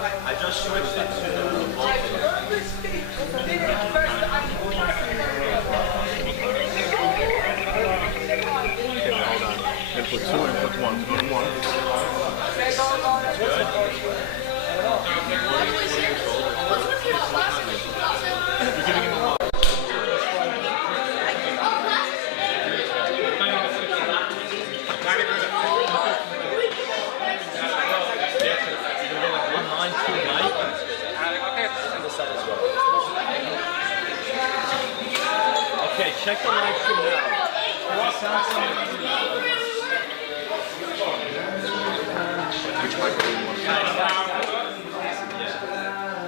I just switched it to the Okay, hold on. Input 2, input 1. Input 1. You're giving him a lot. Okay, check the live stream now. Which microphone you want? Yeah.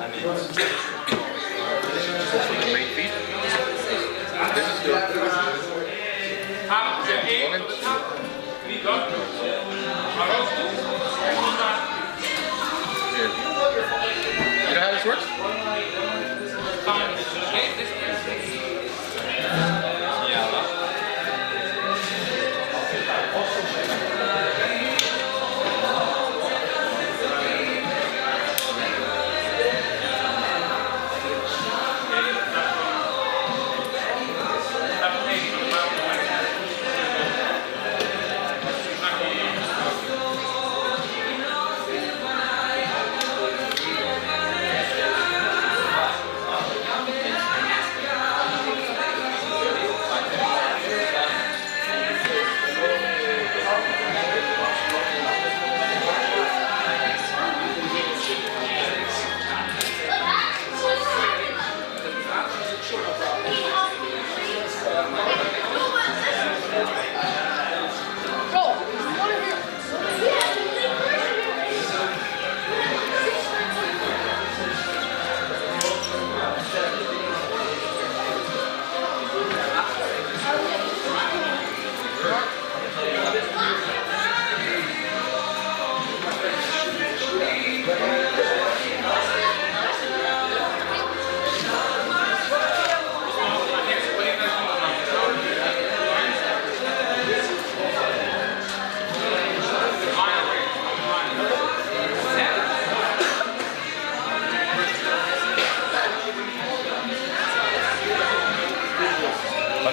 I mean, This is the main feed. This is the Here. You know how this works?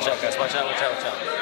watch out, guys. Watch out, watch out, watch out.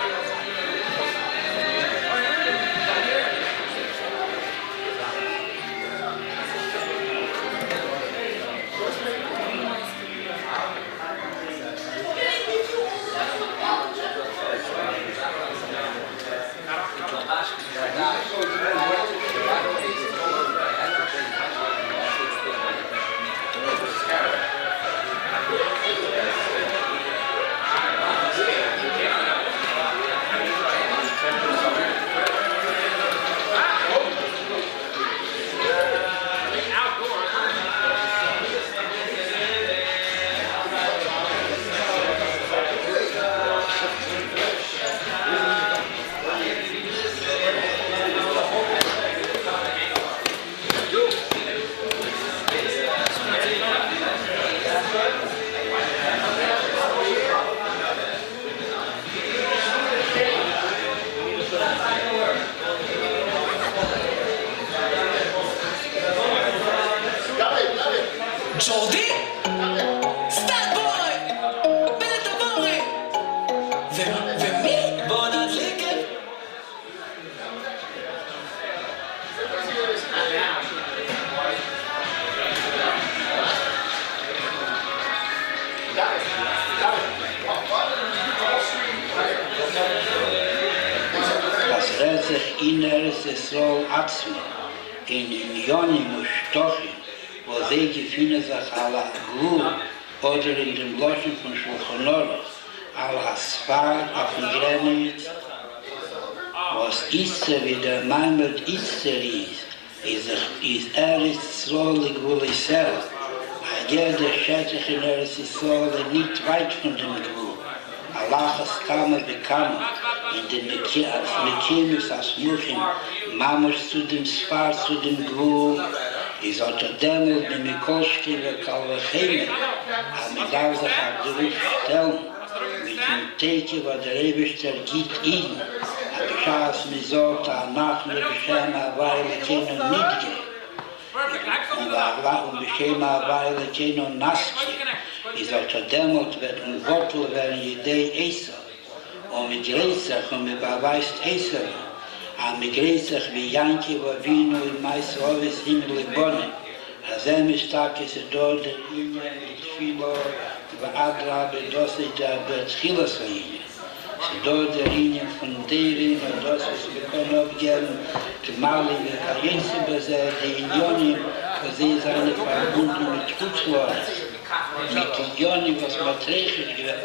in Millionen und Stochen, wo sie gefunden sich alle Gru oder in dem Bloschen von Schulchonoros, alle Asphalt auf dem Granit, was Isser wie der Maimed Isser ist Eretz-Israel Gvul Israel. Jeder Schettich in Eretz-Israel nicht weit von dem Gvul. Allah es kam bekam in den Mekinus als Muchim, Mamos zu dem Sfar, zu dem Gvul, is unter dem mit Mikolski und Kalvachene, aber man darf sich auf den Ruf stellen, mit dem Teke, wo der Eberster gibt ihn, aber Schaas mir sagt, nach mir Beschem, weil ich ihn nicht gehe. בשם ההווה אלוקינו נסקי, זאת הדמות ונבוטל ועל ידי עשר, ומגרסך ומבאבייסט עשר, המגרסך ביינקי ואבינו ומייס אובס הימל לבונן, אז זה משתקס דוד עניין לתפילו ואדרה בדוסת בתחילת העניין. Dort der Linie von deren und das, was wir können aufgeben, gemahlen wir Kajense besetzt, die Unionen, wo sie seine verbunden mit Schutzwort, mit Unionen, was man trägt wird.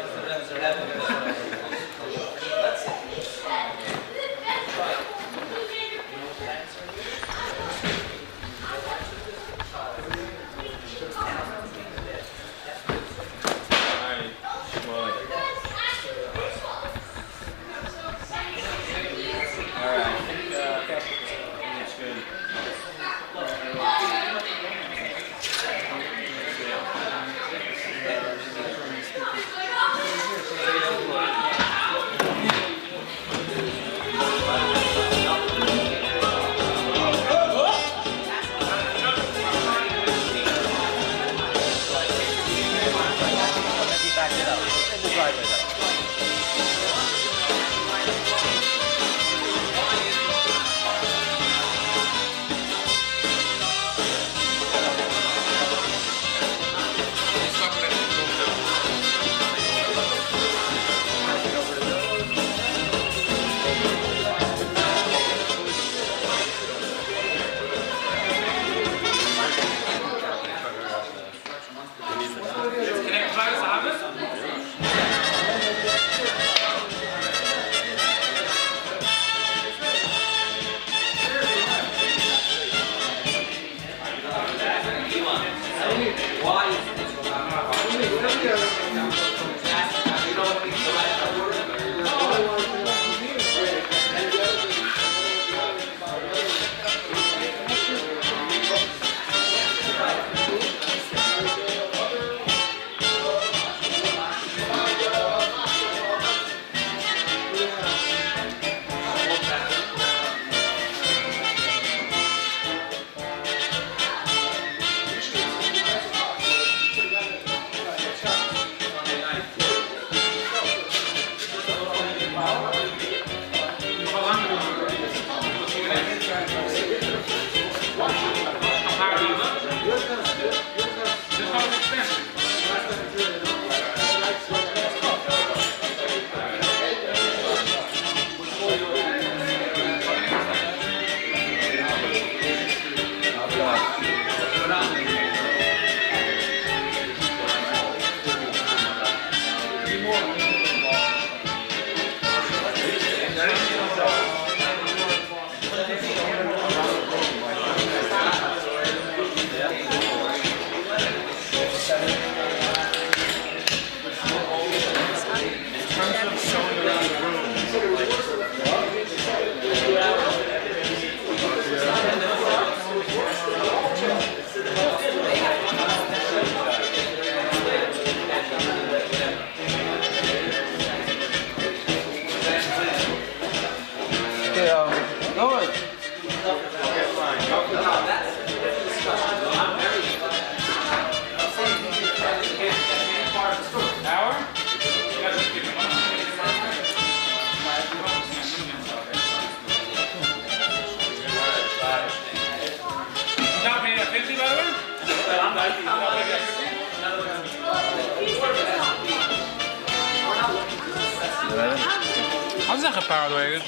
How's that a powered wagon?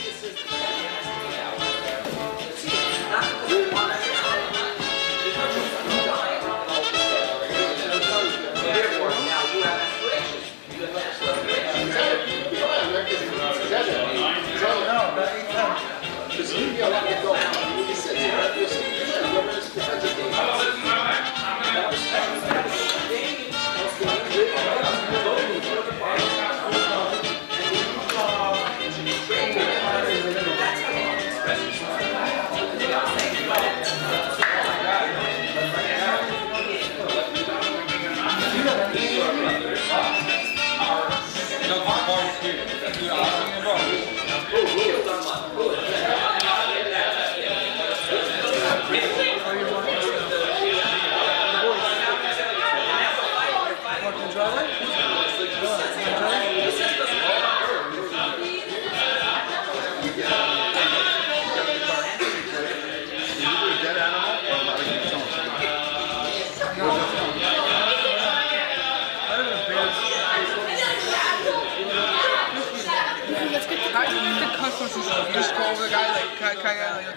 The customer says, you just go over the guy, like, can I get like,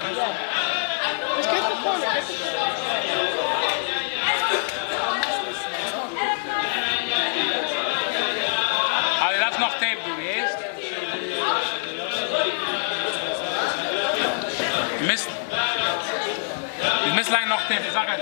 let's get the corner, get the corner. Allee, dat is nog tape doen, eerst. Je mist lang nog tape, zag het.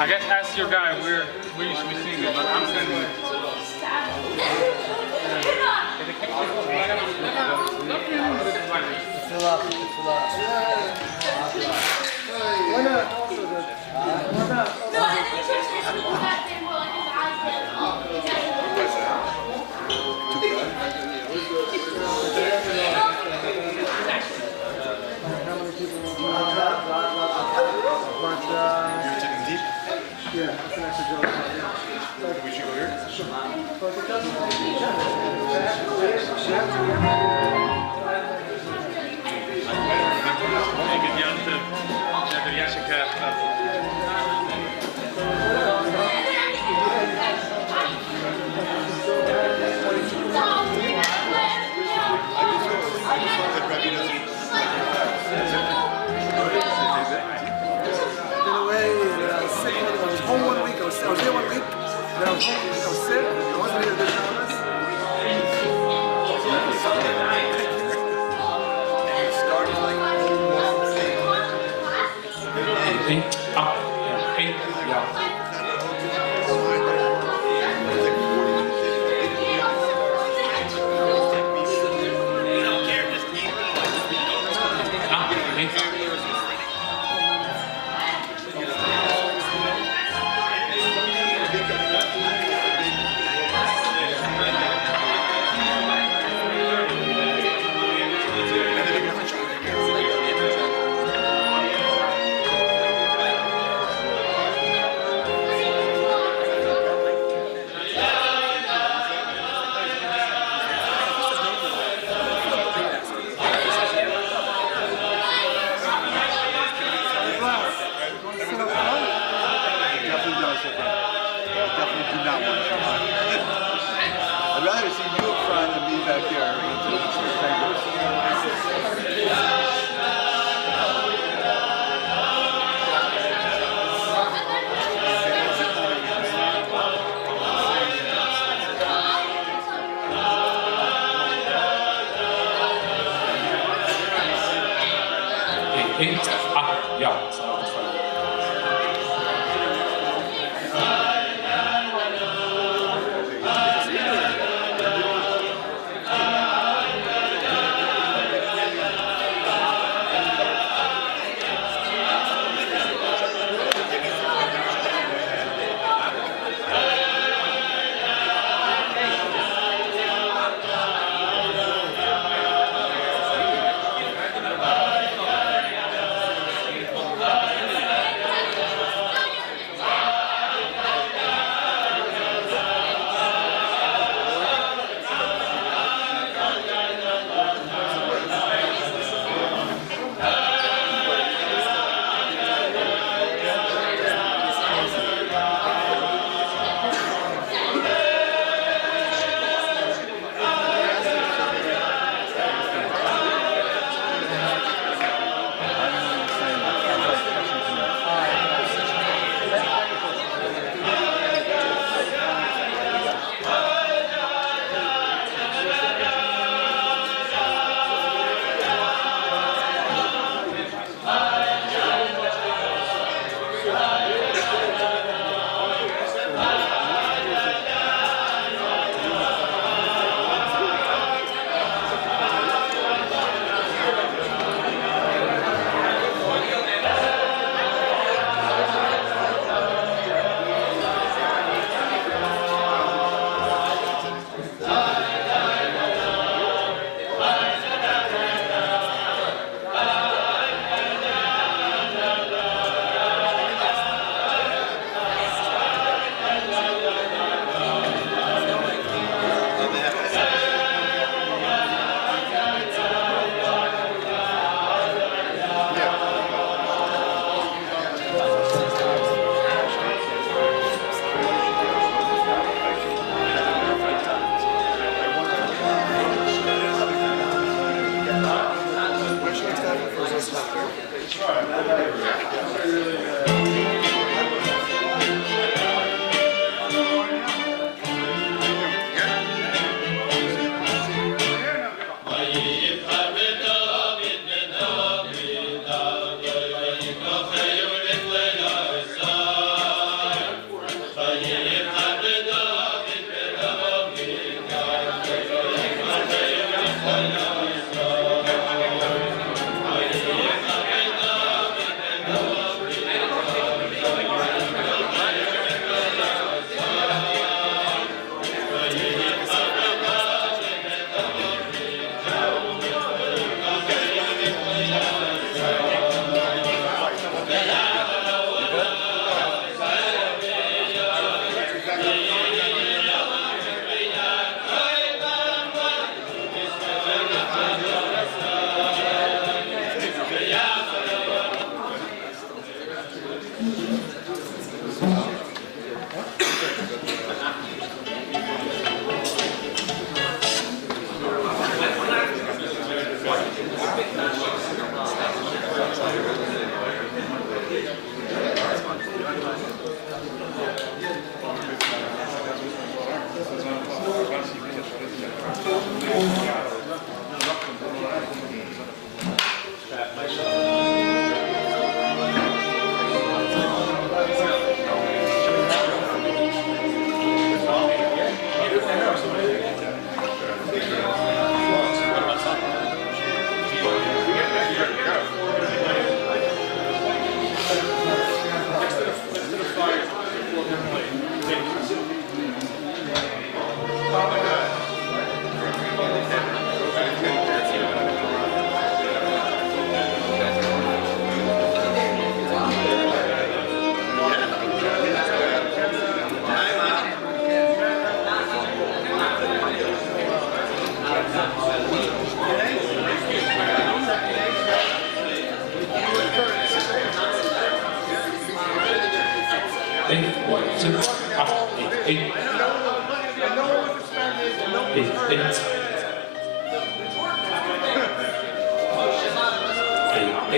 I guess ask your guy where you should be seeing it, but I'm sending it. Yeah, that's an extra joke. We should go here? I was here 1 week, then I was sick, I wasn't here this hours. Ja.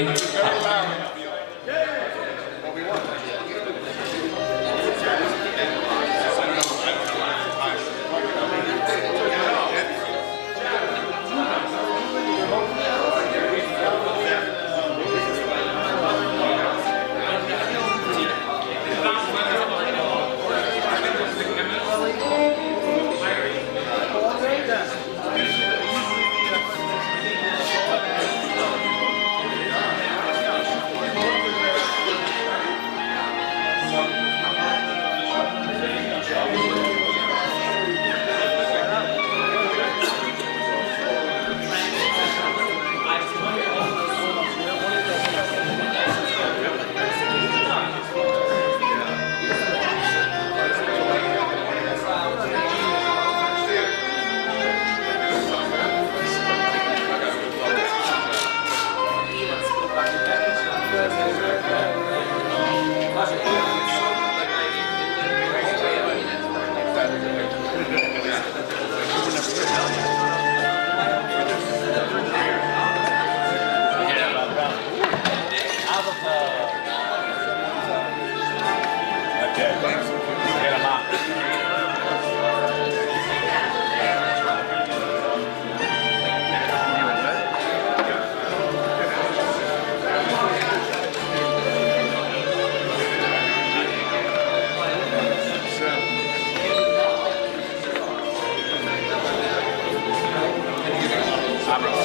See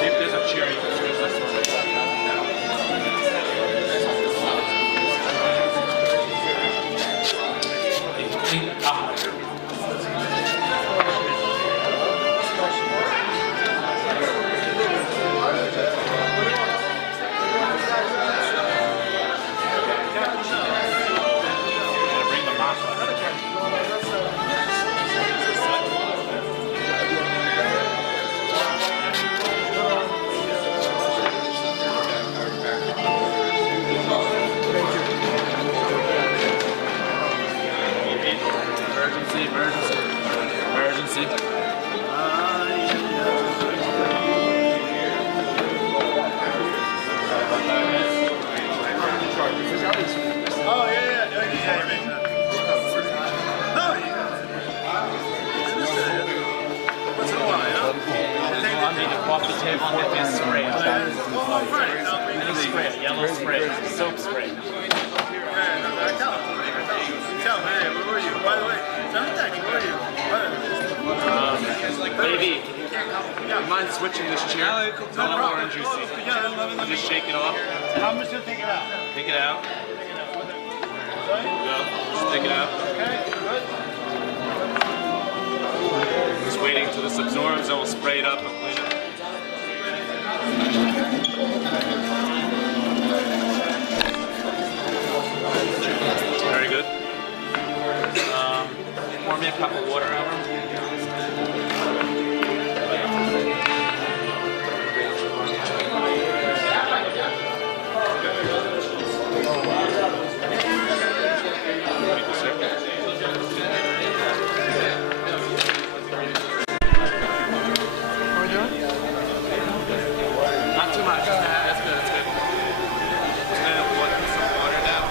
if there's a chair you can use this one. Emergency. Oh, yeah. What's in a while, yeah? I need to walk the table and get this spray. I need spray, yellow spray, soap spray. Tell me, where were you? By the way, where were you? Maybe. You mind switching this chair? No more problem. juicy. Yeah, Just shake it off. I'm just gonna take it out. Take it out. Go. Just take it out. Okay, good. Just waiting till this absorbs and we'll spray it up and clean it. Very good. Pour me a cup of water over. Not too much. That's good. That's good. Just gonna put some water down.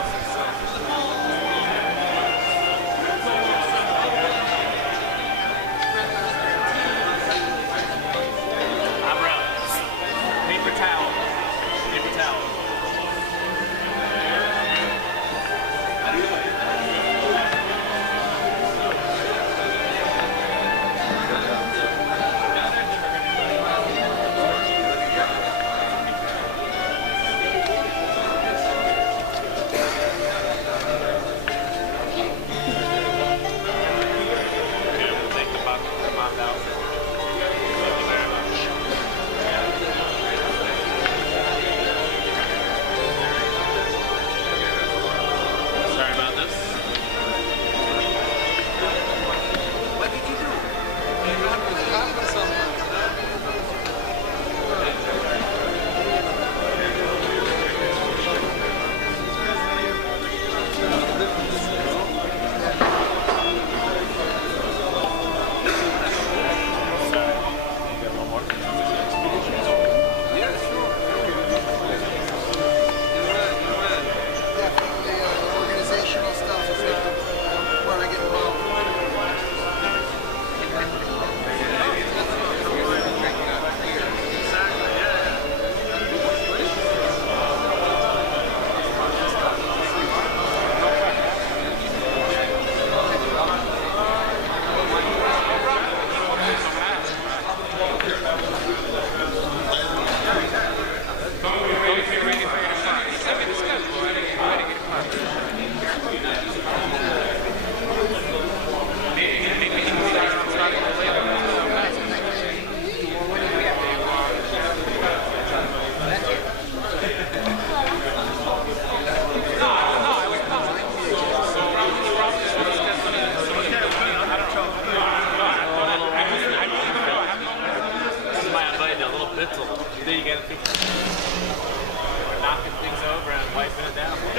little. Then you get a picture. We're knocking things over and wiping it down. Alright,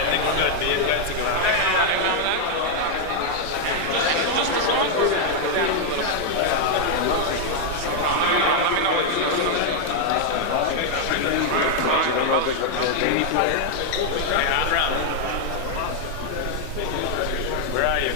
I think we're good. Me and good to go out. Just as long as we're down a little. Let me know what you Hey, I'm Rob. Where are you?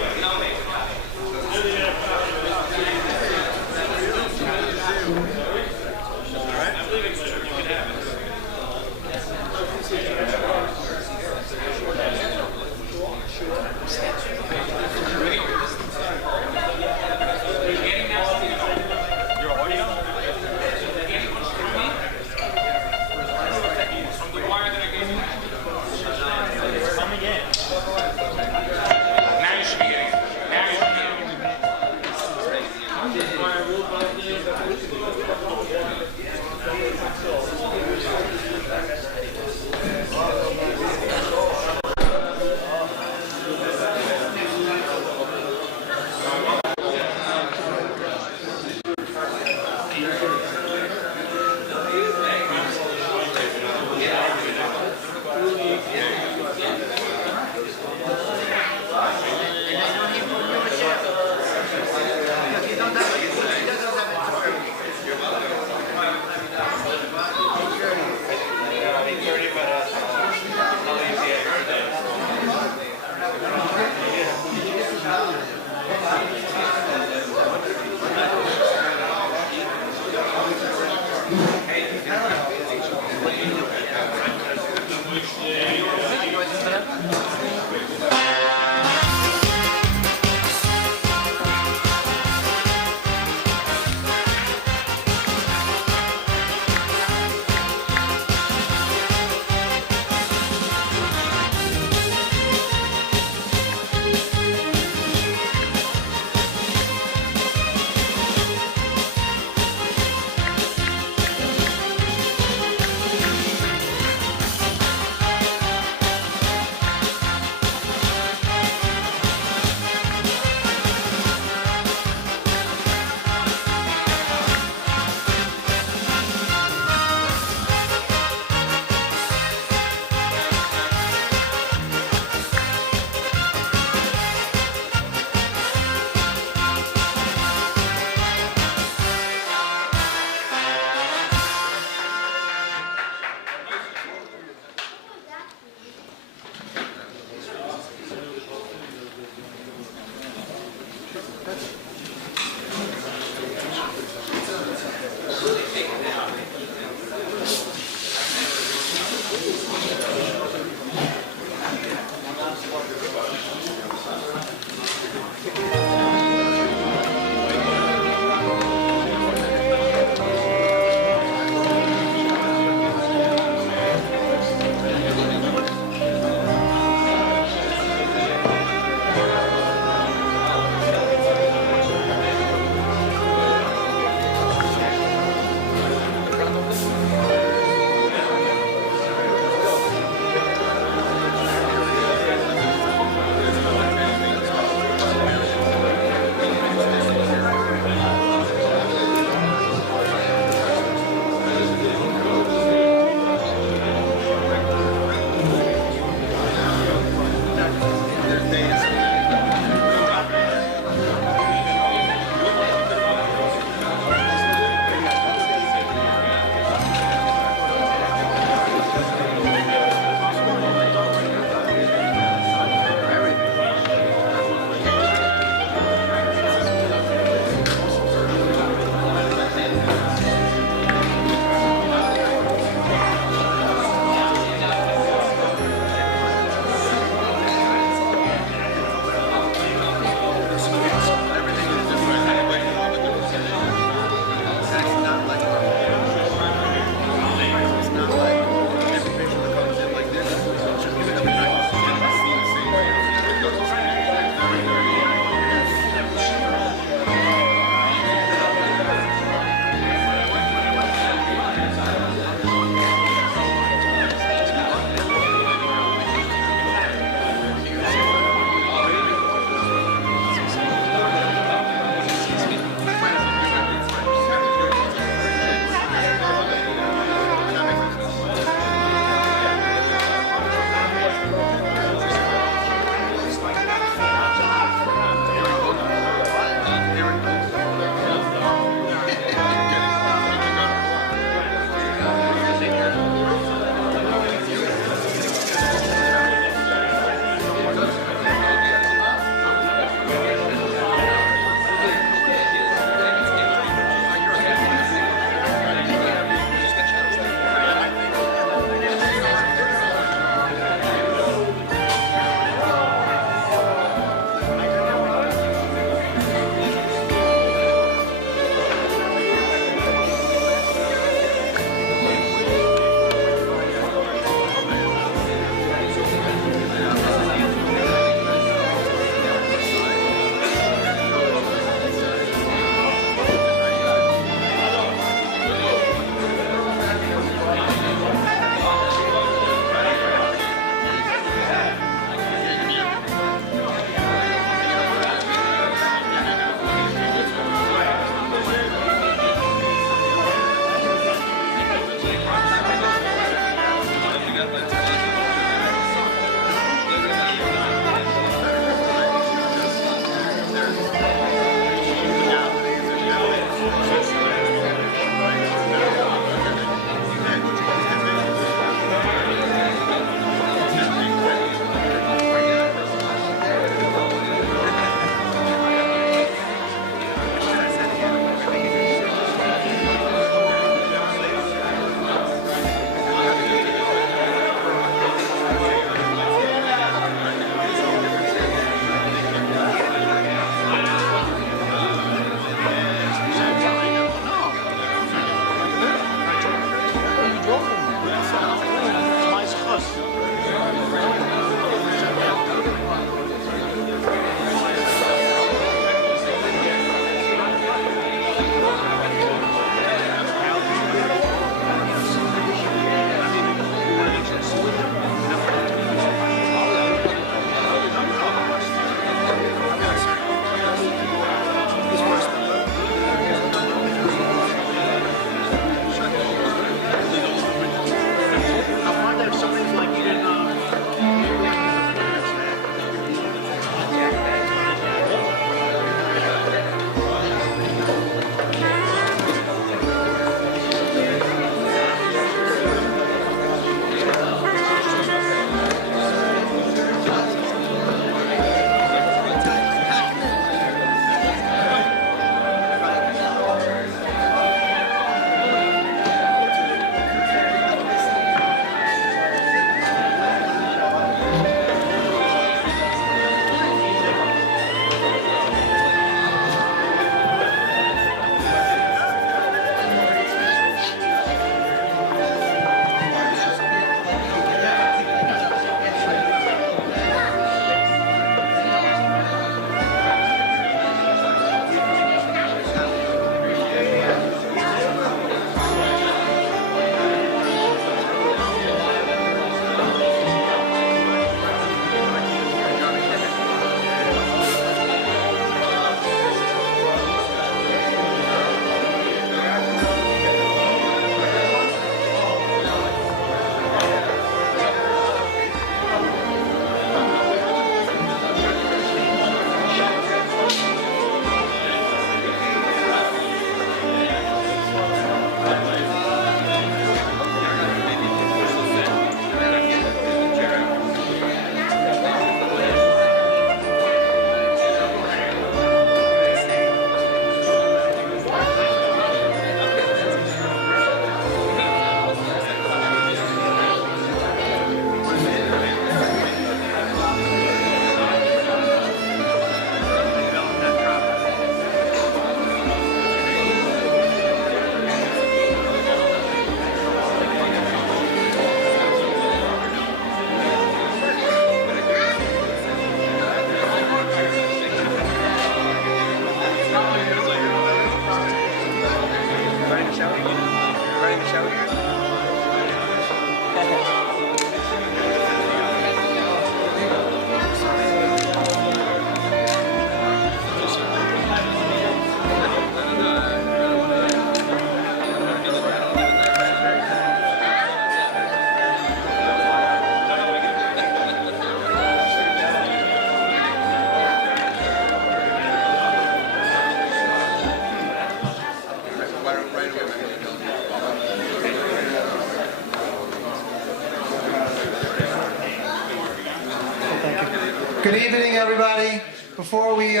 Good evening, everybody. Before we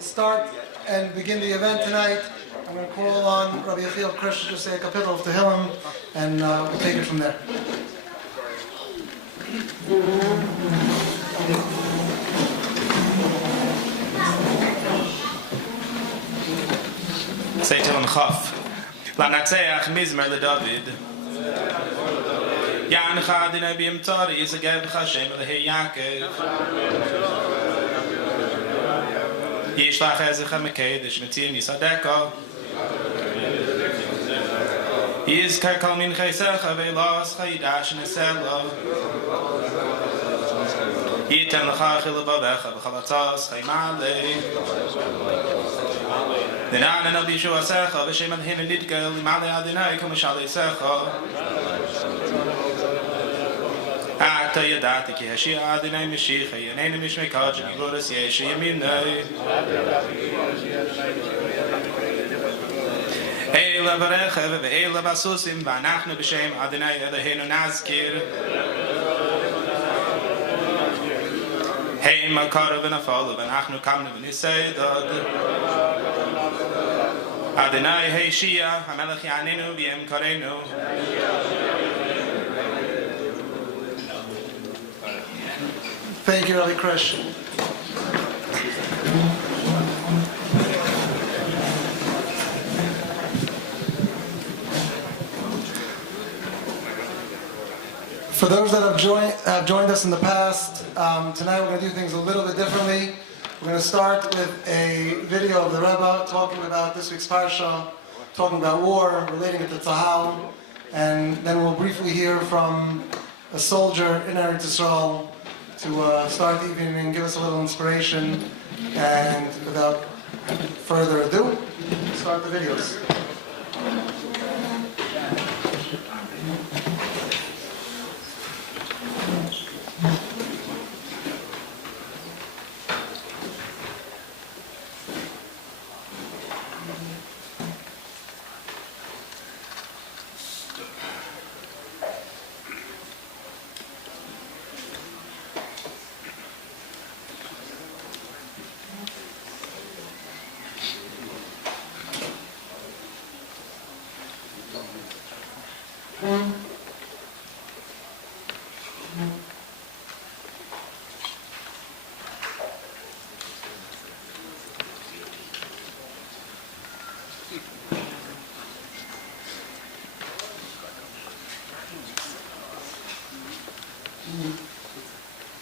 start and begin the event tonight, I'm going to call on Rabbi Yechiel Krish to say a kapitel of Tehillim, and we'll take it from there. Say Tehillim Chaf. Lanatzeach Mizmer LeDavid. Yancha Adonai BMML Yisageb Hashem Lehi Yaakov. Yishlach Ezech HaMekedesh Mitzim Yisadeka. Yizkar Kol Min Chaysecha Ve'los Chayidash Neselo. Yitem Lecha Chilevavecha V'chalatzos Chaymalei. Denan Al Bishua Secha V'Shem Adhin Nidgel Imale Adonai Kol Mishalei Secha. Ata Yadati Ki Hashia Adonai Mashiach Yanenu Mishmei Kach Givuras Yeshu Yaminai. Eila Varecha Ve'Eila Vasusim V'Anachnu B'Shem Adonai Eloheinu Nazkir. Hey Makara V'Nafal V'Anachnu Kamnu V'Niseidad. Adonai Hey Shia HaMelech Yanenu V'Yem Karenu. Thank you, Rabbi Krish. For those that have joined us in the past, tonight we're going to do things a little bit differently. We're going to start with a video of the Rebbe talking about this week's parsha, talking about war, relating it to Tzahal, and then we'll briefly hear from a soldier in Eretz Yisrael to start the evening and give us a little inspiration. And without further ado, start the videos.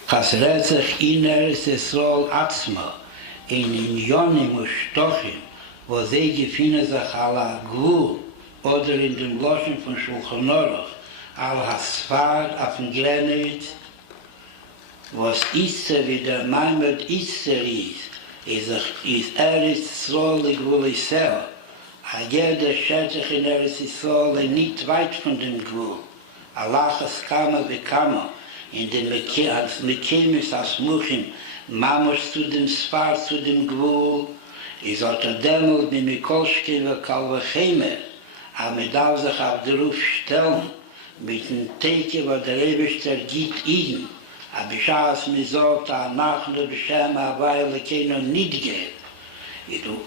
חסרת sich in Eretz Yisrael עצמה, in Inyonim und Stochim, wo sie gefunden sich ala Gvul, oder in dem Loschen von Shulchan Aruch, al Hasfar auf dem Keynote, was Isser wie der Maimed Isser ist Eretz Yisrael Gvul Yisrael, a jeder schert sich in Eretz Yisrael nicht weit von dem Gvul, Allahas Kama Bekama, in den Mekemis as Muchim, Mamos zu dem Sfar, zu dem Gvul, is demol mit Mikolschke und Kalvachemer, aber man darf sich auf den Ruf stellen, mit dem Teke, wo der Rebester gibt ihm, aber ich habe es mir gesagt, Nachnu B'Shem Hawaii Keino Nidger,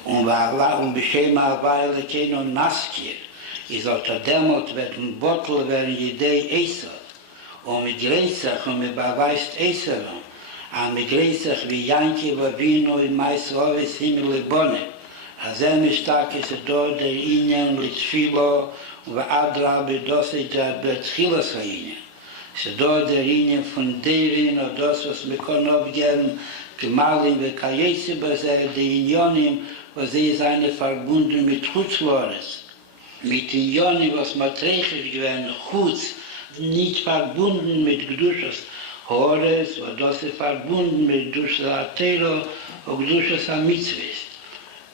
und B'Shem Hawaii Keino Naskir, is demol wird ein Bottle werden Jidei Esel, und mit Gräßach und mit beweist Eselon, und mit Gräßach wie Yanki, Vavino, und Mais Rovis Himmel Bonne. Also stark ist dort der Ingen mit Tfilo, und Adra bedosse der Betchilas Haine. Es ist dort der Ingen von Derin, und das, was wir können aufgeben, Gemalin, und Kajese, die Inyonim, wo sie seine verbunden mit Chutzlores. Mit Inyonim, was matrechisch gewesen, Chutz, nicht verbunden mit Gdushas Hores, wo das verbunden mit Gdushas Atero und Gdushas Mitzvahs.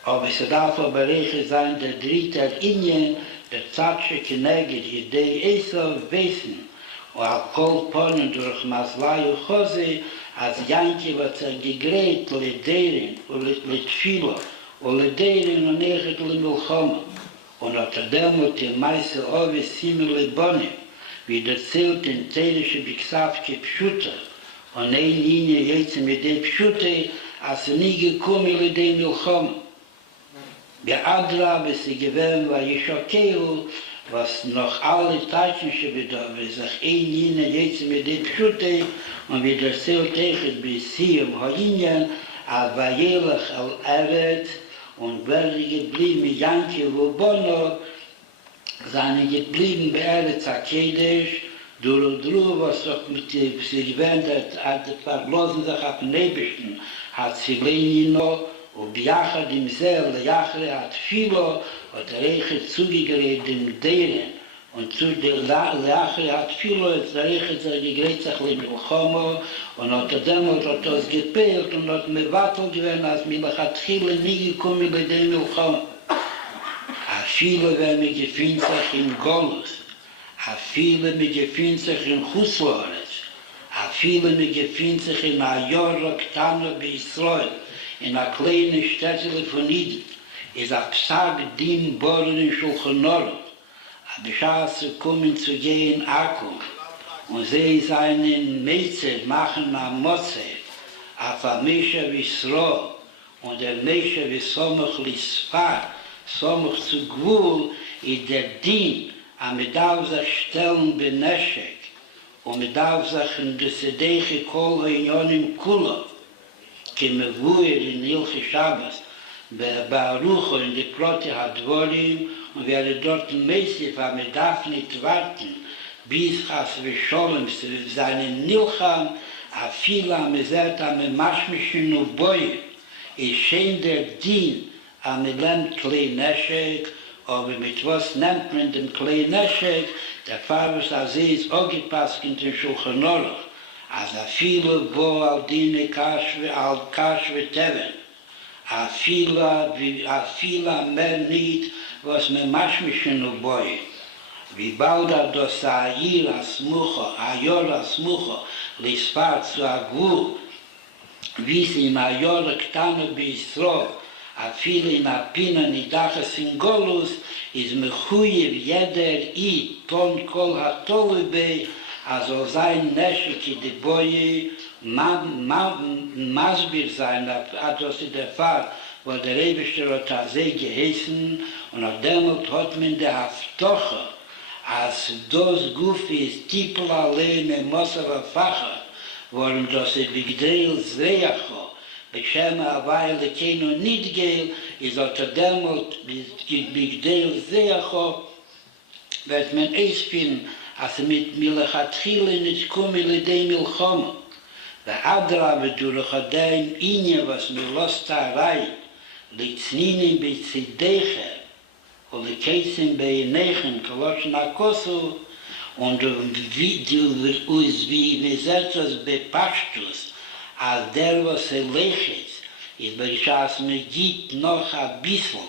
Aber es darf aber sein, der dritte Inyen, der Zatsche Keneged, Idei Esau, Wesen, und al Kol Ponen durch Maslai und Chose, als Yanki wird gegräht, Lederin, und Letfilo, und Lederin und Nechet Limulchoma. Und unter dem wird die meiste Ovis Simile Bonne, wie erzählt in Telische Bixavke Pschuta, Und ein Linie jetzt mit dem Pschute, als nie gekommen mit dem Milchom. Beadra, bis sie gewähren, war Yeshokeu, was noch alle technische Bedeutung sich ein Linie jetzt mit dem Pschute, und wie der Zelt echt bis hier im Holinien, aber jährlich erwähnt, und wäre geblieben, Janke Wobono, seine geblieben Beerdet Akedisch, durch was doch mit dem sie gewendet hat, verlosen sich auf den Nebischen, hat sie Lenino, und Biachad im Seel, Jachre hat Philo, hat Reiche zugegerät dem Deren, und zu der Jachre hat Philo, jetzt Reiche sich gegräht sich in Milchomo, und hat er damals hat das gepeilt, und hat mir Wattel gewinnt, als Milch hat Chile nie gekommen bei dem Milchomo. A viele, wenn mir gefühlt sich in Golus, a viele mir gefühlt sich in Chuslores, a viele mir gefühlt sich in a Jorok Tano bei Israel, in a kleine Städtele von Iden, ist a Psag Din Boren in Shulchanorow, a Bescheid zu kommen zu gehen Akkum, und sie seinen Meizer machen am Motze, a Famesha Visro, und der Mesha Visomach Lisfar, Somach zu Gwul, ist der Din, aber man darf sich stellen beneshek, und man darf sich in der Sedeche Kol Heinyonim Kula, keme Wuer in Ilche Shabbos, Baruch in die Klote Hadvorim, und werde dort ein Mesif, aber man darf nicht warten, bis Chas Vesholem seinen Nilcham, a Fila Mezert am Maschmischen Uboye, ist schön der Din, am lernt Klei Neshek, aber mit was nennt man den Klei Neshek? Der Pfarrer als ist auch gepasst in den Shulchan Aruch, als a viele bo al dine Kashve al Kashve Teven, a viele mehr nicht, was man maschmischen Uboye. Wie bald das Ayir Asmucho, Ayor Asmucho, Lisfar zu Agvul, wie sie in Ayor Ktano bei Yisroel, a viele in a Pina Nidachas in Golus, is mechuyev jeder ton kol hatolube, also sein Neshiki de Boye, Masbir sein, das ist der Fall, wo der Rebischter hat Azeh geheißen, und auf demut hat man der Haftoche, als das Gufi ist Tipul alleine Mosera Facher, worin das Bigdeil Zeacho, Beschema Aweile Keynote nicht gehen, ist auch der Demut Bigdeil Zeacho, wird man es finden, als mit Milachatchile nicht kommen, Lidei Milchoma. Der Adrabe durch Adeim Inje, was mir lost rein, Litzninen Bezideche, und die Käsen bei Nechen, Koloschen Akosu, und wie Mesertos Bepashtus, als der, was lechet, ist bei Schaas mir gibt noch ein bisschen,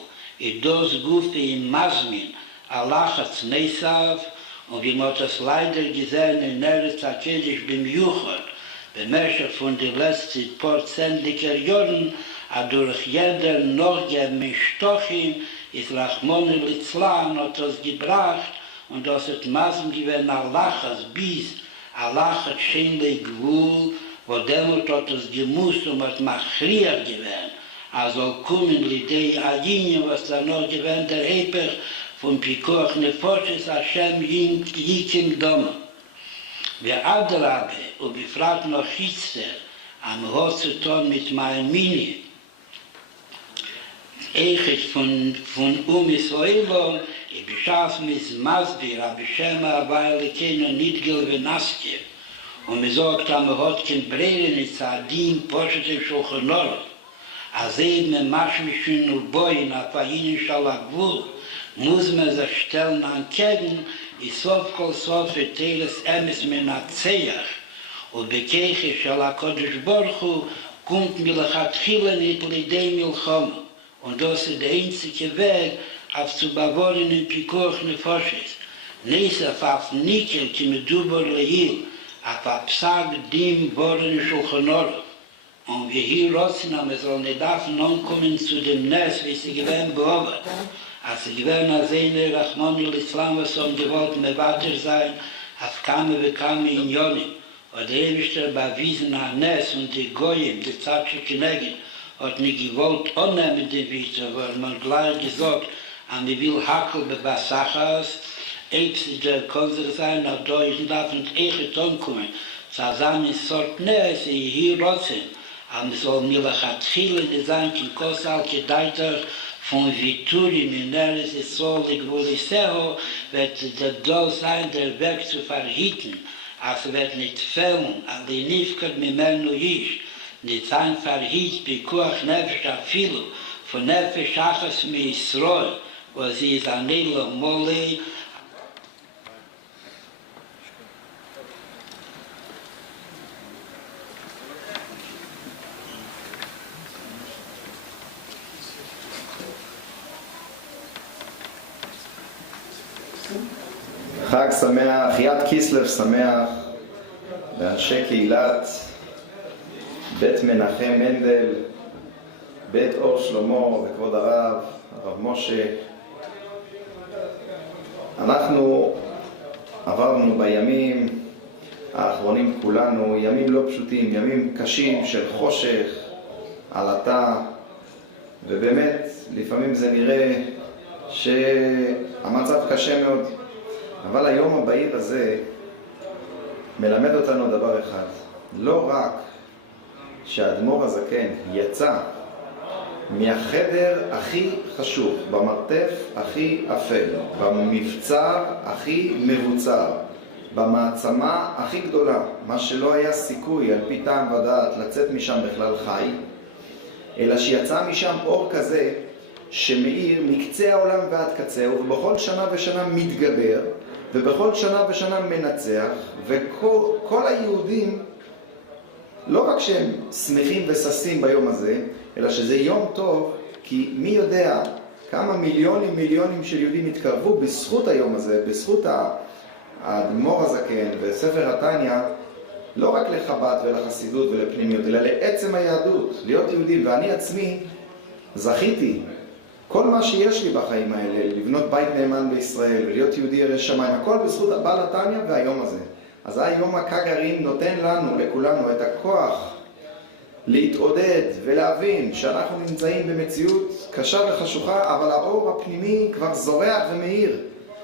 das Gufe im Masmin, Allachatz Nesav, und wie man das leider gesehen in Eretz Akedisch beim Juchot, bemerkt von den letzten prozentiger Jahren, durch jeder noch Mischtochim, ist Rachmon Litzlan hat das gebracht, und das hat Masm gewesen Allachas bis Allachat Schenle Gwul, wo demut hat das gemusst und hat Machrier gewesen. Also kommen Lidei Adinje, was da noch gewesen, der Eper von Pikoch Nefoshes Hashem Yikim Doma. Wer Adrabe, und befragt noch Hitzter, am Hozeton mit Maimini, Eichet von Israelom, ich beschaß mit Masbir, aber Shema, weil ich kenne nicht Gilvenaske. Und mir sagt, am hat kein Breren, es hat Dien, Poshet im Shulchanorow. Als eben Maschmischen Uboyin, auf Ayin Shalagvul, muss man sich stellen ankegen, ist Sof kol Sof Eteles Emes Menatzeach, und Bekeiche Shalakodesh Borchu, kommt Milachatchile nicht Lidei Milchoma. Und das ist der einzige Weg, auf zu bewahren in Pikoch Nefoshes. Nicht auf Nikel, die mit Dubor Lehil, auf Psag Dim Boren Shulchanorow. Und wir hier rotzen, aber es soll nicht davon ankommen zu dem Nest, wie sie gewähnt beobert. Als sie gewähnt als eine Rachmon Islam, was so gewollt Mevater sein, auf Kame wie Kame in Yonim. Und der Ewigste bewiesen an Ness und die Goyim, die Zatsche Kinegin, hat nicht gewollt annehmen den Witze, weil man gleich gesagt, an die will Hakel bei Basachas, Eibs der Konzer sein, nach Deutschen darf nicht echt ankommen. Zusammen sort Ness, hier rotzen. Und es soll mir lachat viele, die sagen, in Kosal, Kedaiter, von Vituri, Mineres, es soll die Gruliseo, wird der Doll sein, der Werk zu verhitten. Also wird nicht fehlen, an die Nifkat Mimel Nuhish, nicht sein verhit, Bikuach Nefesh Afilu, von Nefesh Achas Mi Yisroel, wo sie ist an Nilo Moli. חג שמח, יד קיסלב שמח לאנשי קהילת בית מנחם מנדל, בית אור שלמה וכבוד הרב משה. אנחנו עברנו בימים האחרונים כולנו ימים לא פשוטים, ימים קשים של חושך, עלטה, ובאמת לפעמים זה נראה שהמצב קשה מאוד. אבל היום הבהיר הזה מלמד אותנו דבר אחד, לא רק שהאדמו"ר הזקן יצא מהחדר הכי חשוך, במרתף הכי אפל, במבצר הכי מבוצר, במעצמה הכי גדולה, מה שלא היה סיכוי על פי טעם ודעת לצאת משם בכלל חי, אלא שיצא משם אור כזה שמאיר מקצה העולם ועד קצהו, ובכל שנה ושנה מתגבר, ובכל שנה ושנה מנצח, וכל היהודים לא רק שהם שמחים וששים ביום הזה, אלא שזה יום טוב, כי מי יודע כמה מיליונים של יהודים התקרבו בזכות היום הזה, בזכות האדמו"ר הזקן וספר התניא, לא רק לחב"ד ולחסידות ולפנימיות, אלא לעצם היהדות, להיות יהודים. ואני עצמי זכיתי כל מה שיש לי בחיים האלה, לבנות בית נאמן בישראל ולהיות יהודי ירא שמיים, הכל בזכות הבעל התניא והיום הזה. אז היום הקגרים נותן לנו, לכולנו, את הכוח להתעודד ולהבין שאנחנו נמצאים במציאות קשה וחשוכה, אבל האור הפנימי כבר זורח ומאיר.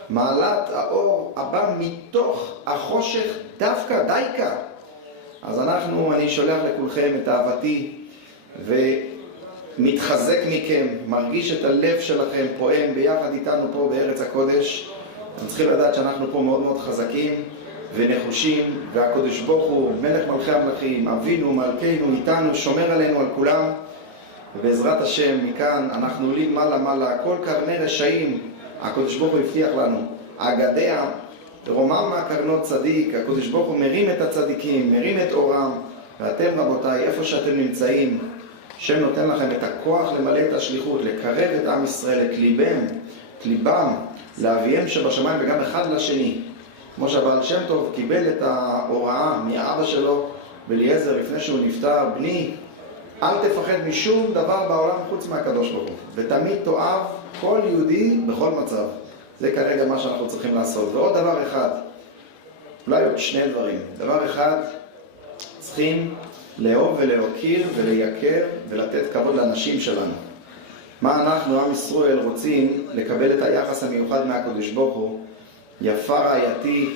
מעלת האור הבא מתוך החושך דווקא, דייקה. אז אני שולח לכולכם את אהבתי מתחזק מכם, מרגיש את הלב שלכם פועם ביחד איתנו פה בארץ הקודש. אתם צריכים לדעת שאנחנו פה מאוד מאוד חזקים ונחושים, והקודש ברוך הוא מלך מלכי המלכים, אבינו מלכנו איתנו, שומר עלינו על כולם, ובעזרת השם מכאן אנחנו עולים מעלה, כל קרני רשעים הקודש ברוך הוא הבטיח לנו, אגדיה רומם מהקרנות צדיק. הקודש ברוך הוא מרים את הצדיקים, מרים את אורם, ואתם רבותיי, איפה שאתם נמצאים, השם נותן לכם את הכוח למלא את השליחות, לקרב את עם ישראל, את ליבם לאביהם שבשמיים וגם אחד לשני. כמו שהבעל שם טוב קיבל את ההוראה מאבא שלו בליעזר לפני שהוא נפטר, בני, אל תפחד משום דבר בעולם חוץ מהקדוש ברוך הוא, ותמיד תאהב כל יהודי בכל מצב. זה כרגע מה שאנחנו צריכים לעשות. ועוד דבר אחד, אולי עוד שני דברים. דבר אחד, צריכים לאהוב ולהוקיר ולייקר ולתת כבוד לאנשים שלנו. מה אנחנו, עם ישראל, רוצים לקבל את היחס המיוחד מהקדוש ברוך הוא, יפה רעייתי,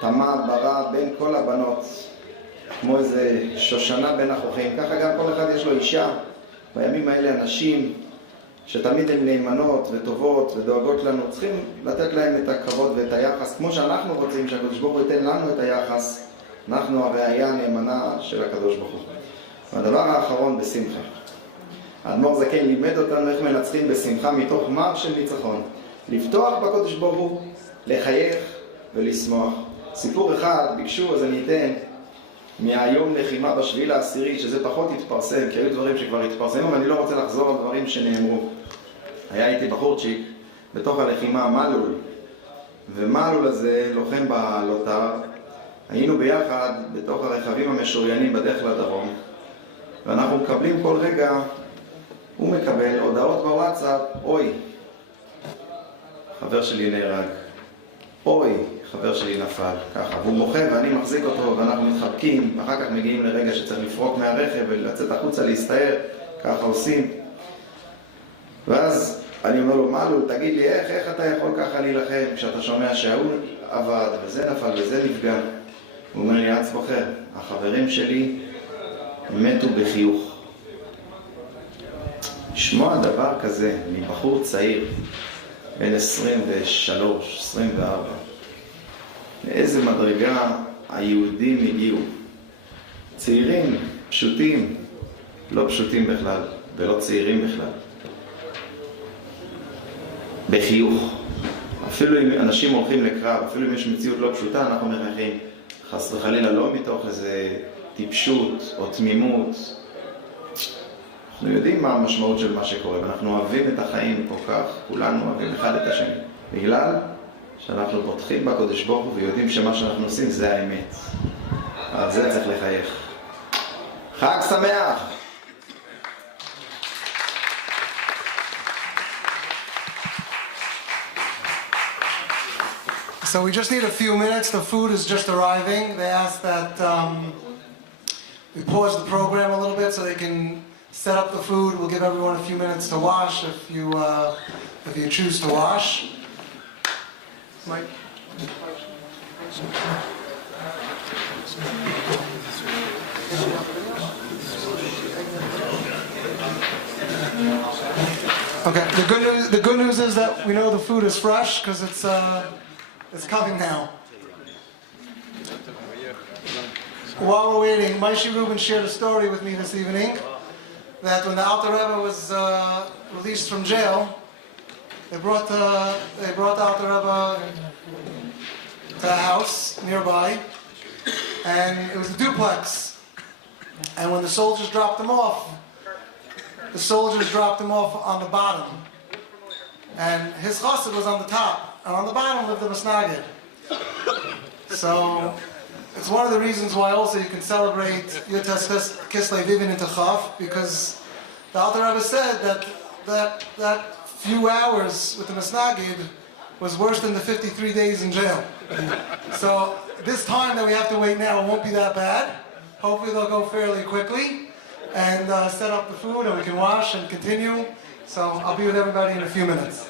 תמה ברא בין כל הבנות, כמו איזה שושנה בין החוכים. ככה גם כל אחד יש לו אישה. בימים האלה אנשים שתמיד הן נאמנות וטובות ודואגות לנו, צריכים לתת להם את הכבוד ואת היחס, כמו שאנחנו רוצים שהקדוש ברוך הוא ייתן לנו את היחס. אנחנו הראייה הנאמנה של הקדוש ברוך הוא. והדבר האחרון, בשמחה. האדמו"ר זקן לימד אותנו איך מנצחים בשמחה מתוך מר של ניצחון. לפתוח בקדוש ברוך הוא, לחייך ולשמוח. סיפור אחד ביקשו, אז אני אתן מהיום לחימה בשביעי לעשירי, שזה פחות התפרסם, כי היו דברים שכבר התפרסמו, ואני לא רוצה לחזור על דברים שנאמרו. היה איתי בחורצ'יק בתוך הלחימה מלול, ומלול הזה לוחם בלוטר. היינו ביחד בתוך הרכבים המשוריינים בדרך לדרום, ואנחנו מקבלים כל רגע, הוא מקבל הודעות בוואטסאפ, אוי, חבר שלי נהרג. אוי, חבר שלי נפל, ככה, והוא בוכה ואני מחזיק אותו ואנחנו מתחבקים, ואחר כך מגיעים לרגע שצריך לפרוק מהרכב ולצאת החוצה להסתער, ככה עושים. ואז אני אומר לו, מלול, תגיד לי, איך אתה יכול ככה להילחם כשאתה שומע שההוא עבד וזה נפל וזה נפגע? הוא אומר לי, אץ בוחר, החברים שלי מתו בחיוך. לשמוע דבר כזה מבחור צעיר, בין 23, 24, לאיזה מדרגה היהודים הגיעו. צעירים, פשוטים, לא פשוטים בכלל, ולא צעירים בכלל. בחיוך. אפילו אם אנשים הולכים לקרב, אפילו אם יש מציאות לא פשוטה, אנחנו מחייכים. חס וחלילה לא מתוך איזה טיפשות או תמימות. אנחנו יודעים מה המשמעות של מה שקורה, ואנחנו אוהבים את החיים כל כך, כולנו אוהבים אחד את השני. בגלל שאנחנו פותחים בקודש ברוך הוא ויודעים שמה שאנחנו עושים זה האמת. על זה צריך לחייך. חג שמח! So we just need a few minutes. The food is just arriving. They asked that we pause the program a little bit so they can set up the food. We'll give everyone a few minutes to wash if you choose to wash. Mike. Okay. The good news is that we know the food is fresh because it's coming now. While we're waiting, Maishi Rubin shared a story with me this evening that when the Alter Rebbe was released from jail, they brought the Alter Rebbe to a house nearby, and it was a duplex. And when the soldiers dropped him off on the bottom, and his chassid was on the top, and on the bottom lived the Masnagid. So it's one of the reasons why also you can celebrate Yotes Kislev even into Chav, because the Alter Rebbe said that few hours with the Masnagid was worse than the 53 days in jail. So this time that we have to wait now won't be that bad. Hopefully they'll go fairly quickly and set up the food and we can wash and continue. So I'll be with everybody in a few minutes.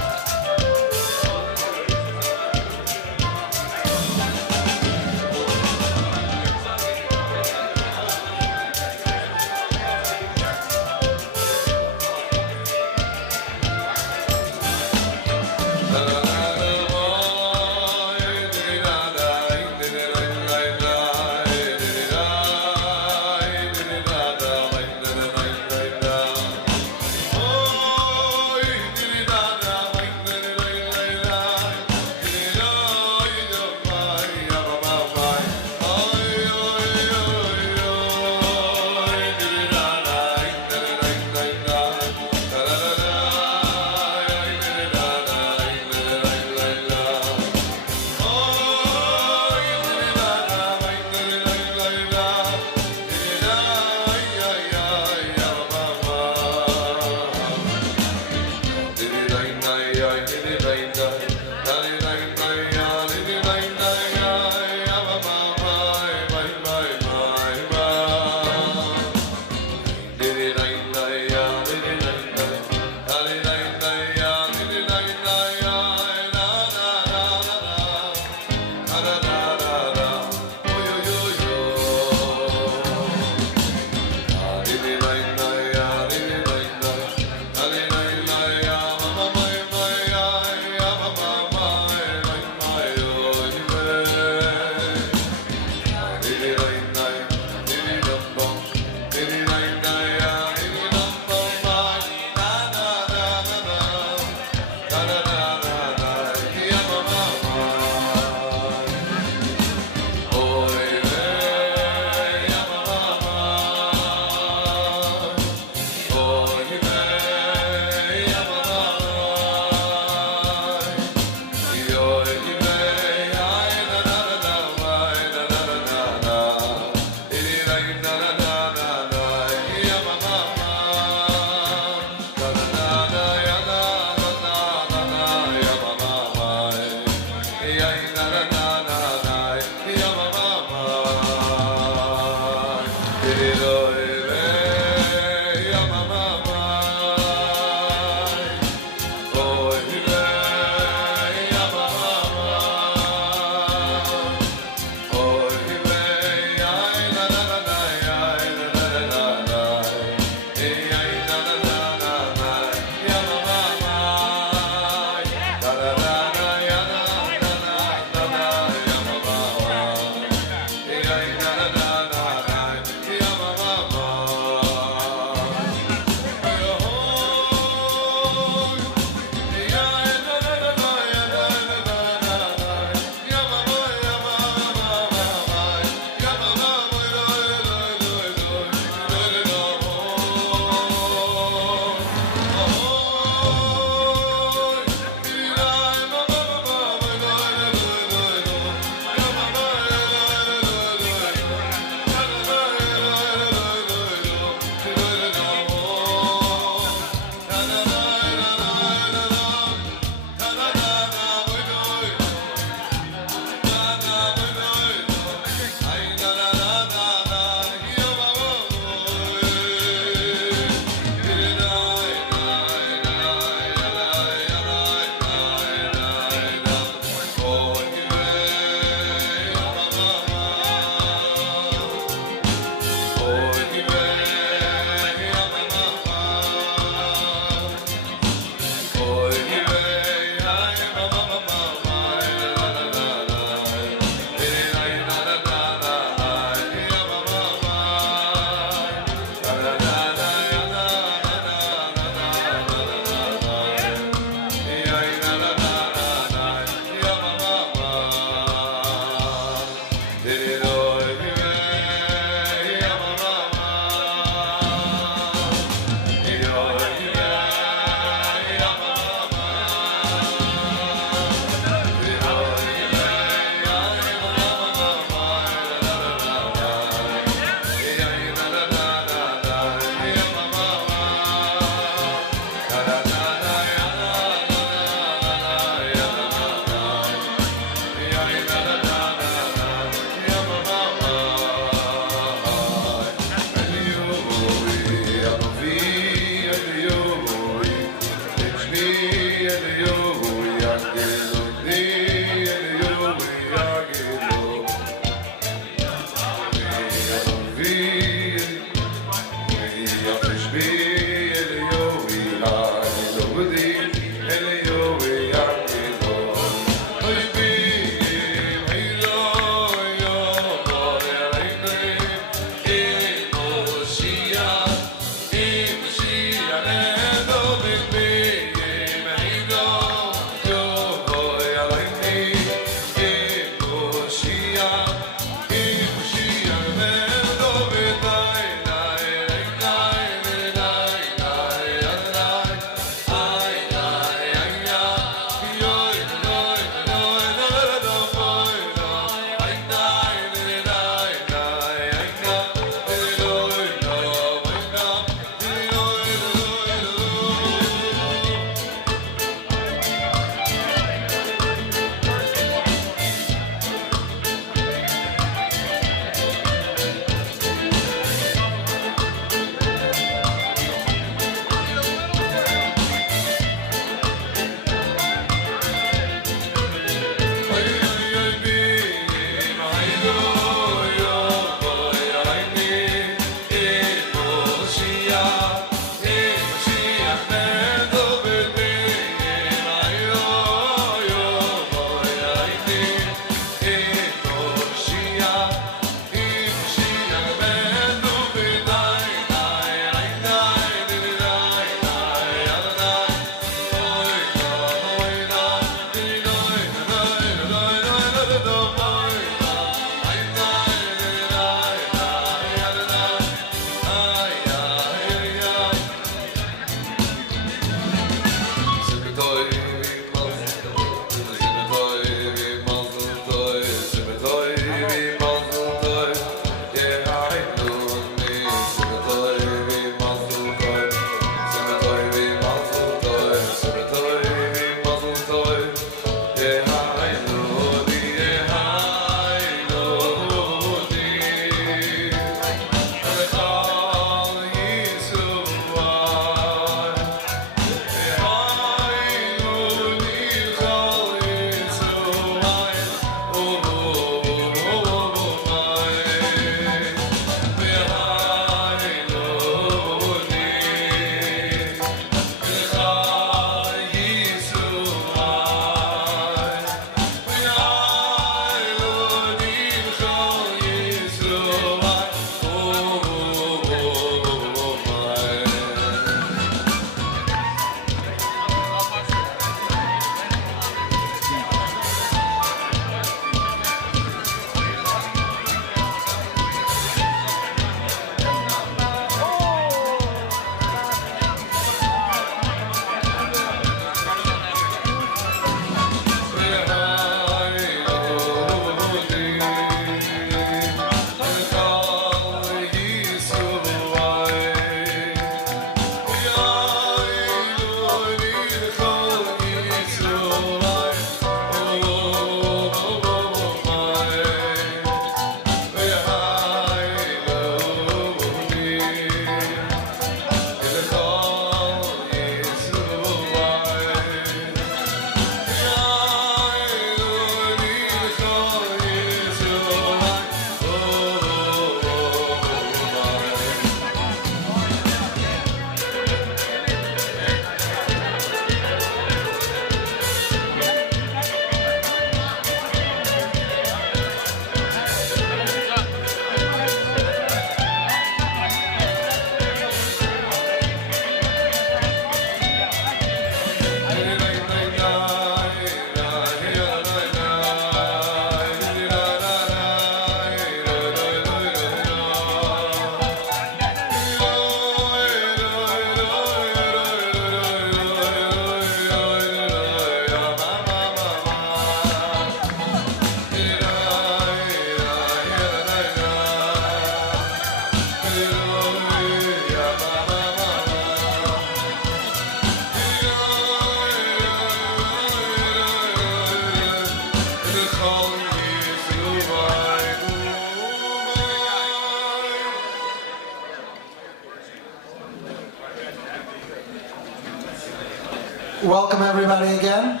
Welcome everybody again.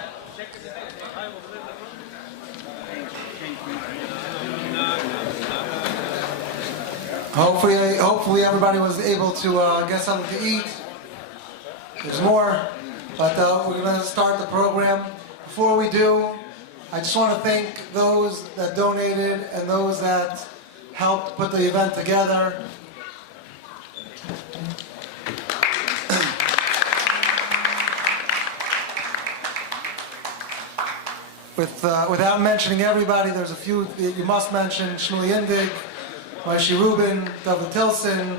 Hopefully everybody was able to get something to eat. There's more, but we're going to start the program. Before we do, I just want to thank those that donated and those that helped put the event together. Without mentioning everybody, there's a few that you must mention. Shmuley Indig, Moshe Rubin, David Tilson,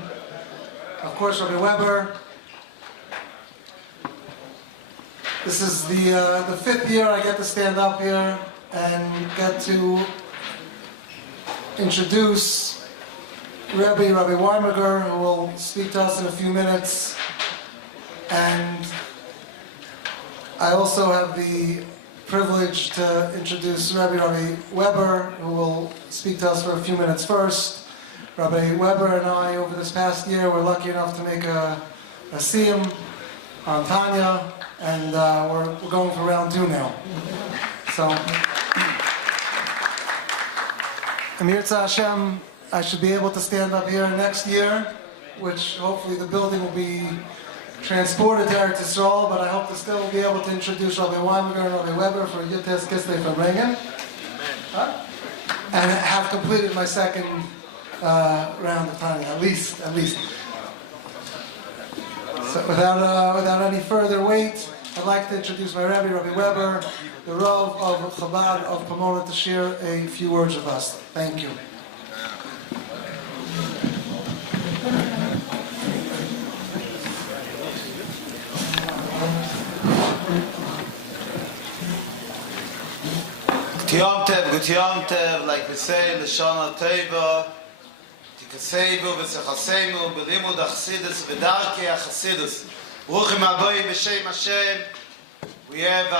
of course Rabbi Weber. This is the fifth year I get to stand up here and get to introduce Rabbi Weinberger, who will speak to us in a few minutes. And I also have the privilege to introduce Rabbi Weber, who will speak to us for a few minutes first. Rabbi Weber and I, over this past year, were lucky enough to make a siyum on Tanya, and we're going for round 2 now. So, Amir Tzah Hashem, I should be able to stand up here next year, which hopefully the building will be transported to Eretz Yisrael, but I hope to still be able to introduce Rabbi Weinberger and Rabbi Weber for Yutes Kislev Farbrengen. And have completed my second round of Tanya, at least. So without any further wait, I'd like to introduce my Rabbi Weber, the Rav of Chabad of Pomona, to share a few words with us. Thank you. Good Yom Tev, like we say, Lashon HaTeva, Tikaseivu v'Sechaseimu, B'limud HaChassidus, V'darkei HaChassidus. Bruchim Aboyim B'Shem Hashem. We have a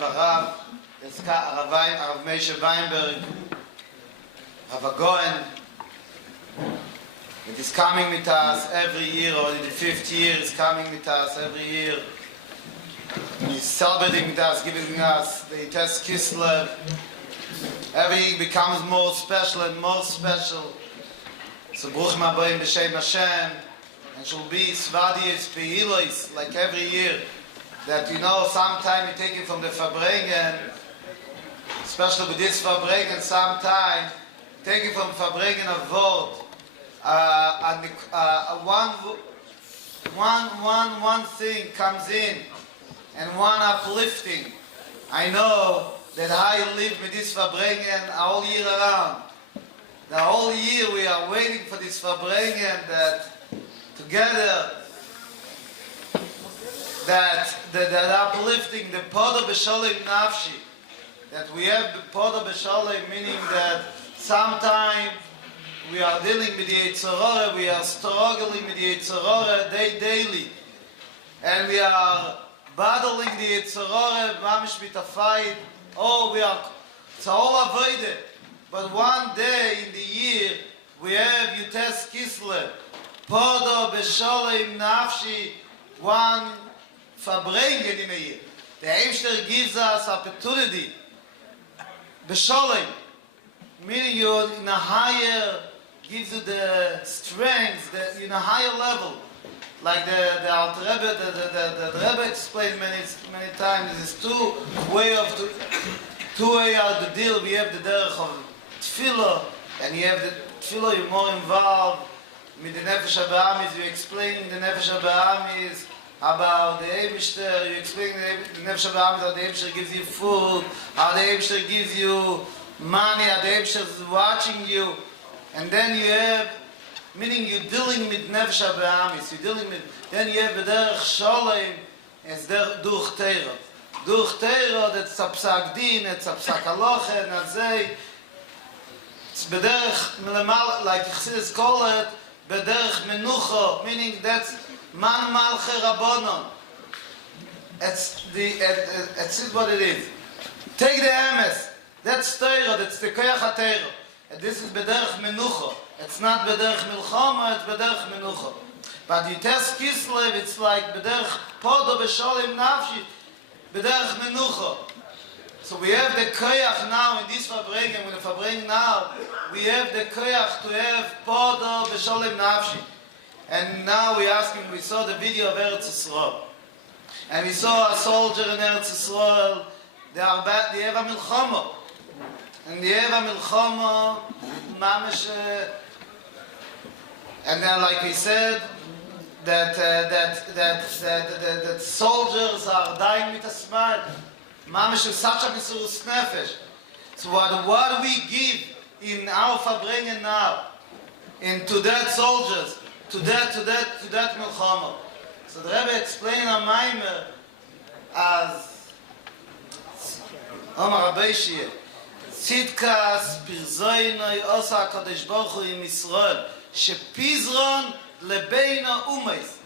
Rav, it's Rav Moshe Weinberg, Rav Goen. It is coming with us every year, or in the 5th year, it's coming with us every year. He's celebrating with us, giving us the Yutes Kislev. Everything becomes more special and more special. So Bruchim Aboyim B'Shem Hashem, and shall be Svadiyos Pehilos, like every year. That sometime you take it from the Farbrengen, especially with this Farbrengen, sometime take it from Farbrengen a word, one thing comes in, and one uplifting. I know that I live with this Farbrengen all year around. The whole year we are waiting for this Farbrengen, that together, that uplifting, the Poda B'Sholem Nafshi, that we have the Poda B'Sholem, meaning that sometime we are dealing with the Yitzhorah, we are struggling with the Yitzhorah daily, and we are battling the Yitzhorah, mamish with a fight. It's all avoided. But one day in the year, we have Yutes Kislev, Poda B'Sholem Nafshi, one Farbrengen in a year. The Eibster gives us opportunity, B'Sholem, meaning you're in a higher, gives you the strength, in a higher level. Like the Alter Rebbe, the Rebbe explained many times, there's two way of the deal. We have the derech of Tefillah, and you have the Tefillah, you're more involved with the Nefesh HaBa'amis, you're explaining the Nefesh HaBa'amis, about the Eibster, you explain the Nefesh HaBa'amis, how the Eibster gives you food, how the Eibster gives you money, how the Eibster is watching you, and then you have, meaning you're dealing with Nefesh HaBa'amis, then you have the Derech Sholem, it's durch Torah. Durch Torah, that's a psak din, it's a psak halacha, and azay, it's bederech melemal, like Chassidus call it, bederech menucha, meaning that's man malche rabbanon. It's what it is. Take the emes. That's Torah, that's the koyach ha-Torah. And this is bederech menucha. It's not bederech milchama, it's bederech menucha. But you test Kislev, it's like bederech podo b'sholim nafshi, bederech menucha. So we have the koyach now in this Farbrengen, when the Farbrengen now, we have the koyach to have podo b'sholim nafshi. And now we saw the video of Eretz Yisrael. And we saw a soldier in Eretz Yisrael, they have a milchama. And they have a milchama, mamish, and then like we said, that soldiers are dying with a smile. Mamish is such a misurus nefesh. So what do we give in our Farbrengen now, to that soldiers, to that milchama? So the Rebbe explained a maimer as Omar Rabbi Shir, Tzidkas pirzoinoi osa HaKadosh Baruch Hu im Yisrael, shepizron lebeina umeis.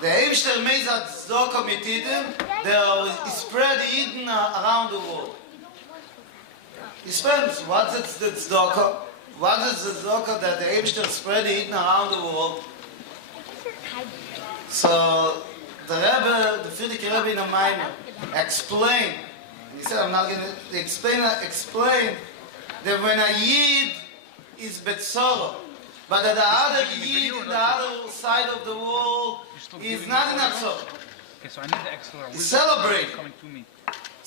The Eibshter means that Tzedakah mit Yidden, they spread Yidden around the world. He spends, what's the Tzedakah? What is the Tzedakah that the Eibshter spread Yidden around the world? So the Rebbe, the Frierdiker Rebbe in a Maimer, explained, he said, I'm not going to explain that when a Yid is Betzorah, but that the other Yid in the other side of the world is not in Betzorah. Okay, so I need the extra. He's celebrating. Coming to me.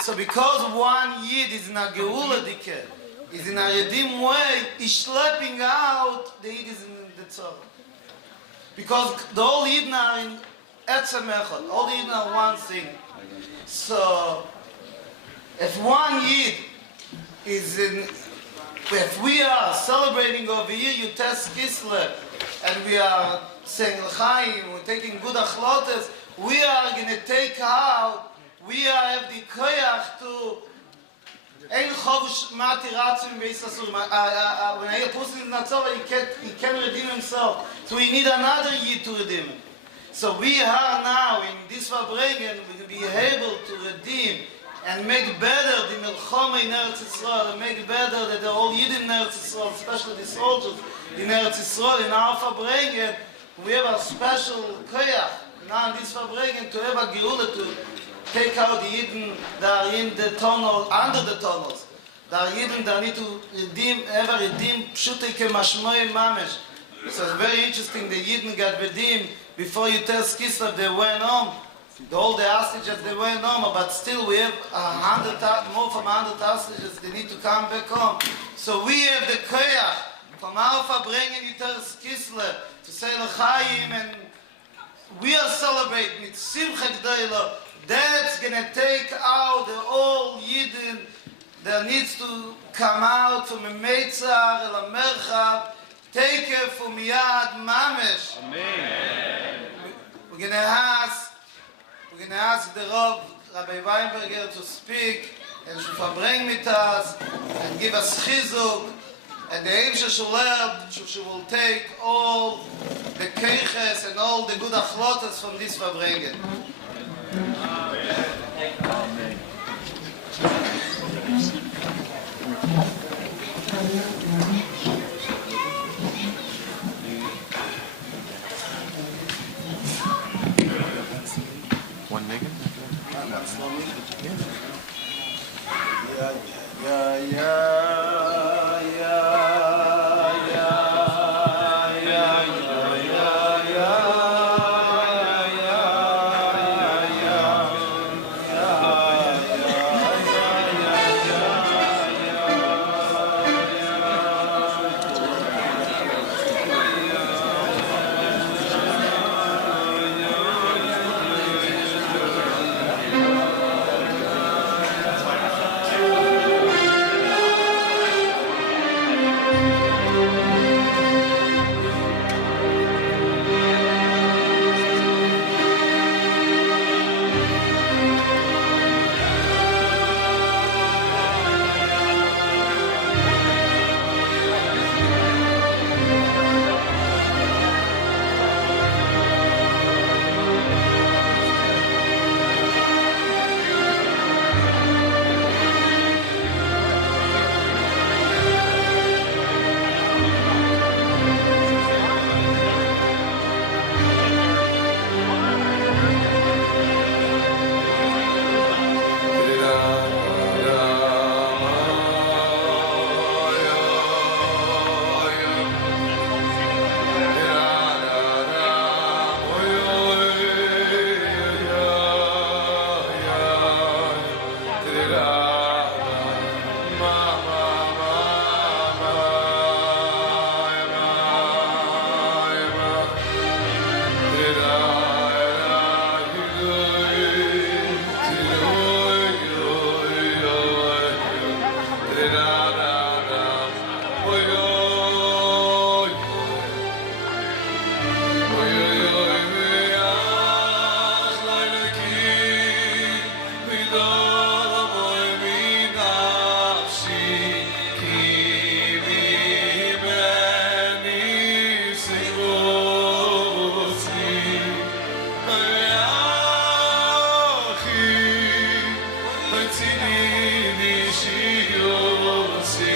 So because one Yid is in a Geula Dike, is in a Yedim way, he's schlepping out the Yid is in the Tzorah. Because the all Yidden are in Etzem Echad, all the Yidden are one thing. So, if one Yid is in, if we are celebrating over here, you test Kislev, and we are saying L'chaim, we're taking good achlotes, we are going to take out, we have the koyach to Ein chovush mati ratzim ve'isasur. When a person is not so, he can't redeem himself. So we need another Yid to redeem him. So we are now in this Farbrengen, we will be able to redeem and make better the Milchama in Eretz Yisrael, and make better that the whole Yid in Eretz Yisrael, especially the soldiers in Eretz Yisrael, in our Farbrengen, we have a special koyach now in this Farbrengen to have a geula to take out the Yidden that are in the tunnel, under the tunnels. The Yidden that need to redeem, ever redeem, pshutei kemashmoi mamesh. So it's very interesting, the Yidden got redeemed before you tell Kislev they went home. All the hostages they went home, but still we have more from 100 hostages, they need to come back home. So we have the koyach from our Farbrengen you tell Kislev to say L'chaim, and we are celebrating with Simcha G'dayla. That's going to take out the old Yidden that needs to come out from a Meitzar, El HaMerchav, take it from Yad Mamesh. Amen. We're going to ask the Rav, Rabbi Weinberger, to speak and to Farbrengen with us and give us chizuk, and the Eibshter she will take all the keiches and all the good achlotas from this Farbrengen. Amen. One nigga? Tzini, Nishi, Yosi,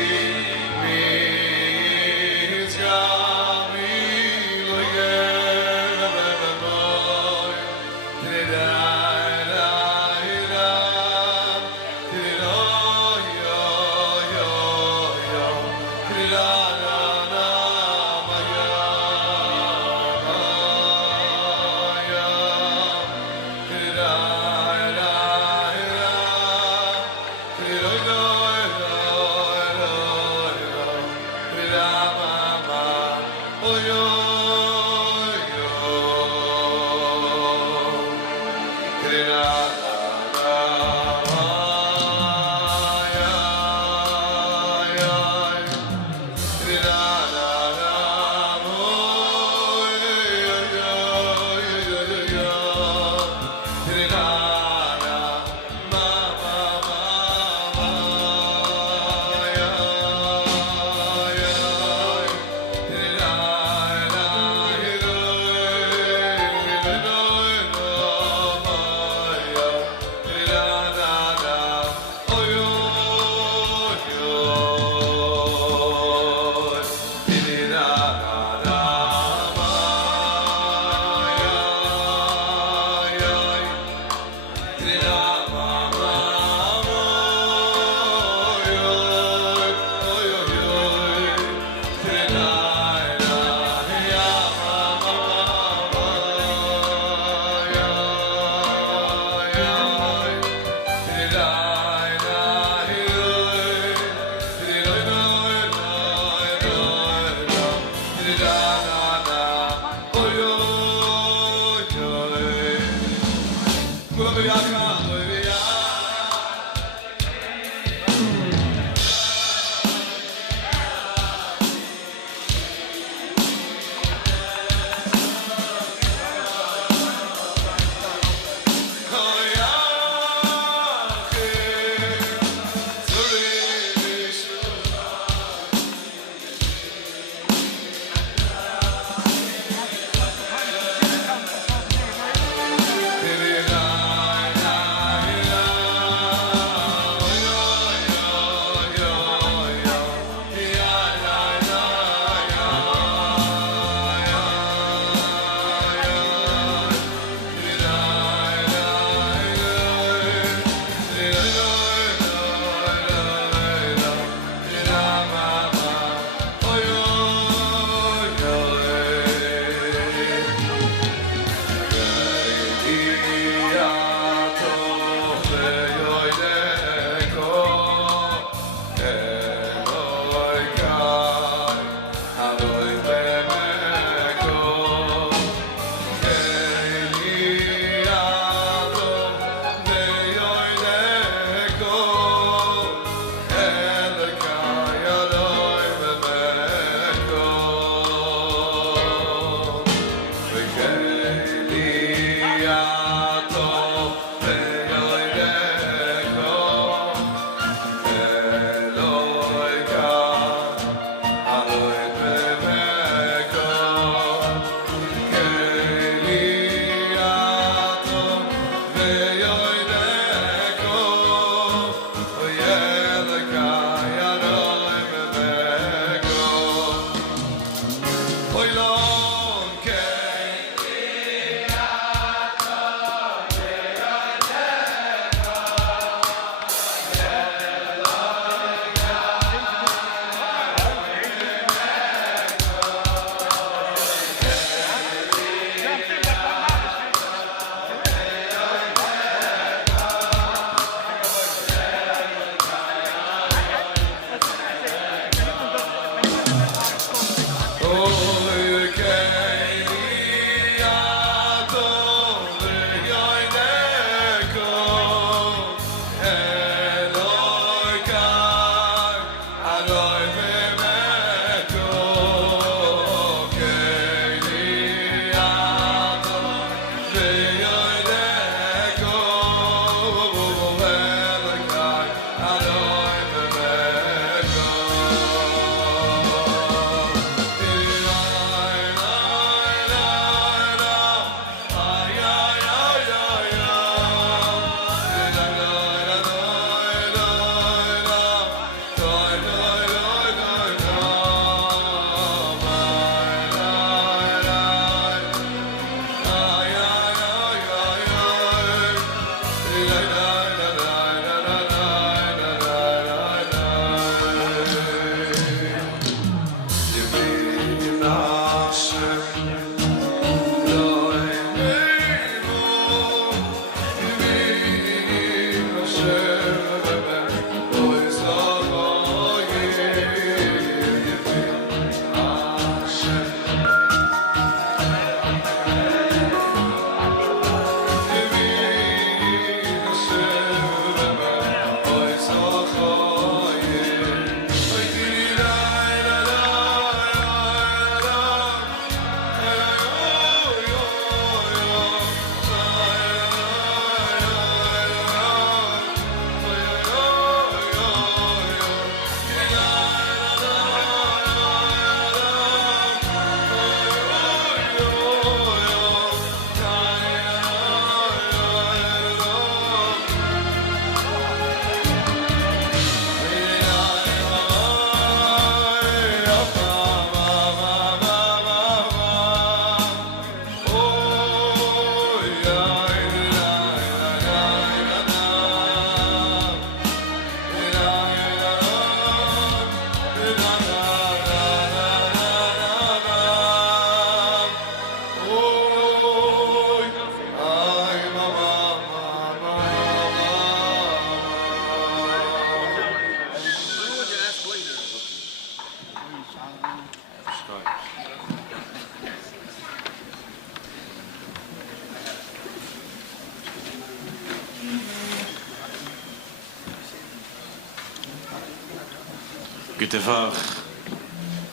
Good Tevach,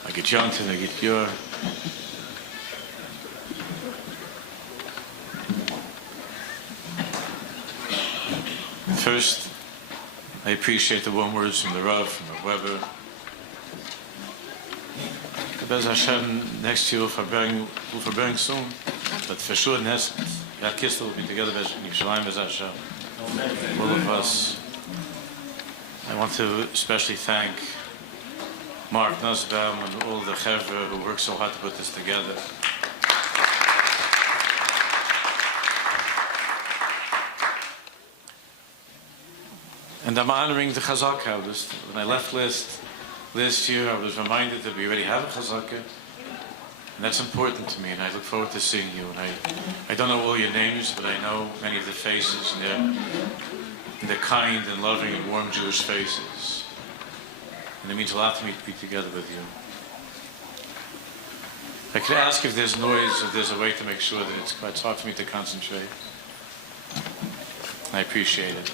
I get Jonathan, I get Yor. First, I appreciate the warm words from the Rav, from the Weber. Bez Hashem, next year we'll Farbrengen soon, but for sure, that Kislev will be together in Yerushalayim, Bez Hashem. All of us. I want to especially thank Mark Nussbaum and all the Chevra who worked so hard to put this together. And I'm honoring the Chazak holders. When I left last year, I was reminded that we already have a Chazaka, and that's important to me, and I look forward to seeing you. And I don't know all your names, but I know many of the faces, and they're kind and loving and warm Jewish faces. And it means a lot to me to be together with you. I could ask if there's noise, if there's a way to make sure that it's hard for me to concentrate. I appreciate it.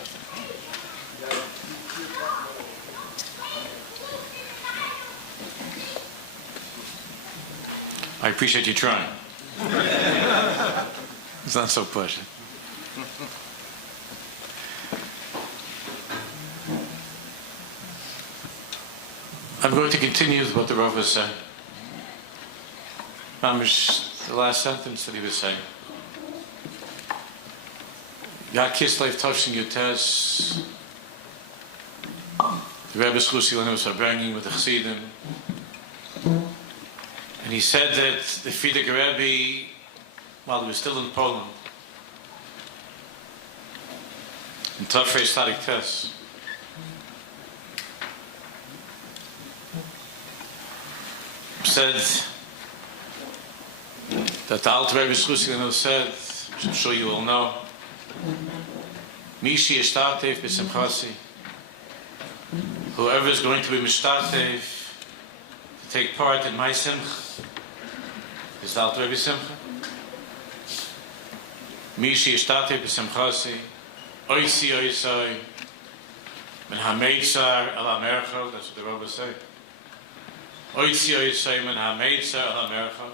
I appreciate you trying. It's not so pleasant. I'm going to continue with what the Rav was saying. The last sentence that he was saying. Yad Kislev Tovshin Yutes. The Rebbe Schusilin was Farbrengen with the Chassidim. And he said that the Frierdiker Rebbe, while he was still in Poland, in Tafrei Stadik Tes, said that the Alter Rebbe Schusilin said, which I'm sure you all know, Mishi Yishtatev B'Simchasi, whoever is going to be Mishtatev, to take part in my Simcha, is the Alter Rebbe Simcha. Mishi Yishtatev B'Simchasi, Oisi Oisai, Men HaMeitzar El HaMercha, that's what the Rebbe say. Oitzi Oisai Men HaMeitzar El HaMercha,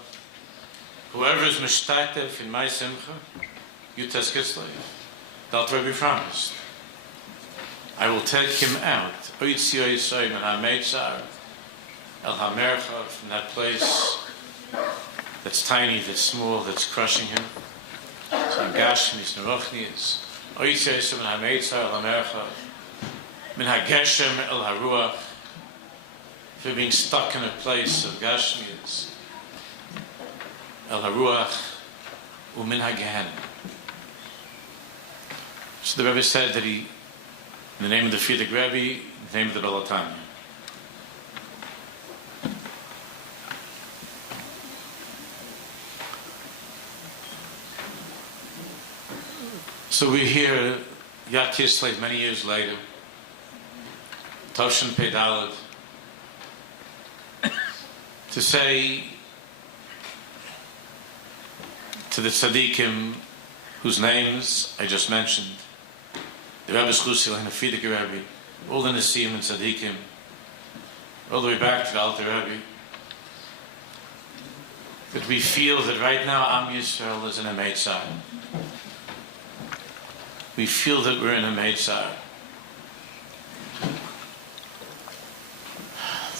whoever is Mishtatev in my Simcha, Yutes Kislev, the Alter Rebbe promised, I will take him out, Oitzi Oisai Men HaMeitzar El HaMercha, from that place that's tiny, that's small, that's crushing him. So Gashmis Nerochnis, Oitzi Oisai Men HaMeitzar El HaMercha, Min HaGeshem El HaRuach, for being stuck in a place of Gashmis, El HaRuach, Umin HaGehenna. So the Rebbe said that he, in the name of the Frierdiker Rebbe, in the name of the Belatanya. So we're here, Yad Kislev, many years later, Toshin Pedalad, to say to the tzaddikim whose names I just mentioned, the Rebbe Schusilin, the Frierdiker Rebbe, all the Nesim and tzaddikim, all the way back to the Alter Rebbe, that we feel that right now Am Yisrael is in a Meitzar. We feel that we're in a Meitzar.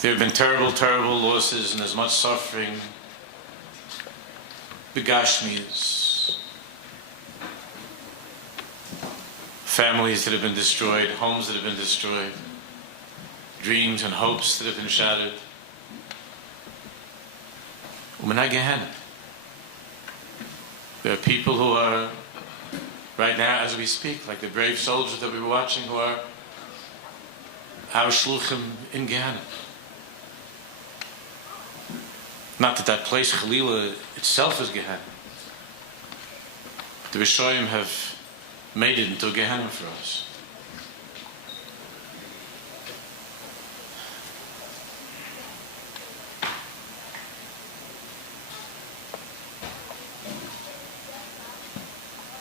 There have been terrible, terrible losses and as much suffering. Begashmias. Families that have been destroyed, homes that have been destroyed, dreams and hopes that have been shattered. Umanai Gehenna. There are people who are, right now as we speak, like the brave soldiers that we were watching, who are our shluchim in Gehenna. Not that that place, Chalila, itself is Gehenna. The Rishoyim have made it into Gehenna for us.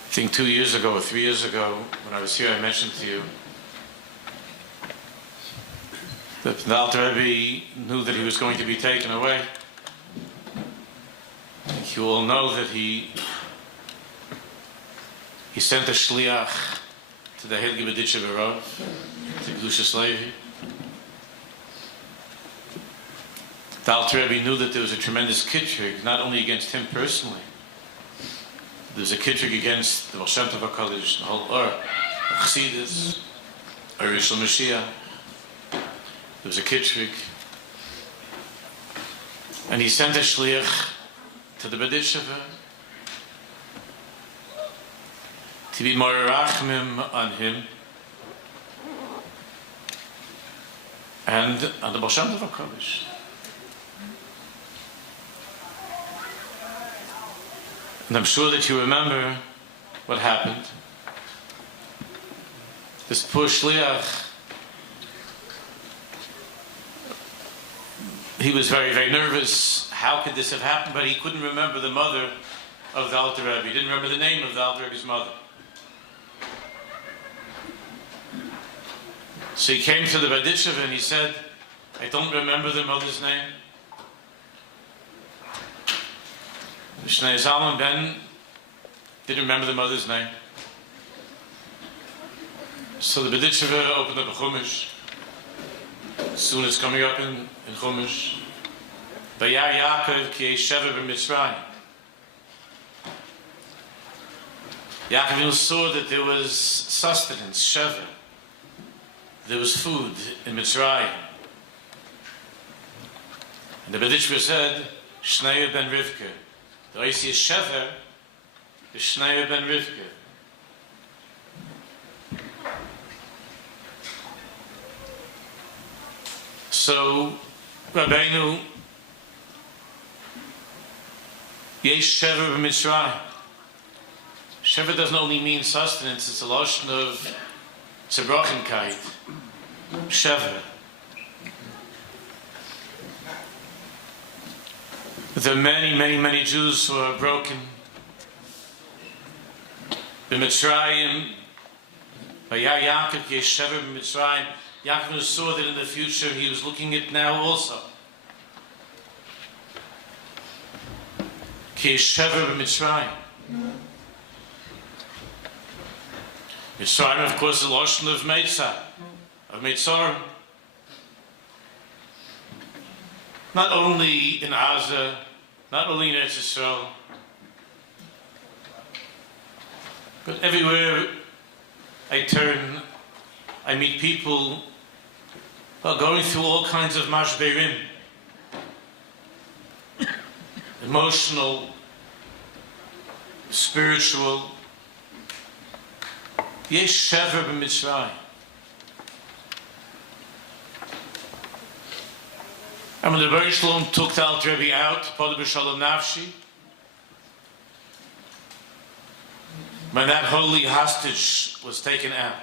I think 2 years ago or 3 years ago, when I was here, I mentioned to you The Alter Rebbe knew that he was going to be taken away. You all know that he sent a shliach to the Heilige Beditche Berov, to Kedushas Levi. The Alter Rebbe knew that there was a tremendous kitrig, not only against him personally. There was a kitrig against the Baal Shem Tov HaKadosh, the whole Or, Chassidus, Yishal Mashiach. There was a kitrig. And he sent a shliach to the Beditche to be more rachmim on him and on the Baal Shem Tov HaKadosh. And I'm sure that you remember what happened. This poor shliach, he was very, very nervous. How could this have happened? But he couldn't remember the mother of the Alter Rebbe. He didn't remember the name of the Alter Rebbe's mother. So he came to the Beditchev and he said, I don't remember the mother's name. The Shnei Zalman Ben didn't remember the mother's name. So the Beditchev opened up a Chumash. Soon it's coming up in Chumash. Vayar Yaakov ki Sheva b'Mitzrayim. Yaakov saw that there was sustenance, Sheva. There was food in Mitzrayim. And the Beditchev said, Shnei ben Rivka. The Oisi is Sheva, the Shnei ben Rivka. So, Rabbeinu, Yesh Sheva b'Mitzrayim. Sheva doesn't only mean sustenance, it's a lotion of Zerbrochenkeit. Sheva. There are many, many, many Jews who are broken. B'Mitzrayim, Vayar Yaakov ki Sheva b'Mitzrayim. Yaakov saw that in the future he was looking at now also. Ki Sheva b'Mitzrayim. Mitzrayim, of course, is the lotion of Meitzah, of Meitzar. Not only in Gaza, not only in Eretz Yisrael, but everywhere I turn, I meet people who are going through all kinds of mashberim, emotional, spiritual. Yesh Sheva b'Mitzrayim. And when the Rebbe Shalom took the Alter Rebbe out, Poda B'Shalom Nafshi, when that holy hostage was taken out,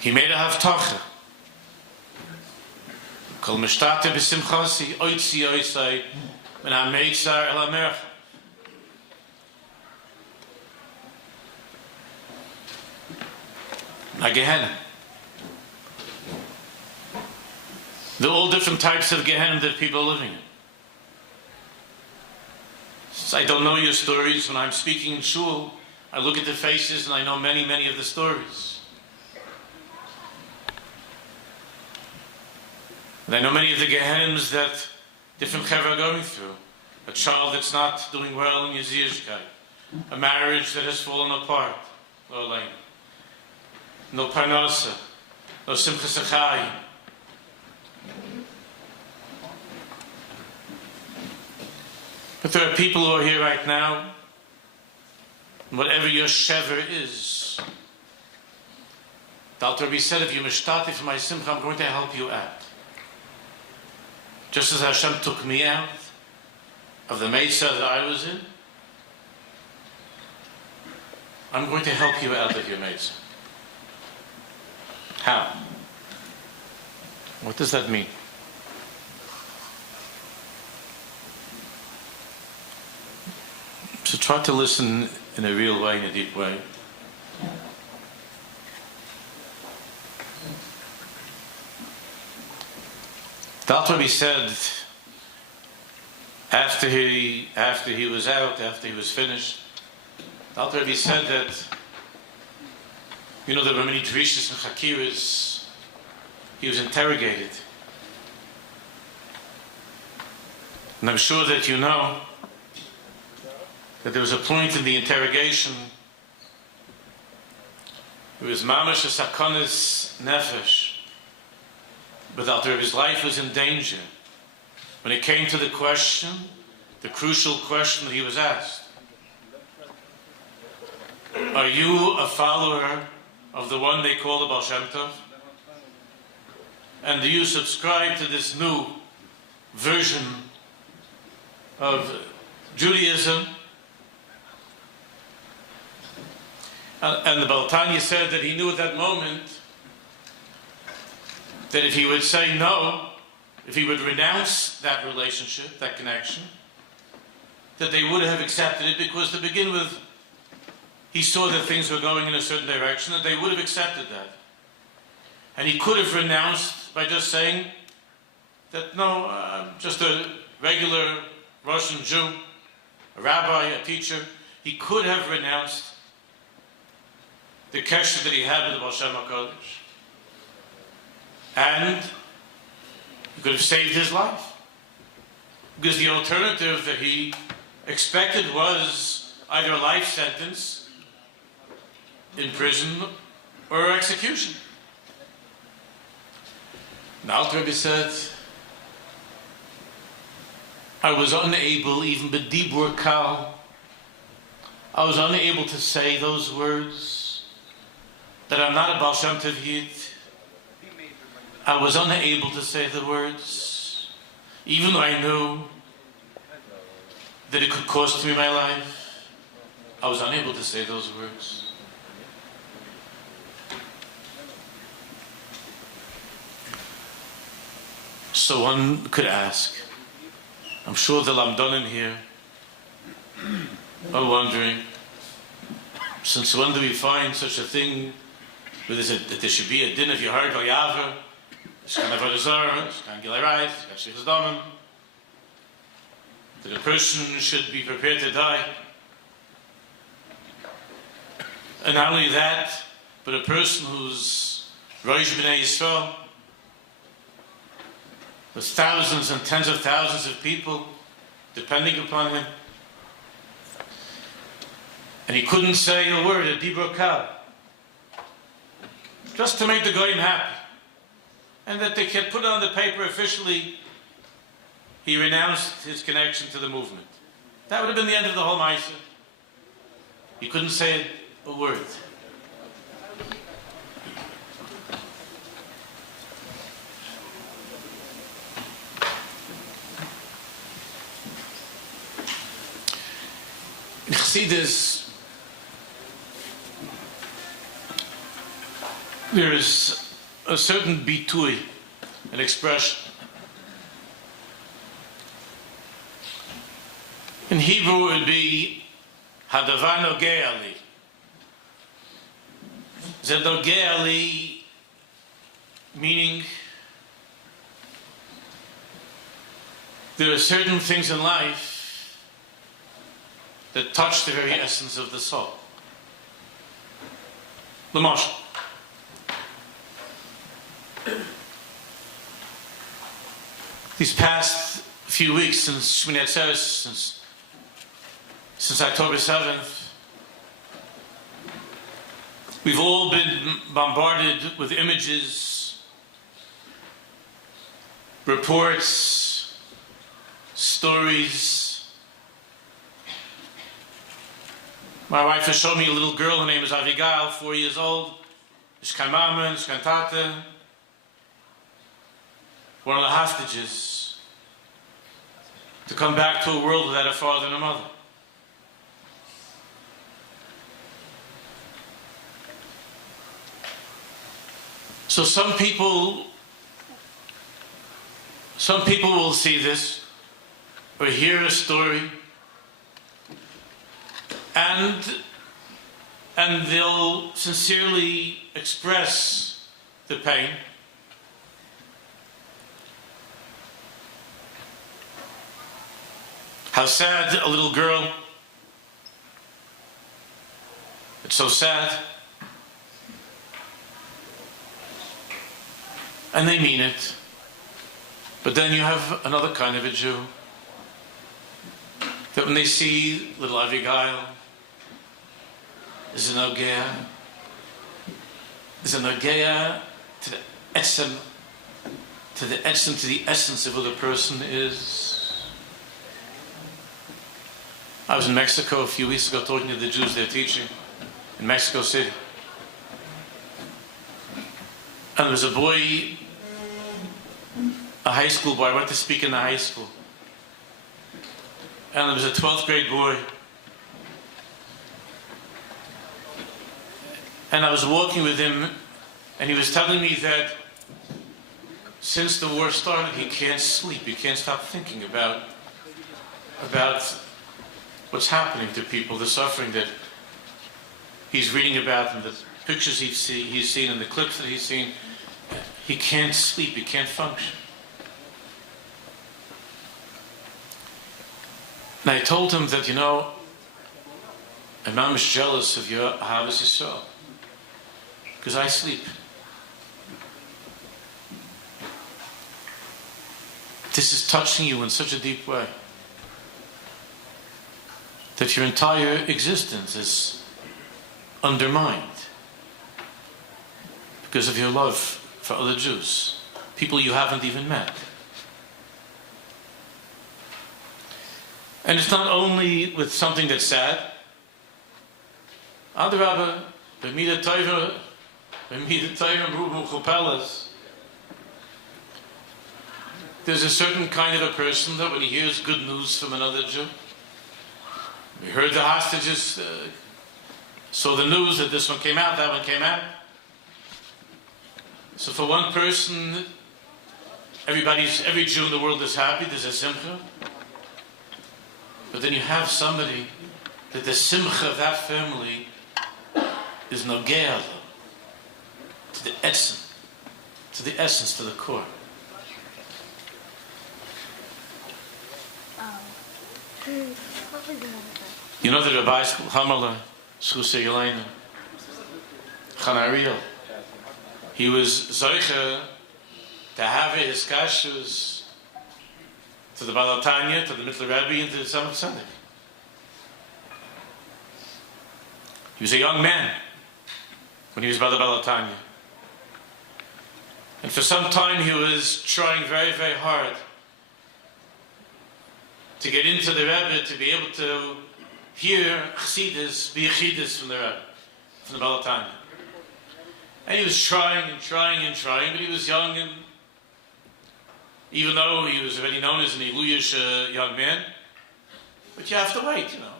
he made a haftacha. Kol mishtate b'simchasi, oitzi oisai, men ha-meitzar el ha-mercha. Gehenna. There are all different types of Gehenna that people are living in. Since I don't know your stories, when I'm speaking in shul, I look at the faces and I know many, many of the stories. And I know many of the Gehennas that different chevra are going through. A child that's not doing well in Yezirshkai. A marriage that has fallen apart. No parnasa, no simchas achayim. But there are people who are here right now, whatever your shever is, the Alter Rebbe said, if you're mishtati for my simcha, I'm going to help you out. Just as Hashem took me out of the mesa that I was in, I'm going to help you out of your mesa. How? What does that mean? So try to listen in a real way, in a deep way. That's what he said after he was out, after he was finished. That's what he said that, you know, there were many drishas and chakiras. He was interrogated. And I'm sure that you know that there was a point in the interrogation. It was mamash sakonis nefesh, but after his life was in danger. When it came to the question, the crucial question that he was asked, are you a follower of the one they call the Baal Shem Tov? And do you subscribe to this new version of Judaism? And the Baal Tanya said that he knew at that moment that if he would say no, if he would renounce that relationship, that connection, that they would have accepted it, because to begin with, he saw that things were going in a certain direction, that they would have accepted that. And he could have renounced by just saying that, no, I'm just a regular Russian Jew, a rabbi, a teacher. He could have renounced the kesher that he had with the Baal Shem HaKadosh. And he could have saved his life. Because the alternative that he expected was either a life sentence in prison or execution. Now, the Rebbe said, I was unable, even b'dibur kal, I was unable to say those words, that I'm not a Baal Shem Tov Yid. I was unable to say the words, even though I knew that it could cost me my life. I was unable to say those words. So one could ask, I'm sure the Lamdonim here are wondering, since when do we find such a thing, that there should be a din of Yehar Goyaver, Shkan Avodah Zarah, Shkan Gilei Rayis, Shkan Shlichus Damim, that a person should be prepared to die. And not only that, but a person who's Rosh B'nai Yisrael, with thousands and tens of thousands of people depending upon him. And he couldn't say a word, a dibur kal, just to make the goyim happy. And that they could put on the paper officially, he renounced his connection to the movement. That would have been the end of the whole Maisa. He couldn't say a word. In Chassidus, there is a certain bitui, an expression. In Hebrew it would be hadavar nogea li. Zeh nogea li, meaning there are certain things in life that touch the very essence of the soul. L'mashal, these past few weeks since Shmini Atzeres, since October 7th, we've all been bombarded with images, reports, stories. My wife has shown me a little girl, her name is Avigail, 4 years old. Shkan Mama, Shkan Tate. One of the hostages to come back to a world without a father and a mother. So some people will see this or hear a story and they'll sincerely express the pain. How sad a little girl. It's so sad. And they mean it. But then you have another kind of a Jew. That when they see little Avigail, is an Ogea to the essence, to the essence of who the person is. I was in Mexico a few weeks ago talking to the Jews they're teaching in Mexico City. And there was a boy, a high school boy. I went to speak in the high school. And there was a 12th grade boy. And I was walking with him, and he was telling me that since the war started, he can't sleep. He can't stop thinking about what's happening to people, the suffering that he's reading about, and the pictures he's seen, and the clips that he's seen. He can't sleep. He can't function. And I told him that, you know, I'm not much jealous of your Ahavas Yisrael, because I sleep. This is touching you in such a deep way that your entire existence is undermined because of your love for other Jews, people you haven't even met. And it's not only with something that's sad. Adrabah, b'midat tova mrubu chupelas. There's a certain kind of a person that when he hears good news from another Jew, we heard the hostages, saw the news that this one came out, that one came out. So for one person, every Jew in the world is happy, there's a simcha. But then you have somebody that the simcha of that family is nogea to the essence, to the core. You know the Rabbi Hamala, Schusei Yelena, Chanariel. He was Zoicha to have his kashus to the Balatanya, to the Mittler Rebbe, and to the Summit Sunday. He was a young man when he was by the Balatanya. And for some time he was trying very, very hard to get into the Rebbe, to be able to hear Chassidus, be Chassidus from the Rebbe, from the Balatanya. And he was trying, but he was young, and even though he was already known as an Iluyish young man, but you have to wait, you know.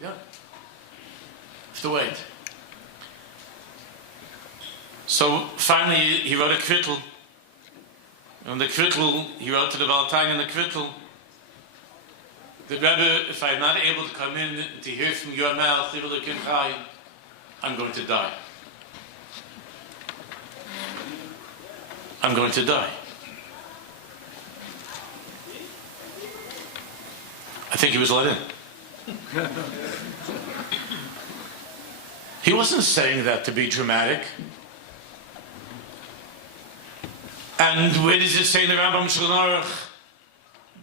You have to wait. So finally he wrote a kvittel. And the kvittel, he wrote to the Balatanya in the kvittel, the Rebbe, if I'm not able to come in to hear from your mouth, I'm going to die. I'm going to die. I think he was let in. He wasn't saying that to be dramatic. And where does it say in the Rambam Shulchan Aruch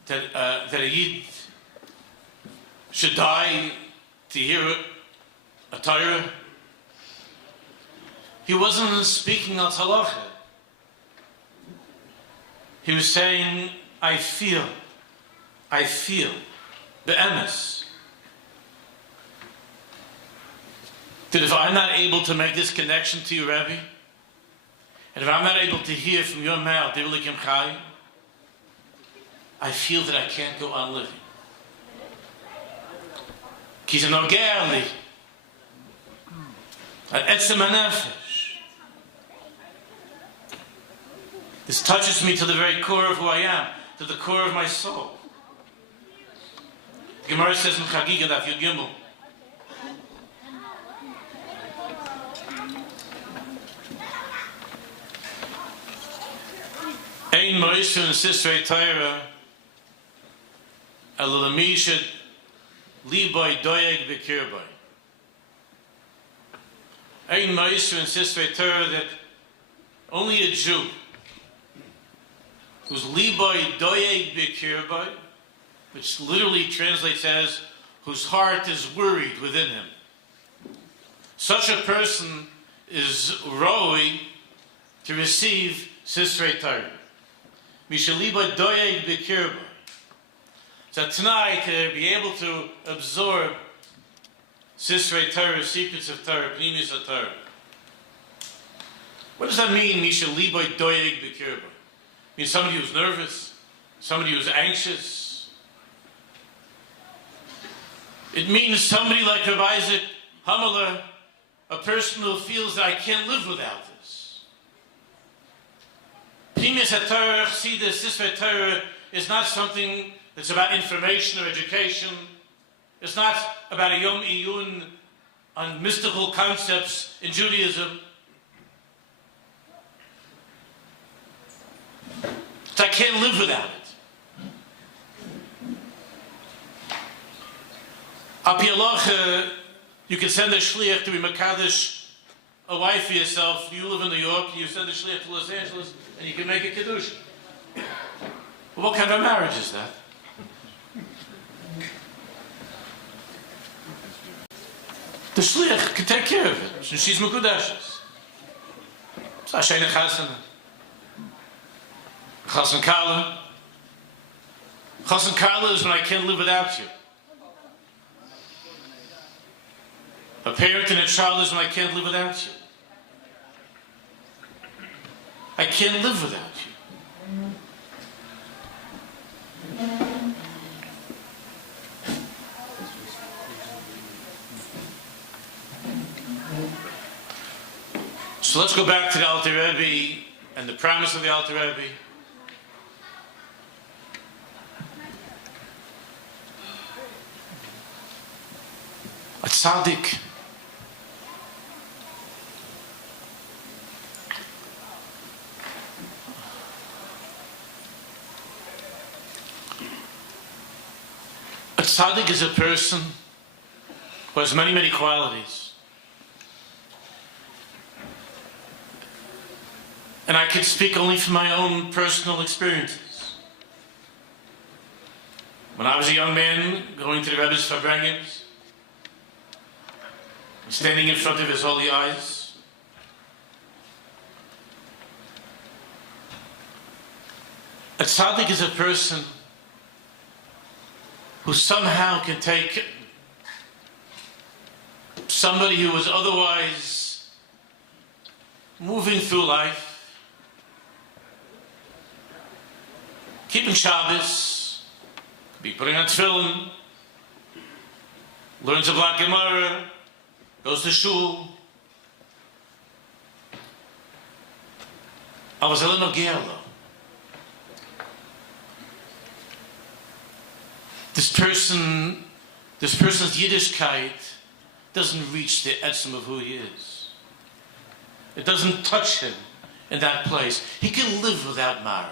that a Yid should die to hear a Torah? He wasn't speaking al halacha. He was saying, I feel, the emes, that if I'm not able to make this connection to you, Rebbe, and if I'm not able to hear from your mouth, I feel that I can't go on living. Kiz nogea li, etzem hanefesh. This touches me to the very core of who I am, to the core of my soul. The Gemara says in Chagiga Daf Yud Gimel, Ein Moishe and Sisrei Torah Elulamisha Liboy Doyeg Bekirboy. Ein Moishe and Sisrei Torah, that only a Jew whose Liboy Doyeg Bekirboy, which literally translates as whose heart is worried within him. Such a person is roi to receive Sisrei Torah. Mishaliba doyeg b'kirba. So tonight, to be able to absorb Sisrei Torah, secrets of Torah, pnimis of Torah. What does that mean, Mishaliba doyeg b'kirba? It means somebody who's nervous, somebody who's anxious. It means somebody like Rabbi Isaac Hameler, a person who feels that I can't live without this. Pnimis HaTorah, Chassidus, Sisrei Torah is not something that's about information or education. It's not about a Yom Iyun on mystical concepts in Judaism. So I can't live without it. Al pi halacha, you can send a shliach to be Makadosh, a wife for yourself. You live in New York, you send a shliach to Los Angeles, and you can make a kiddush. Well, what kind of marriage is that? The shliach can take care of it. And she's Mekudeshes. It's Ashayna Chasana. Chasan Kala. Chasan Kala is when I can't live without you. A parent and a child is when I can't live without you. I can't live without you. So let's go back to the Alter Rebbe and the promise of the Alter Rebbe. A tzaddik is a person who has many, many qualities. And I can speak only from my own personal experiences. When I was a young man going to the Rebbe's Farbrengen, standing in front of his holy eyes, a tzaddik is a person who somehow can take somebody who was otherwise moving through life, keeping Shabbos, be putting on tefillin, learns a Black Gemara, goes to shul. I was a little Gerlo. This person's Yiddishkeit doesn't reach the etzem of who he is. It doesn't touch him in that place. He can live without Marav.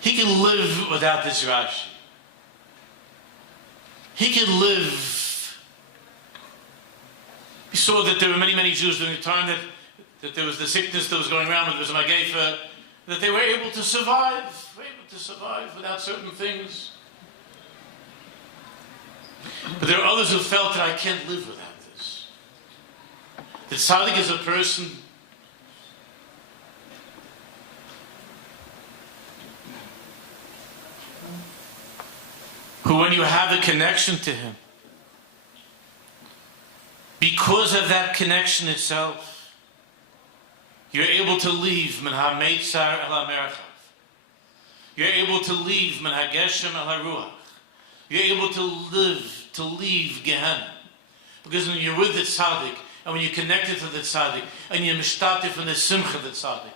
He can live without this Rashi. He can live. We saw that there were many, many Jews during the time that there was the sickness that was going around, when there was a Magaifa, that they were able to survive without certain things. But there are others who felt that I can't live without this. That tzaddik is a person who, when you have a connection to him, because of that connection itself, you're able to leave min ha-meitzar el ha-merchav. You're able to leave min ha-geshem el ha-ruach. You're able to leave Gehenna. Because when you're with the tzaddik, and when you're connected to the tzaddik, and you're mishtatif in the simcha of the tzaddik,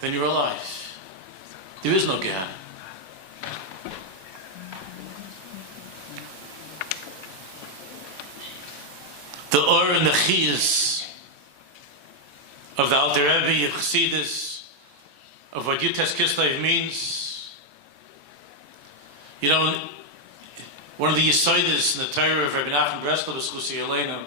then you're alive. There is no Gehenna. The Or and the Chiyas of the Alter Rebbe, of Chassidus, of what Yutes Kislev means. You know, one of the Yesodis in the Torah of Rabbi Nachman Breslov is Chusi Elena,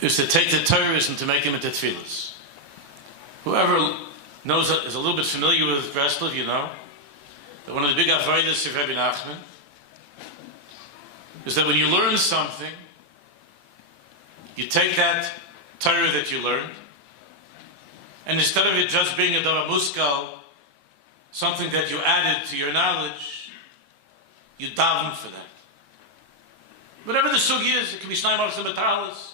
is to take the Torahs and to make them into tefillas. Whoever knows, is a little bit familiar with Breslov, you know, that one of the big avodas of Rabbi Nachman is that when you learn something, you take that Torah that you learned, and instead of it just being a davar muskal, something that you added to your knowledge, you daven for that. Whatever the sugi is, it can be shnai marsim betalis,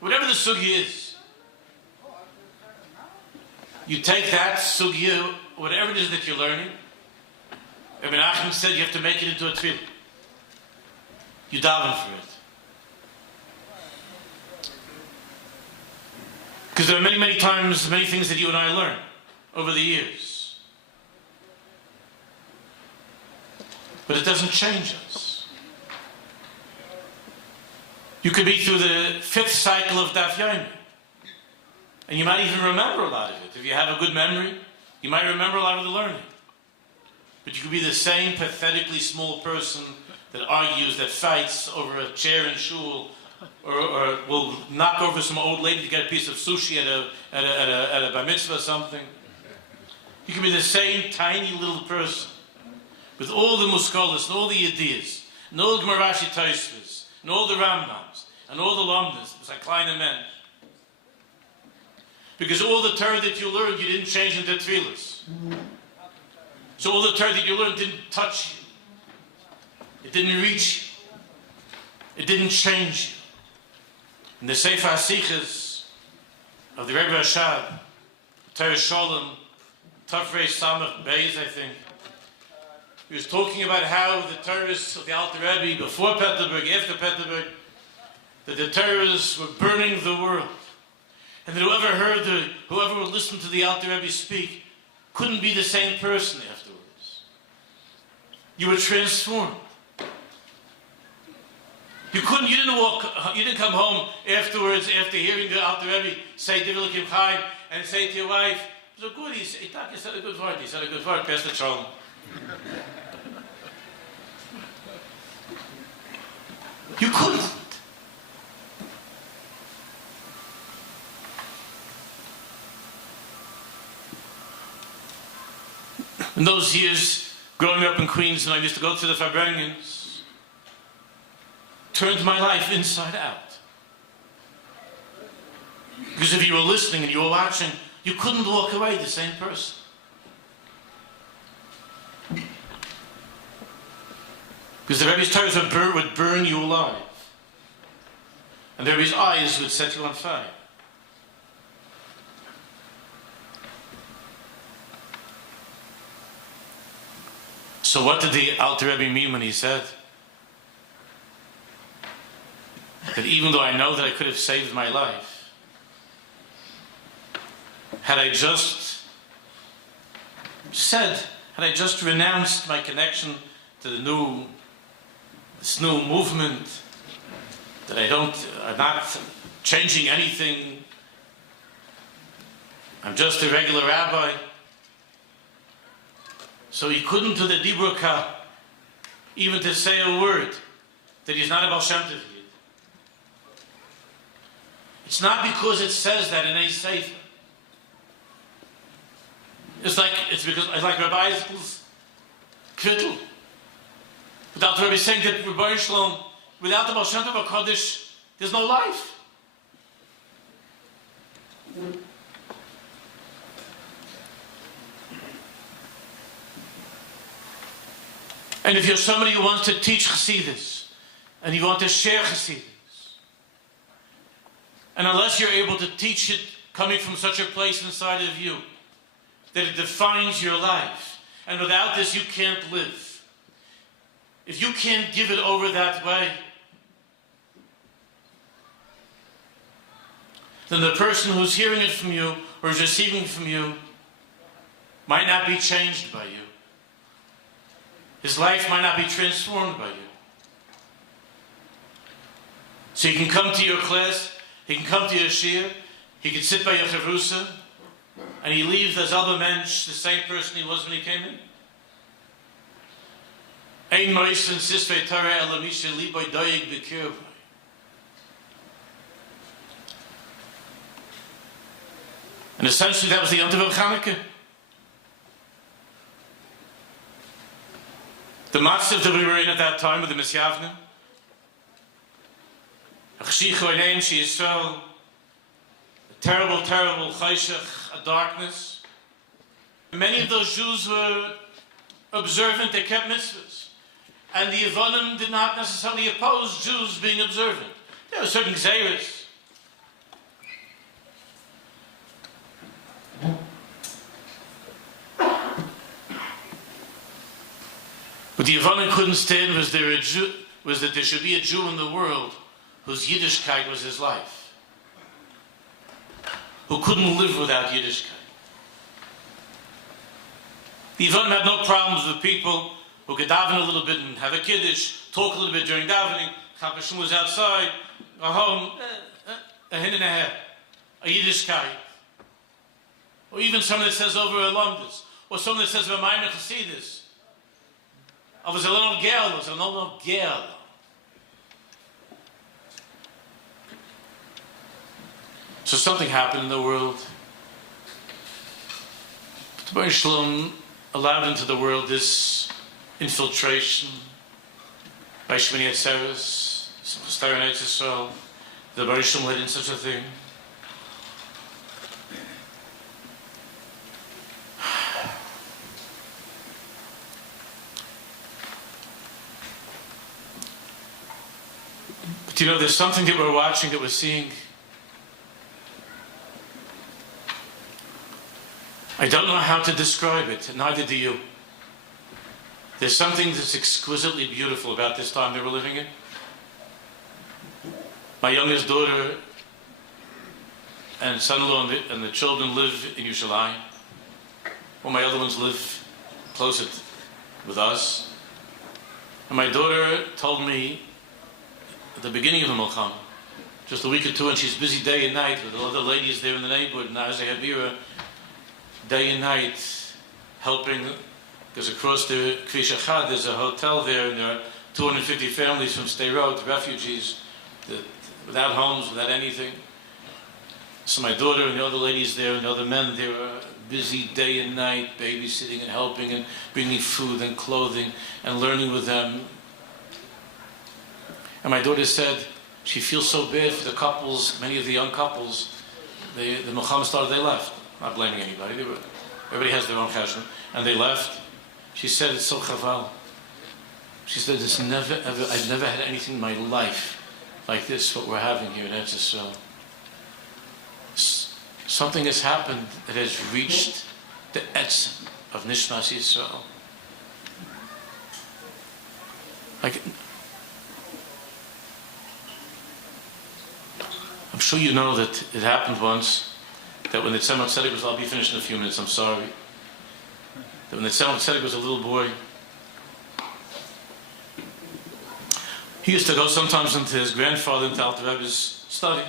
whatever the sugi is, you take that sugi, whatever it is that you're learning. Rabbi Nachman said you have to make it into a tefillah. You daven for it. Because there are many, many times, many things that you and I learn over the years. But it doesn't change us. You could be through the 5th cycle of Daf Yomi, and you might even remember a lot of it. If you have a good memory, you might remember a lot of the learning. But you could be the same pathetically small person that argues, that fights over a chair in shul, or will knock over some old lady to get a piece of sushi at a bar mitzvah or something. You can be the same tiny little person with all the muskolas and all the ideas, and all the Gemarashi Tosfos, and all the Rambams, and all the Lomdas, it's like kleine Mensch. Because all the Torah that you learned, you didn't change into tefillas. So all the Torah that you learned didn't touch you. It didn't reach you. It didn't change you. In the Sefer HaSichas of the Rebbe Rashab, Torah Sholem, Tafrei Samach Beis, I think, he was talking about how the Torahs of the Alter Rebbe, before Peterburg, after Peterburg, that the Torahs were burning the world. And that whoever would listen to the Alter Rebbe speak couldn't be the same person afterwards. You were transformed. You didn't come home afterwards, after hearing the Alter Rebbe say Divul Kim Chaim, and say to your wife, so good, he said a good word, Pastor Shalom. You couldn't. In those years, growing up in Queens, when I used to go to the Farbrengens, turned my life inside out. Because if you were listening and you were watching, you couldn't walk away the same person. Because the Rebbe's Torahs would burn you alive. And the Rebbe's eyes would set you on fire. So what did the Alter Rebbe mean when he said that even though I know that I could have saved my life, had I just renounced my connection to this new movement, that I'm not changing anything, I'm just a regular rabbi. So he couldn't do the Dibur even to say a word that he's not a Baal Shem Tov Yid. It's not because it says that in a Sefer. It's like Rabbi Ezekiel's Kvittel. Without the Rebbe saying that Rabbi Shalom, without the Baal Shem Tov HaKadosh, there's no life. And if you're somebody who wants to teach Chassidus, and you want to share Chassidus, and unless you're able to teach it coming from such a place inside of you, that it defines your life, and without this you can't live. If you can't give it over that way, then the person who's hearing it from you, or is receiving it from you, might not be changed by you. His life might not be transformed by you. So he can come to your class, he can come to your shir, he can sit by your chavrusa, and he leaves as Alba Mensch, the same person he was when he came in. Ein Moisen Sisvei Torah Elamisha Liboy Doyeg Bekirvai. And essentially that was the Yom Tov of Chanukah. The matzv that we were in at that time with the Misyavnim. Achshichu Eineim She Yisrael. A terrible, terrible chayshach, a darkness. Many of those Jews were observant, they kept mitzvahs. And the Yevonim did not necessarily oppose Jews being observant. There were certain gzeiros. But the Yevonim couldn't stand was that there should be a Jew in the world whose Yiddishkeit was his life, who couldn't live without Yiddishkeit. The Yevonim had no problems with people who could daven a little bit and have a kiddush, talk a little bit during davening, Chapashim was outside, go home, a hin and a half, a Yiddishkeit. Or even someone that says over a lumdus, or someone that says over Maimon Chasidus. I was a little girl, So something happened in the world. The Baruch Shalom allowed into the world this infiltration by Shmini Atzeres, Chastar and Yisrael. The Baruch Shalom led in such a thing. But you know, there's something that we're watching, that we're seeing. I don't know how to describe it, neither do you. There's something that's exquisitely beautiful about this time that we're living in. My youngest daughter and son-in-law and the children live in Yerushalayim. Well, my other ones live closer with us. And my daughter told me at the beginning of the Milchama, just a week or two, and she's busy day and night with all the ladies there in the neighborhood, and as they have here, day and night, helping, because across the Kvish Achad, there's a hotel there, and there are 250 families from Sderot, refugees, without homes, without anything. So my daughter and the other ladies there, and the other men, they were busy day and night, babysitting and helping and bringing food and clothing and learning with them. And my daughter said she feels so bad for the couples, many of the young couples. The Milchama started, they left. Not blaming anybody. Everybody has their own cheshbon. And they left. She said, it's so chaval. She said, I've never had anything in my life like this, what we're having here in Eretz Yisrael. Something has happened that has reached the etzem of Nishmas Yisrael. Like, I'm sure you know that it happened once, that when the Tzemach Tzedek was, I'll be finished in a few minutes, I'm sorry. That when the Tzemach Tzedek was a little boy, he used to go sometimes into his grandfather, into Alter Rebbe's study.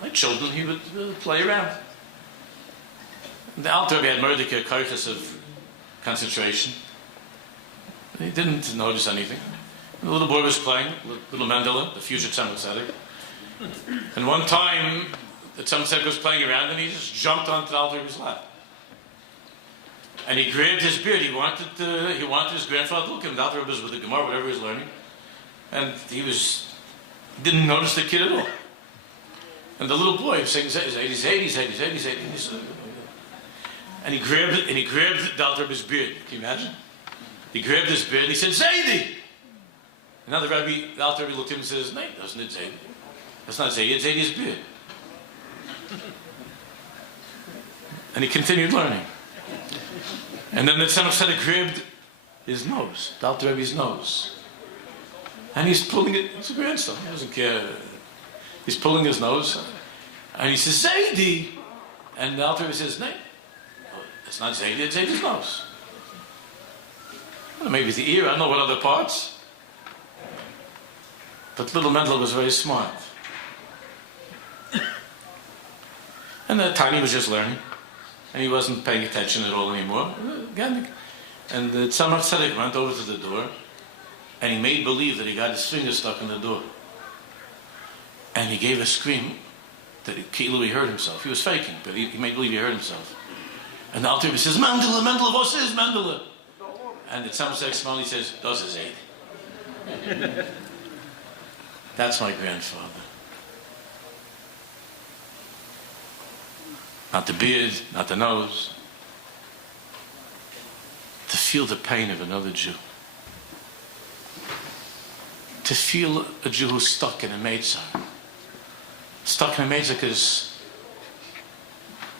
Like children, he would play around. And the Alter Rebbe had Mordecai Koiches of concentration. He didn't notice anything. The little boy was playing, little Mandela, the future Tzemach Tzedek. And one time, the Tzemach Tzedek was playing around, and he just jumped onto the Alter Rebbe's lap. And he grabbed his beard. He wanted his grandfather to look at him. The Alter Rebbe was with the Gemara, whatever he was learning, and he didn't notice the kid at all. And the little boy was saying, "He's 80." And he grabbed the Alter Rebbe's beard. Can you imagine? He grabbed his beard and he said, "Zaidi." And now the Alter Rebbe looked at him and says, "No, doesn't it Zaidi? That's not Zaidi. It's Zaidi's beard." And he continued learning. And then the Tzemach Tzedek grabbed his nose, the Alter Rebbe's nose, and he's pulling it. It's a grandson. He doesn't care. He's pulling his nose, and he says, "Zaidi," and the Alter Rebbe says, "No, it's not Zaidi. It's Zaidi's nose." Well, maybe the ear. I don't know what other parts. But little Mendel was very smart. And Tiny was just learning. And he wasn't paying attention at all anymore. And the Tzemach Tzedek went over to the door, and he made believe that he got his finger stuck in the door. And he gave a scream that he heard himself. He was faking, but he made believe he heard himself. And the Alter Rebbe says, Mendele, Mendele, was is Mendele? And the Tzemach Tzedek smiled, he says, das is it. That's my grandfather. Not the beard, not the nose. To feel the pain of another Jew. To feel a Jew who's stuck in a Meitzah. Stuck in a Meitzah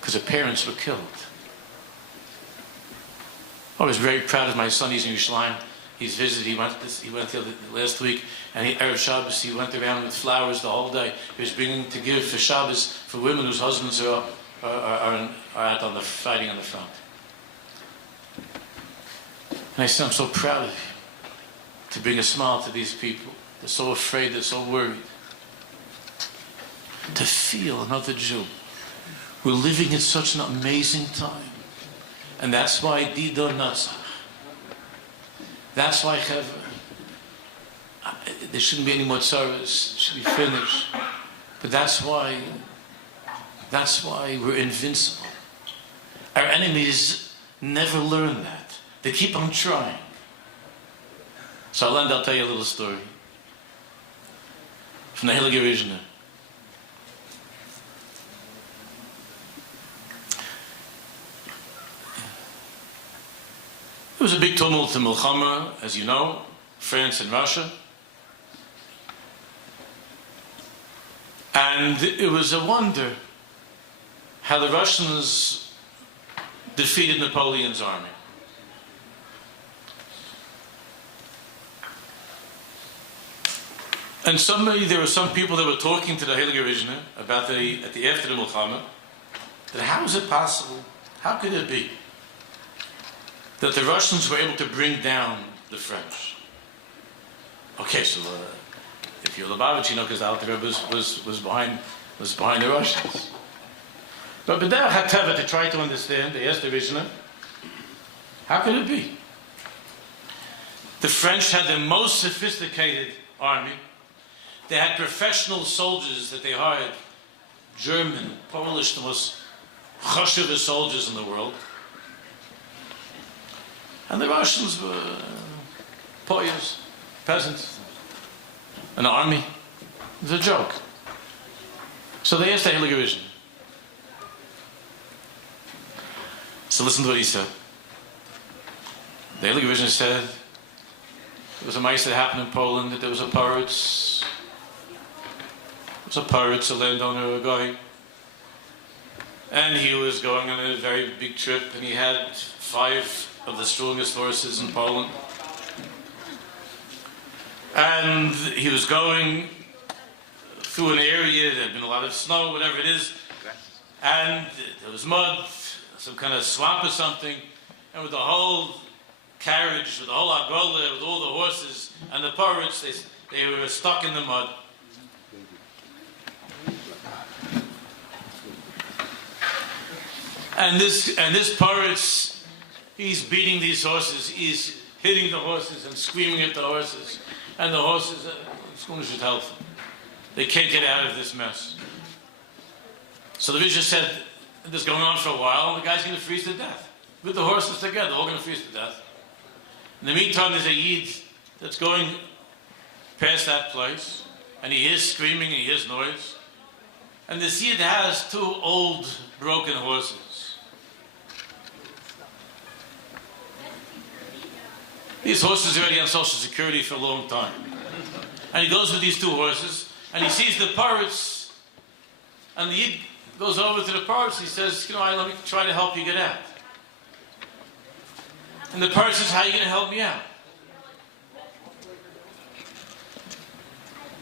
because her parents were killed. I was very proud of my son. He's in Yerushalayim. He's visited. He went last week, and Erev Shabbos, he went around with flowers the whole day. He was bringing to give for Shabbos for women whose husbands are out on the fighting on the front. And I said, I'm so proud of you to bring a smile to these people. They're so afraid, they're so worried. To feel another Jew. We're living in such an amazing time. And that's why Dida Natzach. That's why there shouldn't be any more tzaras. It should be finished. But that's why we're invincible. Our enemies never learn that. They keep on trying. So I'll tell you a little story from the Heilige Rishna. There was a big tumult in Milchama, as you know, France and Russia. And it was a wonder how the Russians defeated Napoleon's army. And there were some people that were talking to the Heilige Rishna about after the Milchama, that how is it possible, how could it be that the Russians were able to bring down the French? Okay, so if you're Lubavitch, you know, because the Alter Rebbe was behind the Russians. But B'derech HaTeva, to try to understand, they asked the Rishna, how could it be? The French had the most sophisticated army. They had professional soldiers that they hired, German, Polish, the most chashuv soldiers in the world. And the Russians were poyas, peasants, an army. It was a joke. So they asked the Heilige Rishna. So listen to what he said. The Heilige Rishna said, there was a mice that happened in Poland, that there was a pirates. There was a pirates, a landowner, a guy. And he was going on a very big trip, and he had 5 of the strongest horses in Poland. And he was going through an area, there had been a lot of snow, whatever it is, and there was mud, some kind of swamp or something, and with the whole carriage, with the whole agola, with all the horses and the pirates, they were stuck in the mud. And this pirates, he's beating these horses, he's hitting the horses and screaming at the horses, and the horses, should help them. They can't get out of this mess. So the Rishna said, this is going on for a while, and the guy's going to freeze to death. With the horses together, they're all going to freeze to death. In the meantime, there's a Yid that's going past that place, and he hears screaming, and he hears noise. And this Yid has 2 old, broken horses. These horses are already on Social Security for a long time. And he goes with these 2 horses, and he sees the pirates, and the Yid goes over to the pirates, and he says, let me try to help you get out. And the pirate says, how are you going to help me out?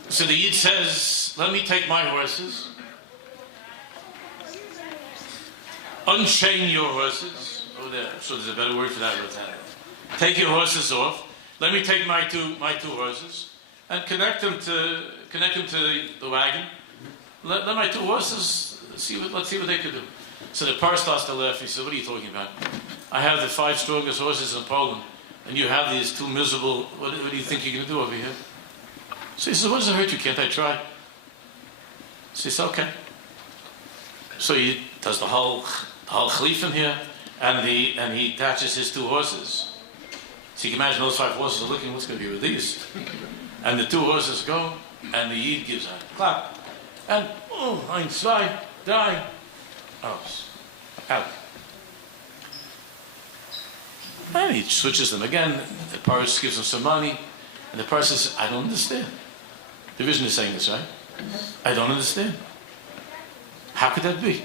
So the Yid says, let me take my horses, unchain your horses. Oh, there. So there's a better word for that. Take your horses off. Let me take my two horses. and connect them to the wagon. Let my two horses let's see what they could do. So the par starts to laugh. He says, "What are you talking about? I have the 5 strongest horses in Poland, and you have these 2 miserable. What do you think you're going to do over here?" So he says, "What does it hurt you? Can't I try?" So he says, "Okay." So he does the whole chlif in here, and he attaches his 2 horses. So you can imagine those 5 horses are looking, what's going to be with these? And the 2 horses go, and the Yid gives a clap. And, 1, 2, 3, out. And he switches them again. The Paris gives him some money. And the Paris says, "I don't understand." The vision is saying this, right? "I don't understand. How could that be?"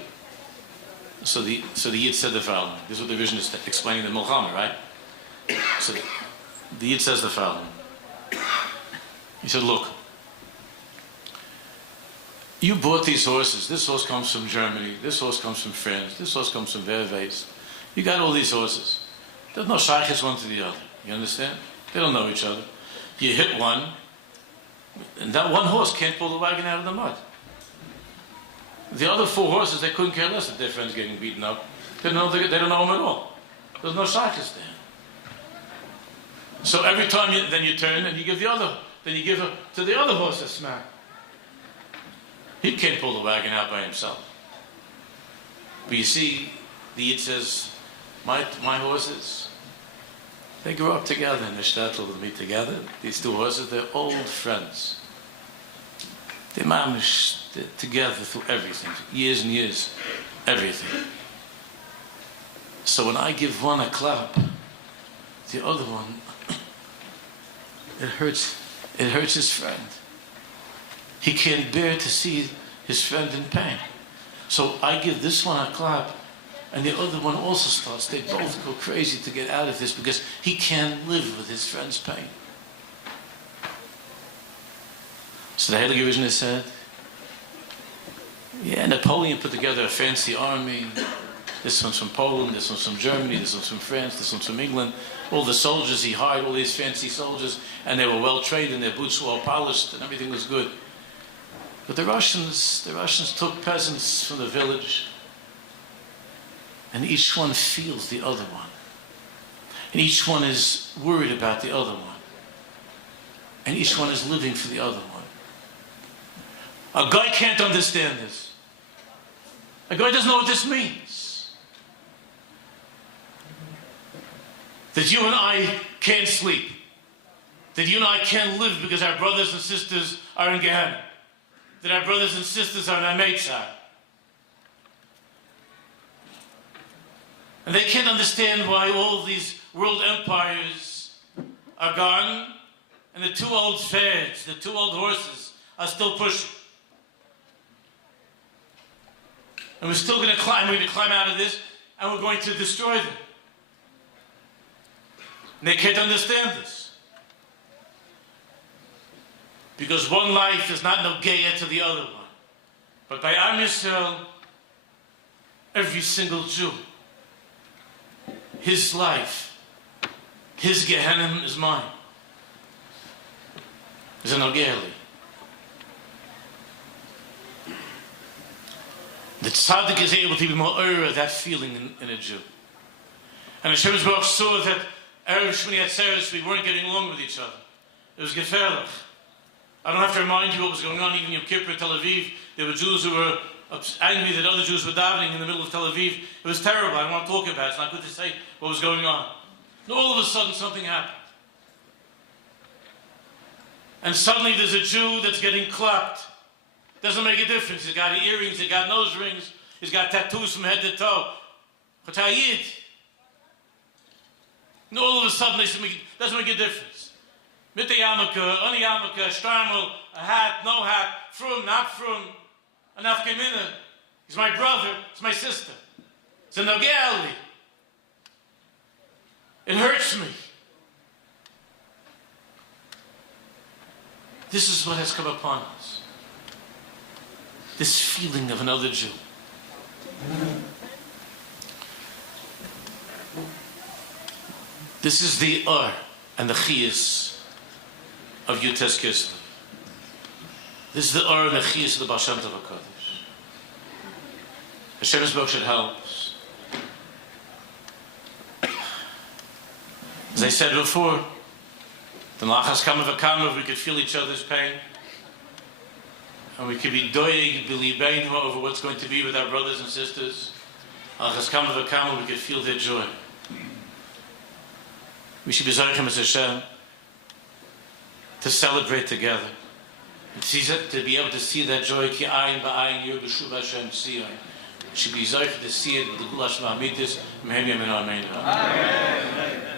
So the Yid said the following. This is what the vision is explaining the Milchama, right? So the Yid says the following. He said, "Look, you bought these horses. This horse comes from Germany. This horse comes from France. This horse comes from Verveis. You got all these horses. There's no shaykhs one to the other. You understand? They don't know each other. You hit one, and that one horse can't pull the wagon out of the mud. The other 4 horses, they couldn't care less that their friend's getting beaten up. They don't know them at all. There's no shaykhs there. So every time you turn and you give to the other horse a smack. He can't pull the wagon out by himself. But you see, the Yid says, my horses, they grew up together in the shtetl with me together. These 2 horses, they're old friends. They're mamish, they're together through everything, years and years, everything. So when I give one a clap, the other one, it hurts his friend. He can't bear to see his friend in pain. So I give this one a clap, and the other one also starts. They both go crazy to get out of this because he can't live with his friend's pain. So the Heilige Vision has said, yeah, Napoleon put together a fancy army. This one's from Poland, this one's from Germany, this one's from France, this one's from England. All the soldiers, he hired all these fancy soldiers, and they were well trained and their boots were all polished and everything was good. But the Russians took peasants from the village, and each one feels the other one. And each one is worried about the other one. And each one is living for the other one. A guy can't understand this. A guy doesn't know what this means. That you and I can't sleep. That you and I can't live because our brothers and sisters are in Gehenna. That our brothers and sisters are in Ameitzar. And they can't understand why all these world empires are gone and the 2 old fads, the 2 old horses are still pushing. And we're still going to climb out of this, and we're going to destroy them. And they can't understand this. Because one life is not no geya to the other one. But by Am Yisrael, every single Jew, his life, his Gehenna is mine. Is an Ogeli. The tzaddik is able to be more aware of that feeling in a Jew. And Hashem Baruch saw that Erev Shmini Atzeres, we weren't getting along with each other. It was gefährlich. I don't have to remind you what was going on even in Yom Kippur in Tel Aviv. There were Jews who were angry that other Jews were davening in the middle of Tel Aviv. It was terrible. I don't want to talk about it. It's not good to say what was going on. And all of a sudden something happened. And suddenly there's a Jew that's getting clapped. Doesn't make a difference. He's got earrings, he's got nose rings, he's got tattoos from head to toe. Chotayid. And all of a sudden, it doesn't make a difference. Mitte yarmulke, ohne yarmulke, shtarmel, a hat, no hat, frum, not frum, an afgemina. He's my brother, it's my sister. It's a nogeali. It hurts me. This is what has come upon us. This feeling of another Jew. This is the and the chiyas of Yutes Kislev. This is the Or and the Chiyas of the Baal Shem Tov HaKadosh. Hashem's book should help us. As I said before, the Malachas Kama V'Kama, we could feel each other's pain. And we could be doyeg b'libeinu over what's going to be with our brothers and sisters. Malachas Kama V'Kama, we could feel their joy. We should be Zarechim as Hashem to celebrate together. And to be able to see that joy, ki ayin ba'ayin yir b'shuv Hashem tziyah. We should be Zarechim to see it with the Gulash Ma'amitis, Mehem Yamin Amen. Amen.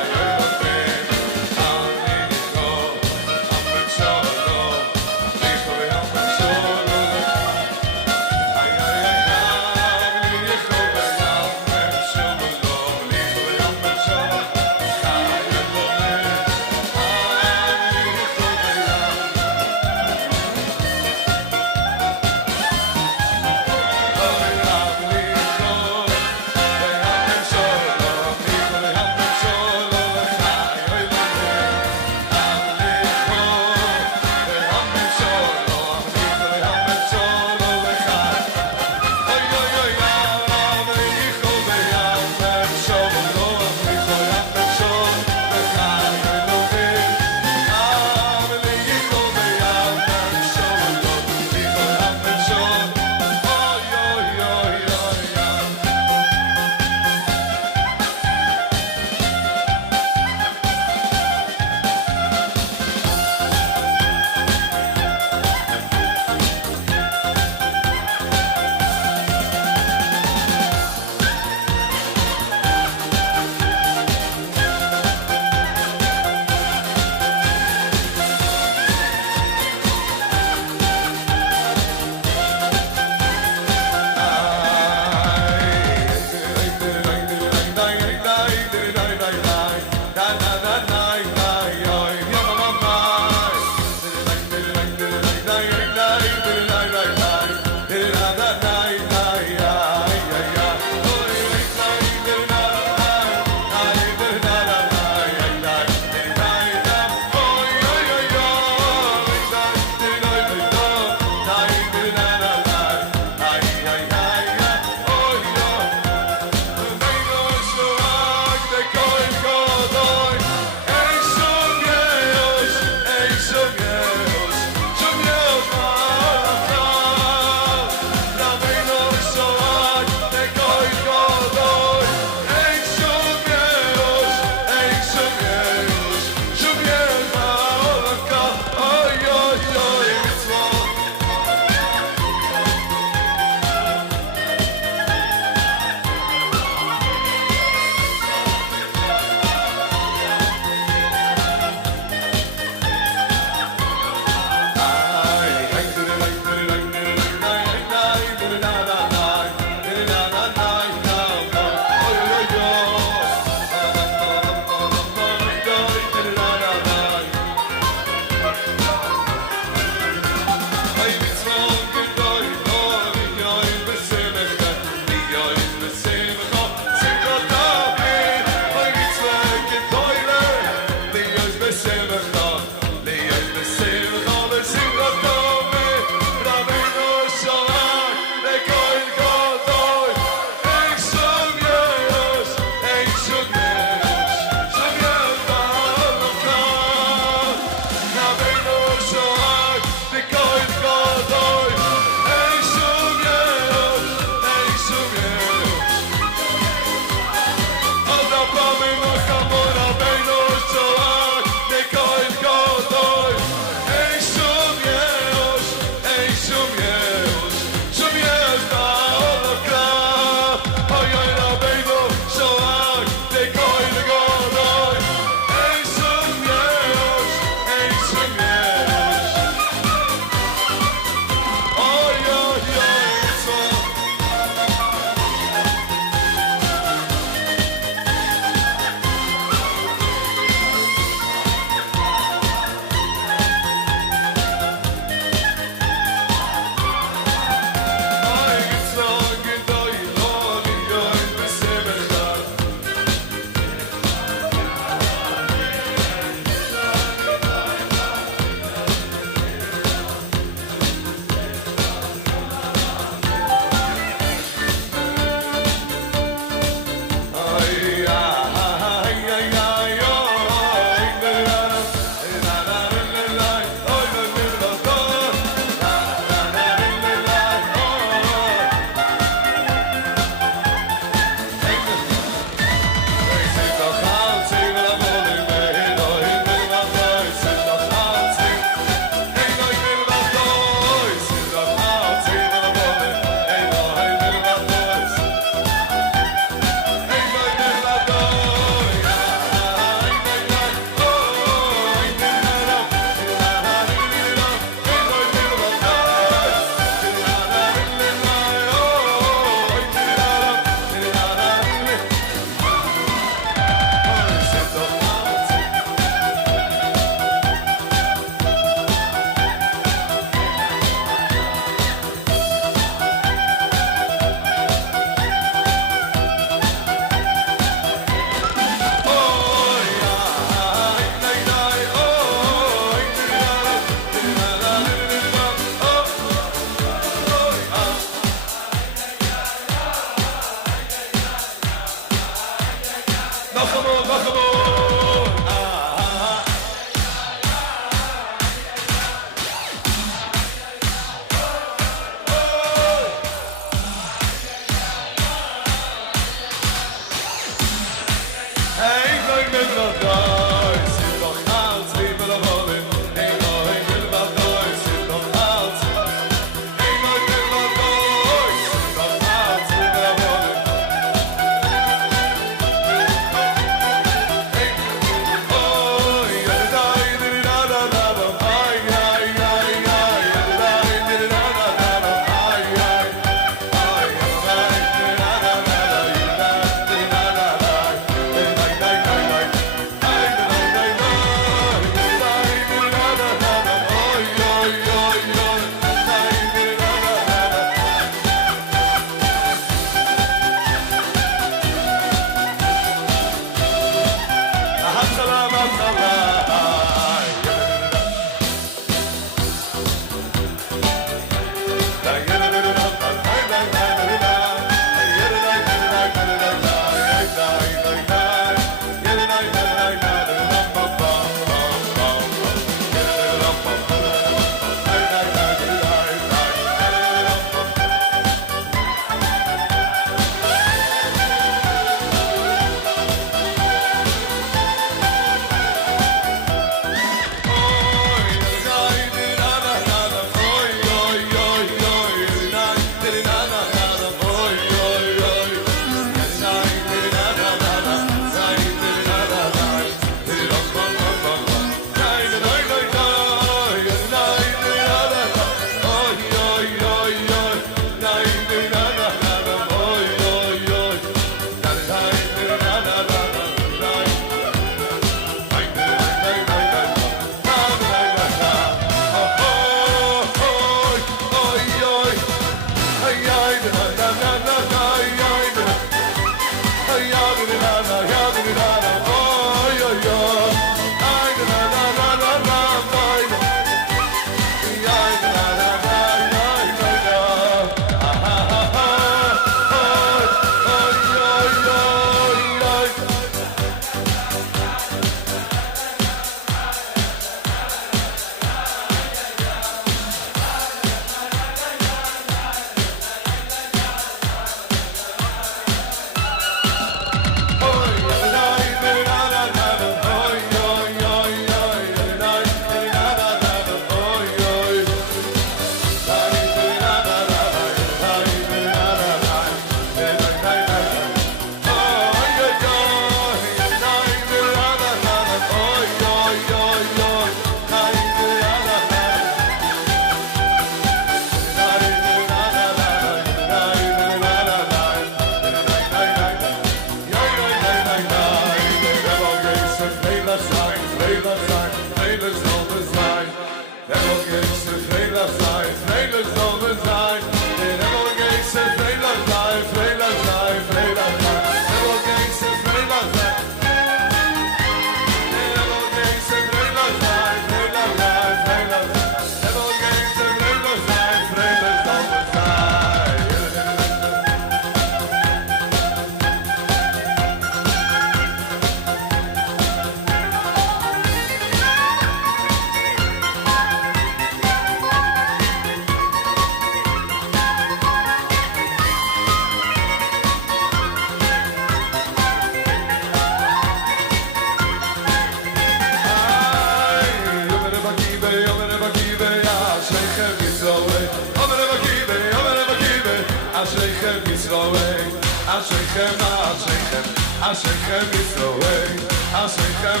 Yisroel, Ashrechem, Ashrechem, Ashrechem Yisroel, Ashrechem,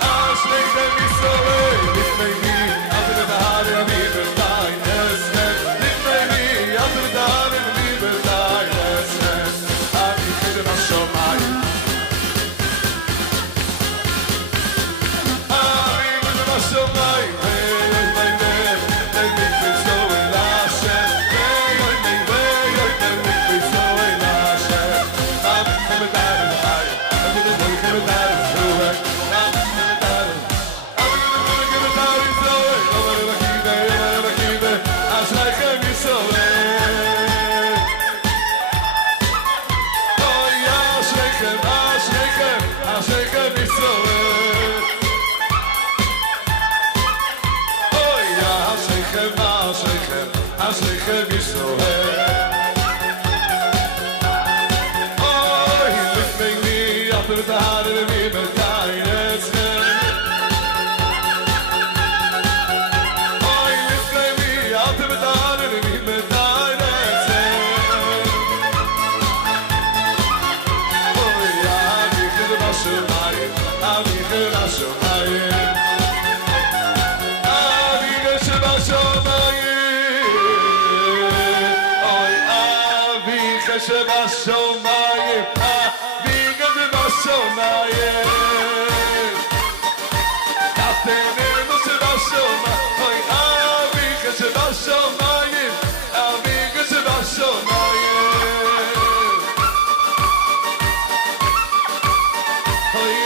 Ashrechem Yisroel, Lifnei mi, after the Harim, Libertine, Eshem, Lifnei mi, after the Harim, Libertine, Eshem, Ani Chedem HaShomayim, Ani Chedem HaShomayim, Ashrechem Yisroel. Oh, he lifting me up in the heart of me, but guidance him. Oh, he lifting me up in the heart of me, but guidance him. Oh, yeah, Ani Chedem HaShomayim, Ani Chedem HaShomayim, Ani Chedem HaShomayim. Sheba Shomayim, Aviga Sheba Shomayim, Katenim Sheba Shomayim, Aviga Sheba Shomayim, Aviga Sheba Shomayim,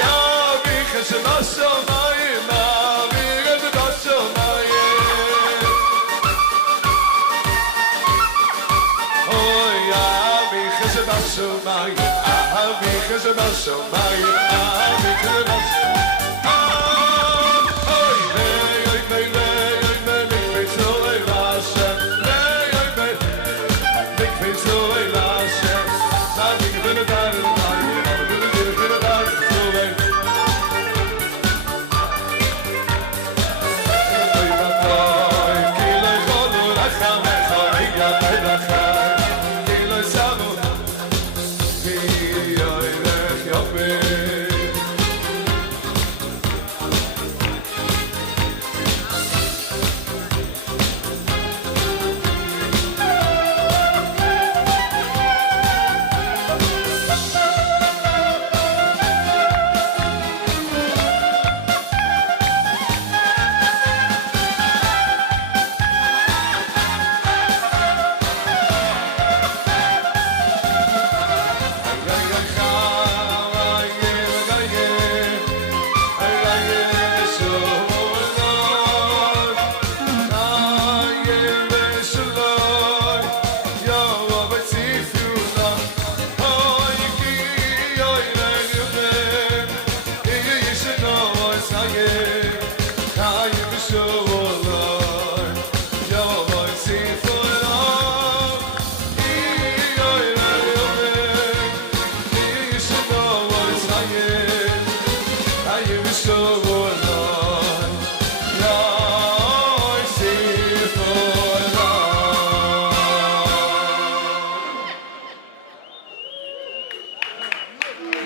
Aviga Sheba Shomayim, Aviga Sheba Shomayim. Shomayim, Avi Chesed Shomayim, Avi Chesed Shomayim. Oy vey, oy vey, oy vey, mikvei tzolei Lashem. Vey, oy vey, mikvei tzolei Lashem. Avi Chesed Shomayim, Avi Chesed Shomayim. Oy vatoy, ki lo ycholu rachamecha, igam edachai, ki lo samu.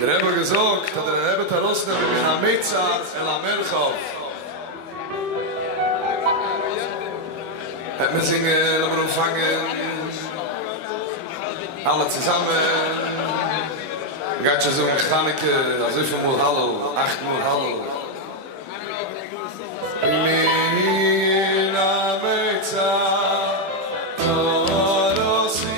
Der Rebbe gesagt, dass der Rebbe Tarosne mit einer Mitzah in der Melchov. Wir singen, wir umfangen, alle zusammen. Gaat je zo in Chaneke, als even moet hallo, 8 moet hallo. Mina Mitzah, Torosiko.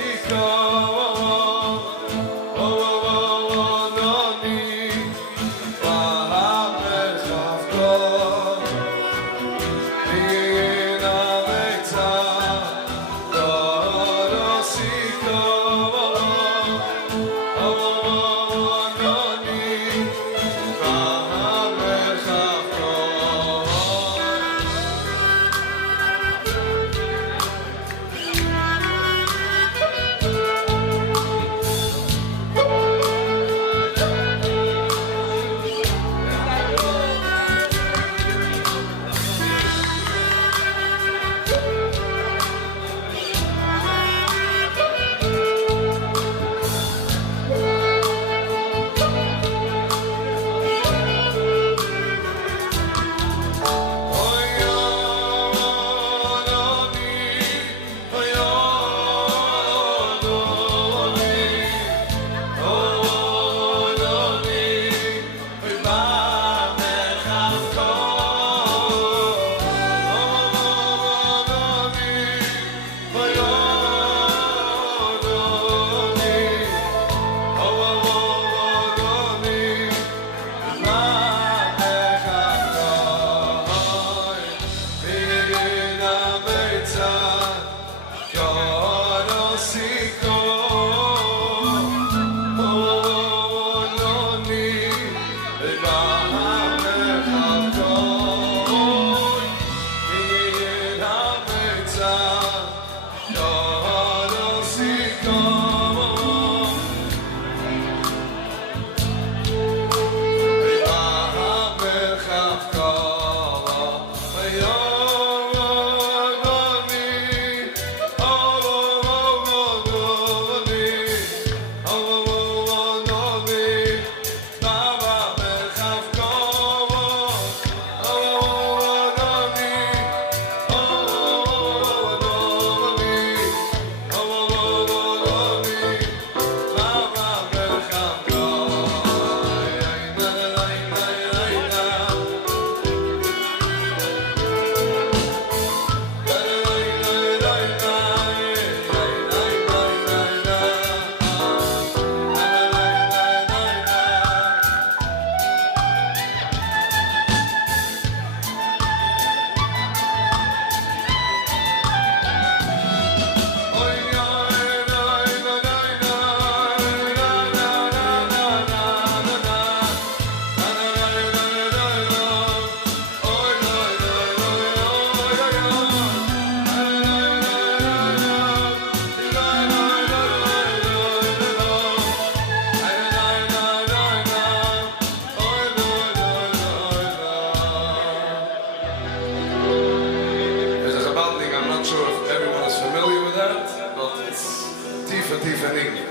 tiefe Ning.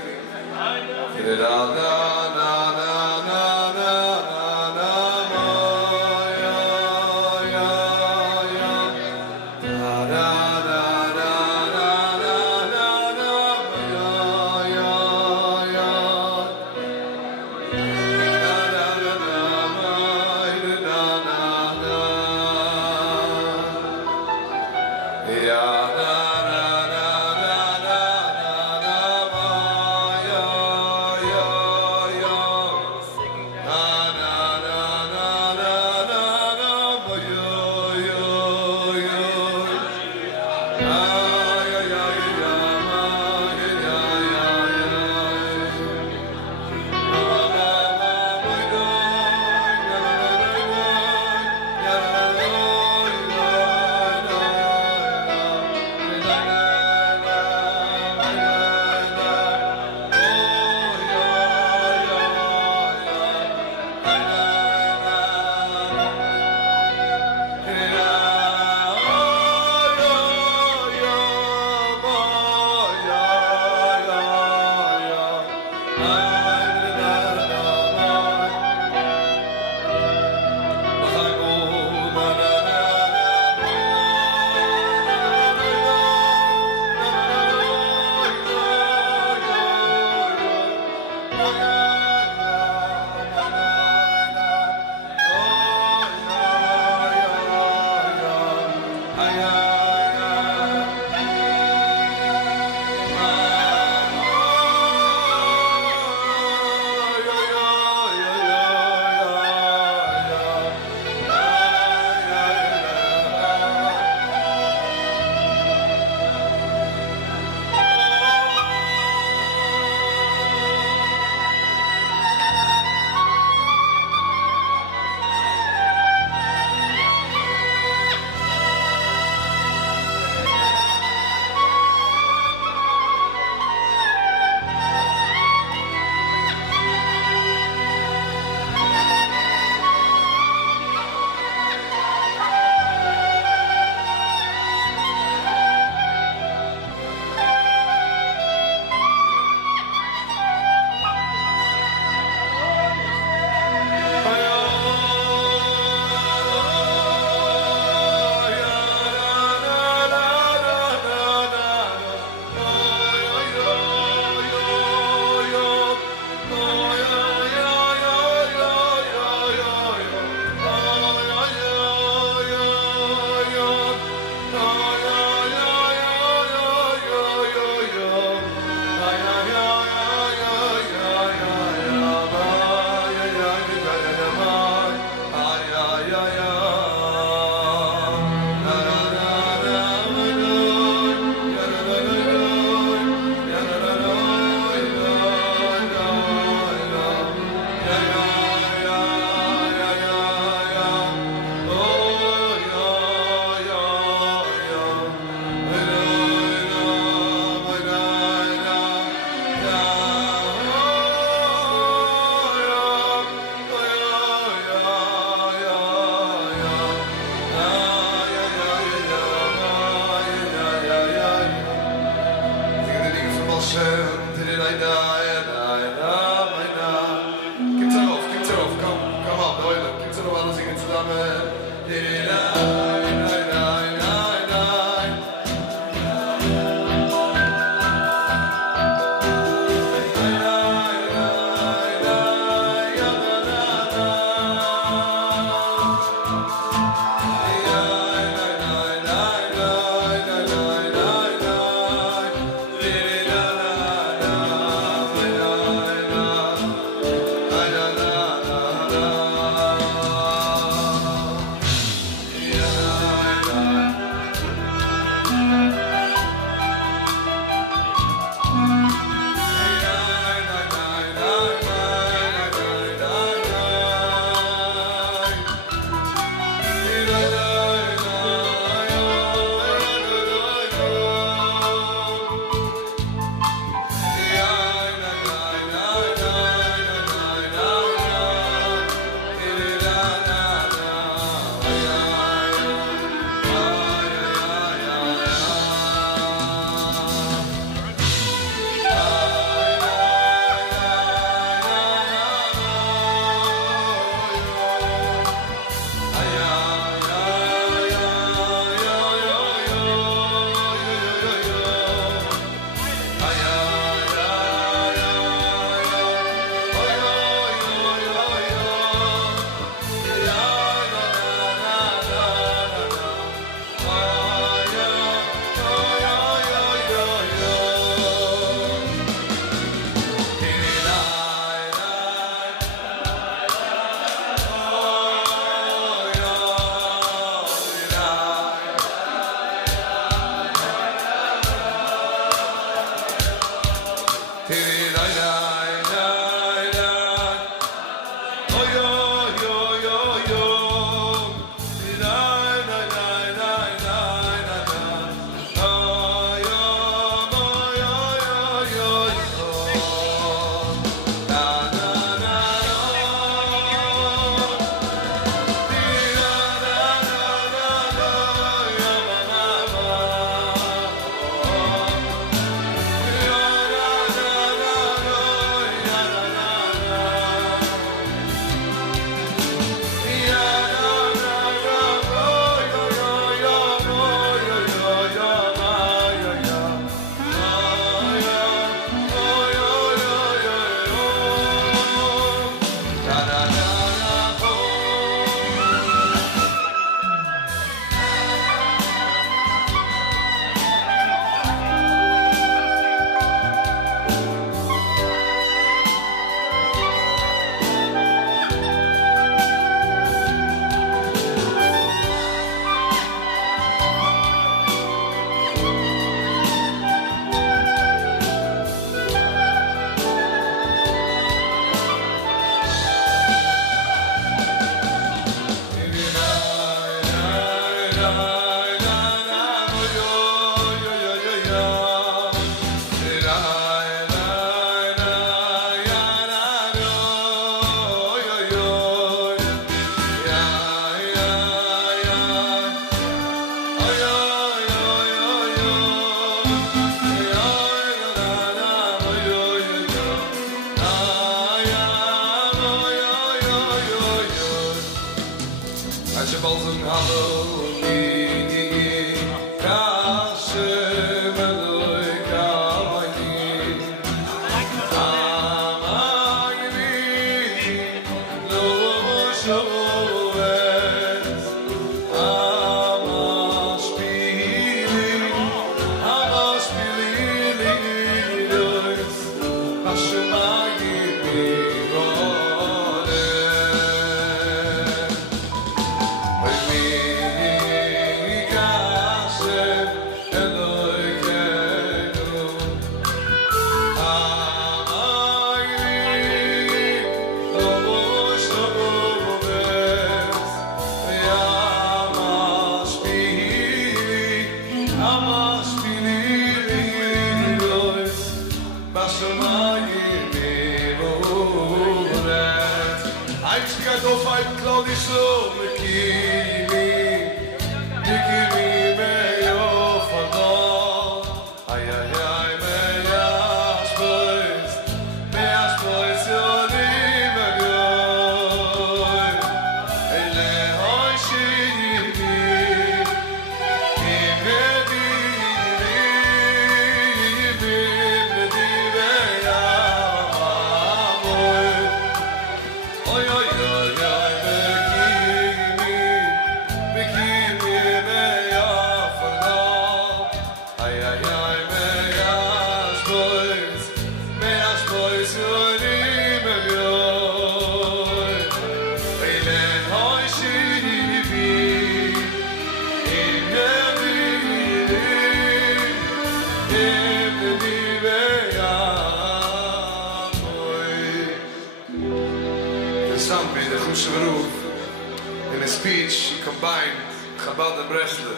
In a speech, he combined Chabad and Breslev,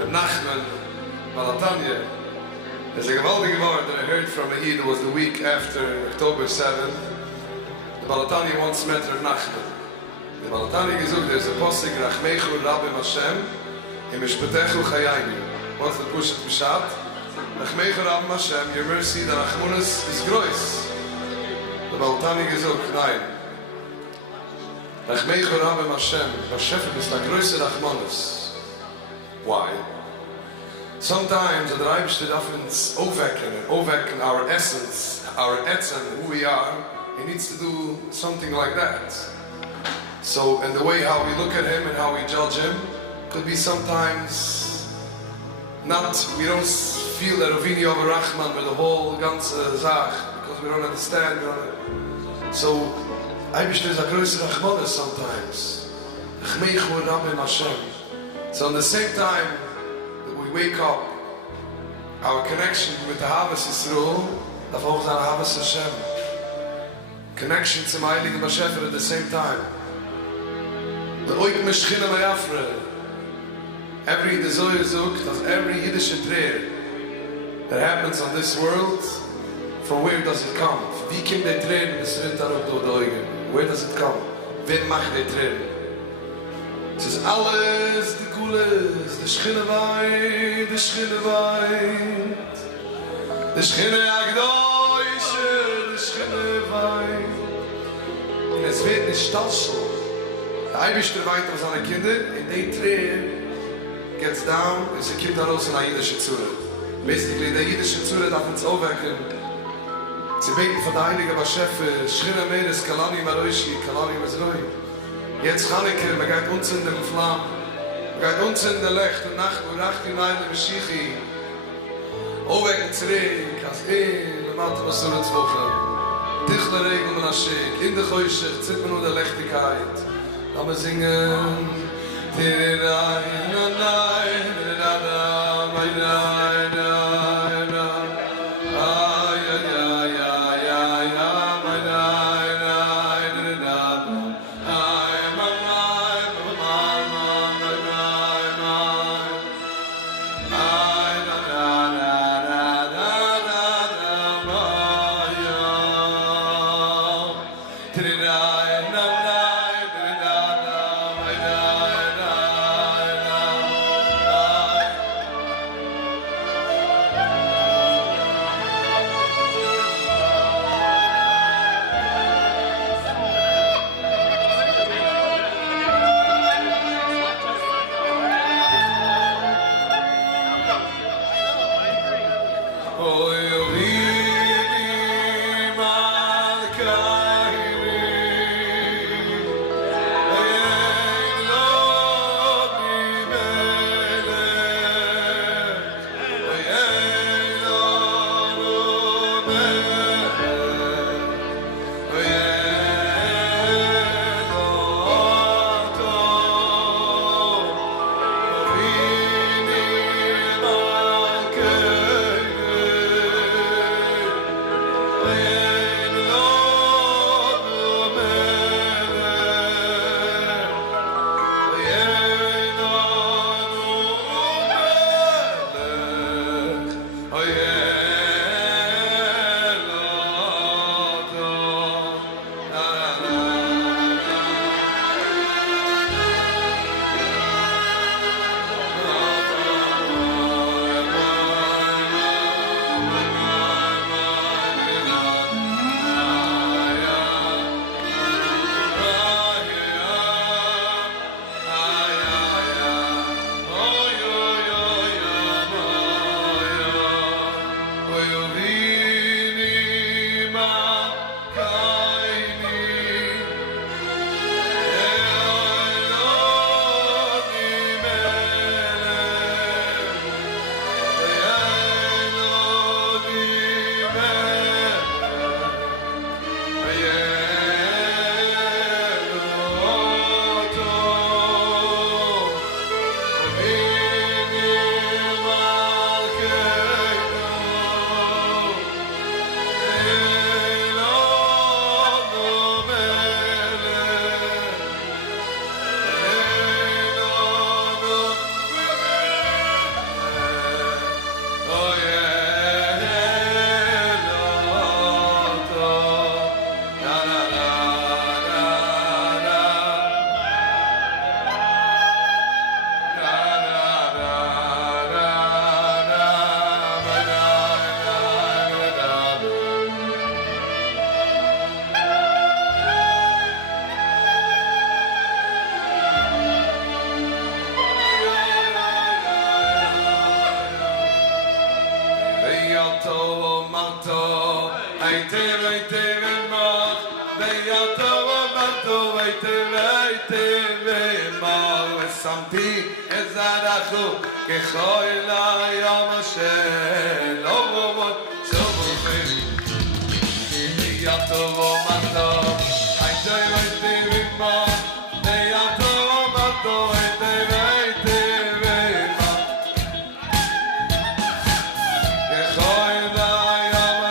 and Nachman, Malatanya. There's a geweldige word that I heard from a Yid. It was the week after October 7th. The Malatanya once met Rav Nachman. The Malatanya gesagt, there's a posik, Rachmechu Rabbi Hashem, in Mishpatechu Chayayim. What's the push at Mishat? Rachmechu Rabbi Hashem, your mercy, the Rachmunus is gross. The Malatanya gesagt, nein. Rachmechu Rabbi Hashem, Hashem is the größte Rachmanus. Why? Sometimes the Reibster darf overwecken our essence, our etzen, who we are. He needs to do something like that. So, and the way how we look at him and how we judge him could be sometimes not, we don't feel that Ravini over Rachman with the whole ganze Zach, because we don't understand. So, Eibishter is a größer Rachmanis sometimes. Rachmechu Rabbi Hashem. So, at the same time that we wake up, our connection with the Havas Yisroel darf auch sein Havas Hashem. Connection zum Heiligen Bashefer at the same time. The Oik Meshchina Mayafre. Every Dezoyer Zuk, does every Yiddish prayer that happens on this world, from where does it come? Wie kommt der Tränen, das rinnt darauf durch die Augen? Where does it come? Wer macht der Tränen? Es ist alles, die Kules, die Schchine weint, die Schchine weint. Die Schchine Agdeuche, die Schchine weint. Und es wird nicht stalschel. Der Eibischter weint auf seine Kinder, in die Tränen gets down, und sie kommt daraus in der jüdische Zure. Basically, der jüdische Zure darf uns aufwecken. Sie beten von der Heilige Bashefe, Schchine Meres, Kalani Maroishi, Kalani Mazroi. Jetzt Chaneke, man geht uns in den Flamm, man geht uns in der Licht, und Nacht, und Nacht in eine Mashichi. Aufwecken zurück, als Mat, was soll uns wochen. Dichler Regen und Aschik, in der Geuschig, zit man nur der Lichtigkeit. Lass wir singen.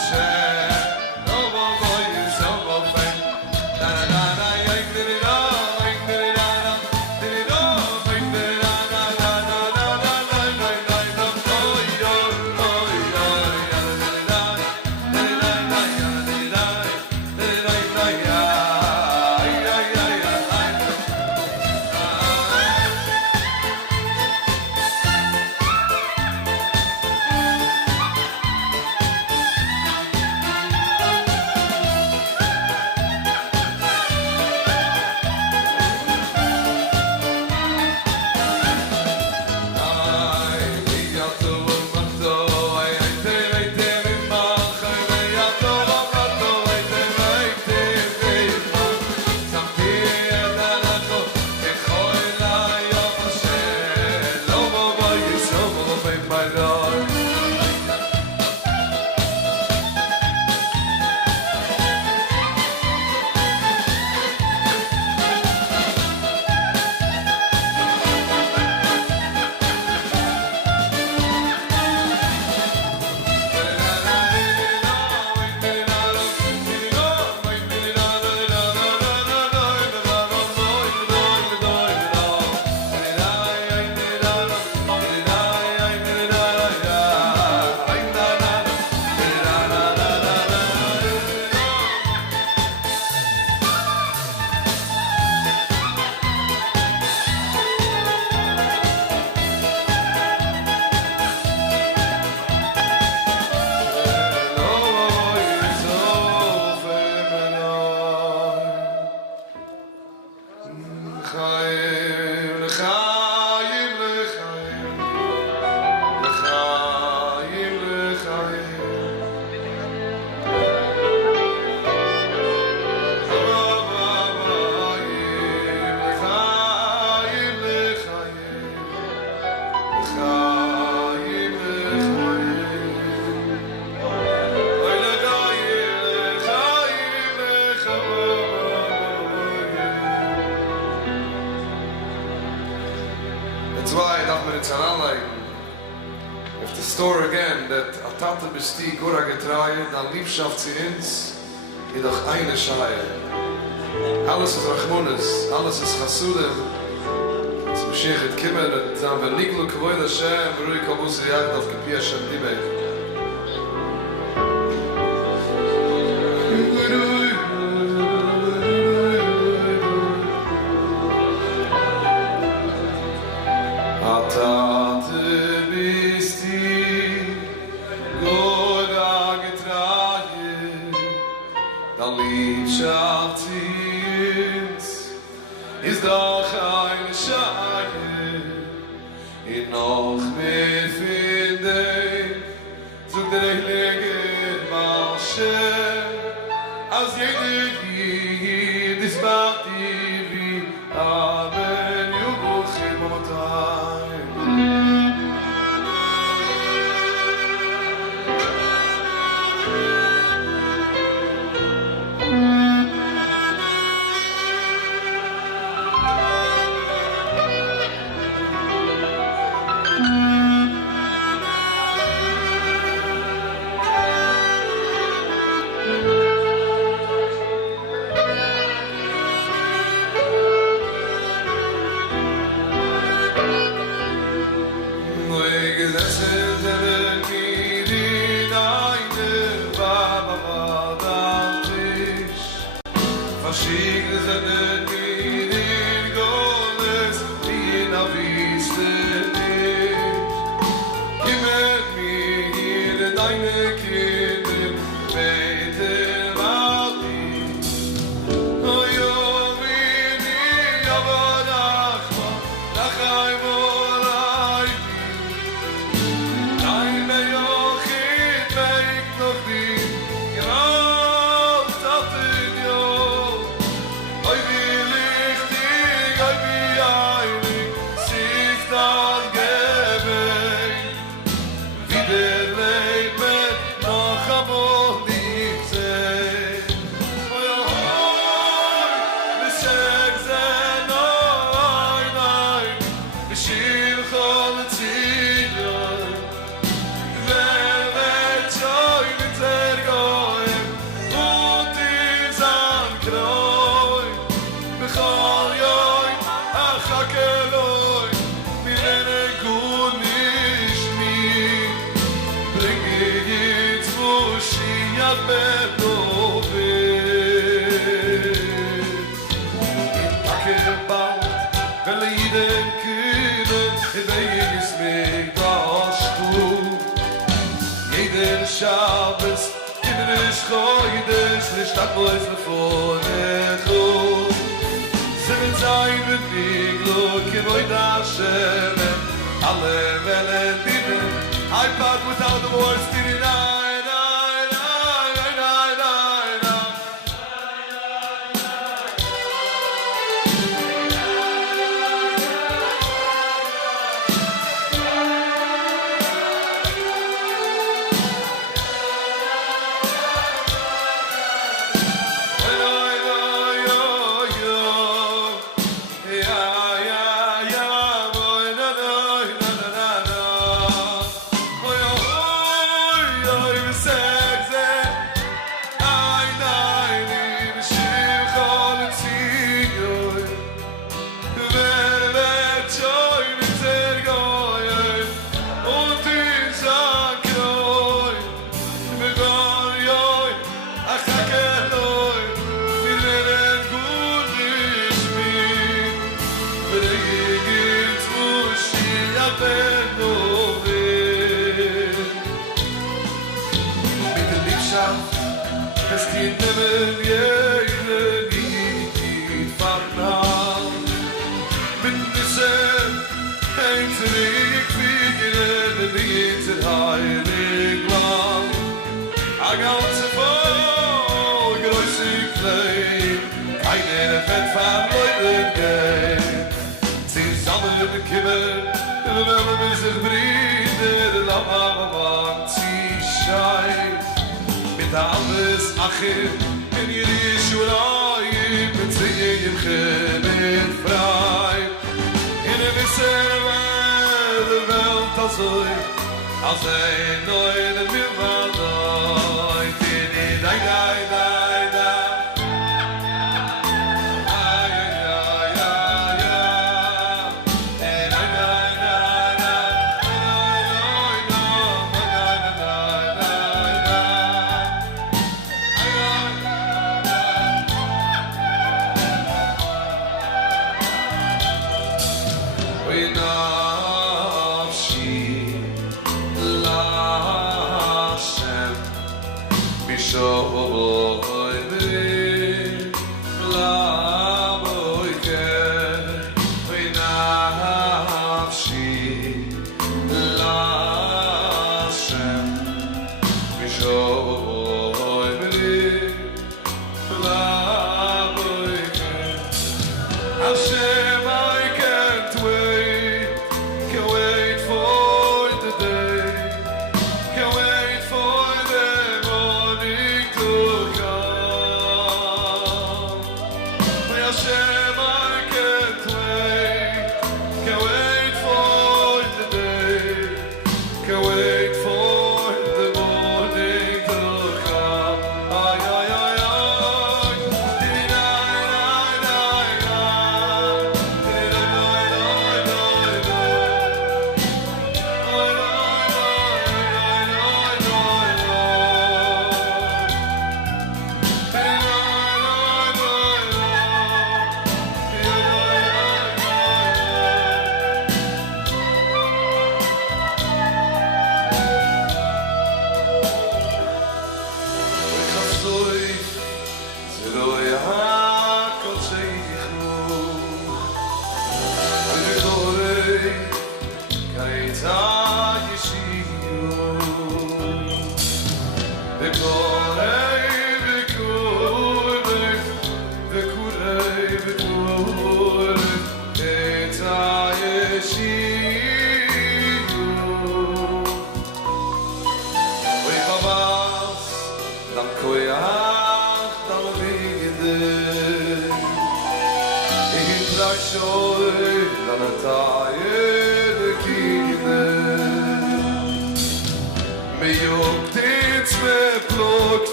Hashem restore again that Atata besti Gora Getreie, dann Liebschaft zu uns, jedoch eine Scheihe. Alles ist Rachmones, alles ist Chasudem. Es beschechet Kimmel, und sagen wir Niklo Kvoid Hashem, Berui Kabusi Yad auf Kepi Hashem Dibet. Atata besti Gora Getreie, dann Liebschaft zu uns, ist doch eine Scheihe. In noch mehr finden, zu der Heilige Masche, als jeder Jid ist Bachtivi, Amen, Yubuchim Omatayim. Shabbos, Kiddush Chodesh, Nishtat Bois Lefonecho. Seven Zayin V'Niglo, Kivoid Hashem, Ale Vele Dibim. I part without the words, Tirinai. Es geht nehmen jene nicht vernahm. Mit Nissen hängt sich Figuren in die heilig Land. A ganze Volk, größig klein, keine Fettverleuten gehen. Zusammen kommen, wenn wir sich Brüder, Lama, Zischei. Mit alles Achim, in Yerushalayim, mit Ziyim Chemet frei. In a Welt azoi, als ein neue Milwaldoi, tini dai dai dai dai. Ay, ay, ay, ay, ay. Dai dai dai dai dai. Ay, ay, ay, dai dai dai. Ay, ay. We nafshi Lashem Mishovoy Laboike We nafshi Lashem Mishovoy Laboike Hashem, I can't wait for the day, can't wait for the morning to come. Hashem, I can't wait for the day, can't wait for the morning to come. Ay, ay, ay, ay.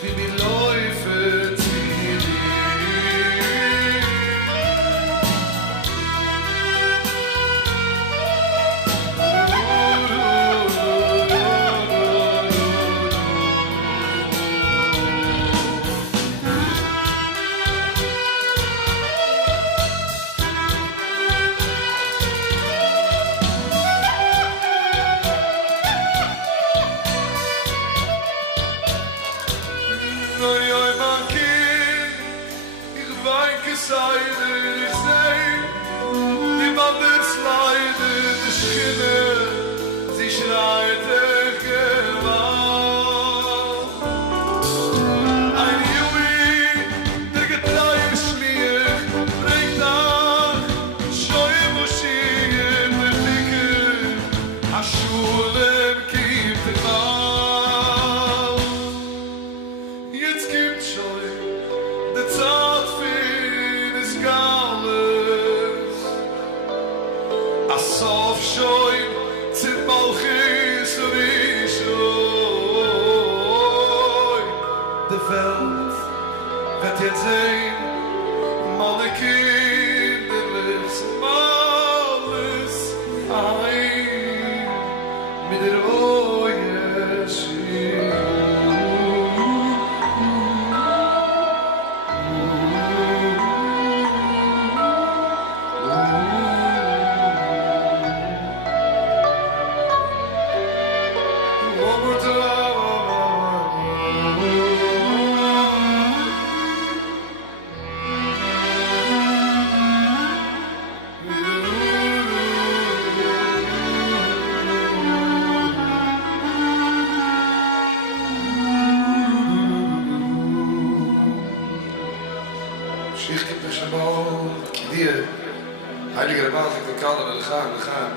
Wie die Läufe Oi, oi, mein Kind, ich wein geseide, ich seh, die Mannes leide, die Schinne, sie schreit Gewalt. Ein Jui, der getreib schmier, bringt nach, schoi Moschien, der Dicke, Aschulem gibt den Mal. Jetzt gibt schon der Zeit für des Galles, Asof schon zum Malchis und ich die Welt wird jetzt sehen, meine Kinder wissen alles ein mit der Oje schien. One more time. Schicht gibt mir schon mal dir. Heilige Rabbin, ich kann alle, wir gaan.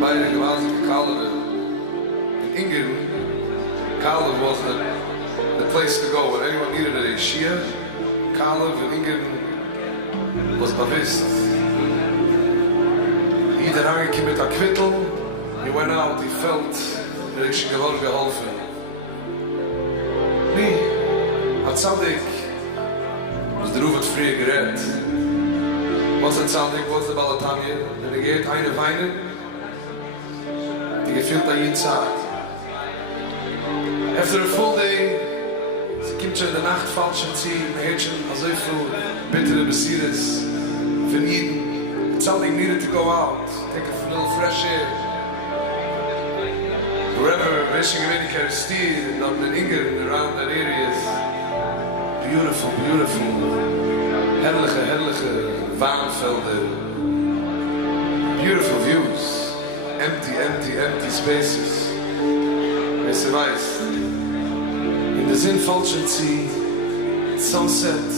Beide gewazig Caleb in Ingen. Caleb was the place to go when anyone needed a Shia. Caleb in Ingen was bavist. Jeder angekommen mit a Quittel. He went out, he felt that he should geworden geholfen. Nee, hat Zadig was der Ruf hat früher gerät. Was hat Zadig, was der Balatanje? Wenn geht eine weinen, die gefühlt an jeden Tag. After a full day, sie kommt schon in der Nacht falsch und sie hört schon so viel bittere Messias von ihnen. Zadig needed to go out, take a little fresh air. Wherever wishing of any kind of steed and up in Ingen around that area is beautiful, beautiful. Herrliche Warenvelden. Beautiful views. Empty spaces. Weißt du, weißt, in der Sinn falschen Sie Sunset.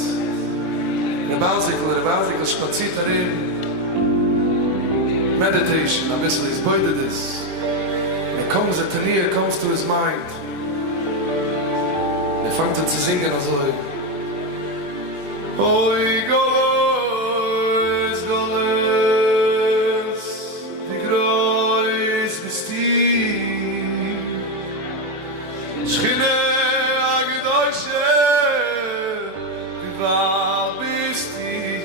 In der Basikel spaziert darin. Meditation, ein bisschen ist beide das. Comes at the near, comes to his mind. Fängt an zu singen, also. Oi, Goles, die Kreuz bist die. Schchine, Agedeutsche, wie wahr bist die.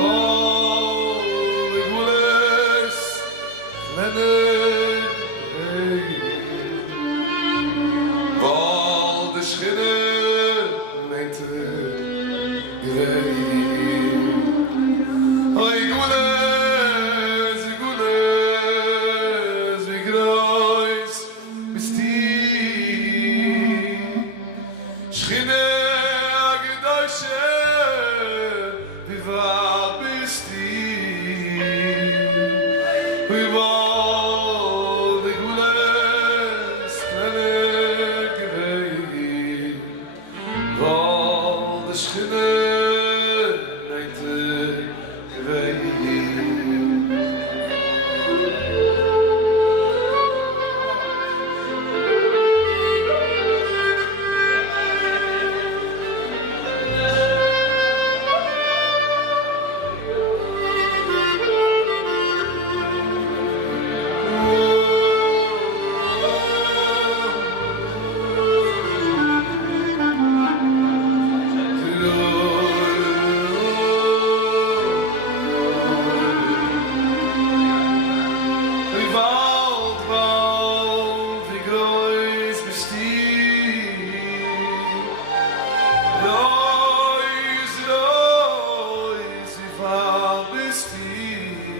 Oh, Goles, Wal de Schchine meinte Oi Gules, wie groß bist die Schchine Agedeutsche, wie wahr bist die wie wahr de Gules Wal de Schchine meinte Rois, wie wahr bist die.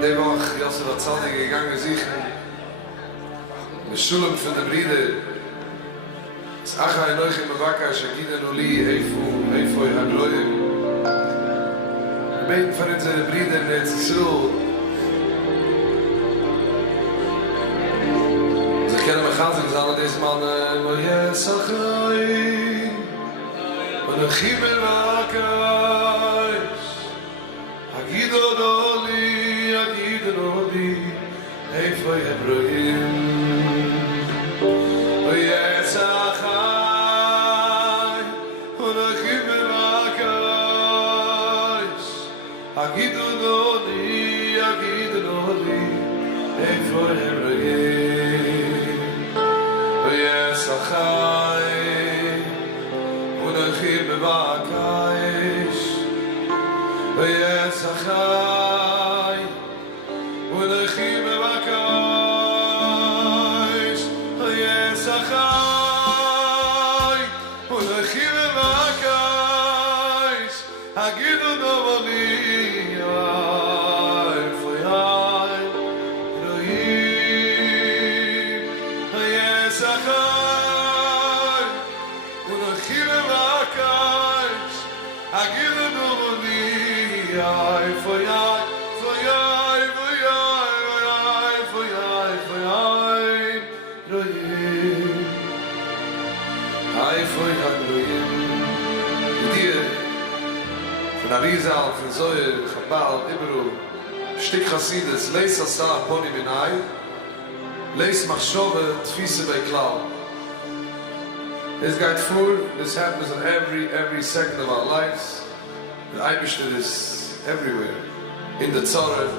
Die Woche, Josef hat Zanne gegangen sicher. Mit Schulem von den Brüdern. Es Acha in euch im Waka, Shagida Nuli, Eifo, Habroim. Wir beten für unsere Brüder in Zisruel. Sie kennen mich an, sie sagen, diese Mann, wo yes, Achai, und ein Chimmel Waka, Hagido Doli, Hagido Doli, Eifo, Habroim. Yes, Achai, und ein Chimmel Waka, Hagido Doli, Hagido Doli, Eifo, Habroim. Yes, Achai, und ein Chimmel Waka, Yes, Achai, und ein Chimmel Waka, Yes, Achai, und ein Chimmel Waka, Hagidu Dovali, Eifo Yai, Elohim. Yes, Achai, und ein Chimmel Waka, Hagidu Dovali, Eifo Yai, for Yai, for Yai, for Yai, for Yai, Elohim. Eifo Yai, Elohim. Dir, von Arizal, von Zoyer, Chabal, Ibru, Stik Chassidus, Leis Asah, Poni Binai, Leis Machshove, Tfise bei Klau. This guide food, this happens in every second of our lives. The Eibishter is everywhere. In the Torah,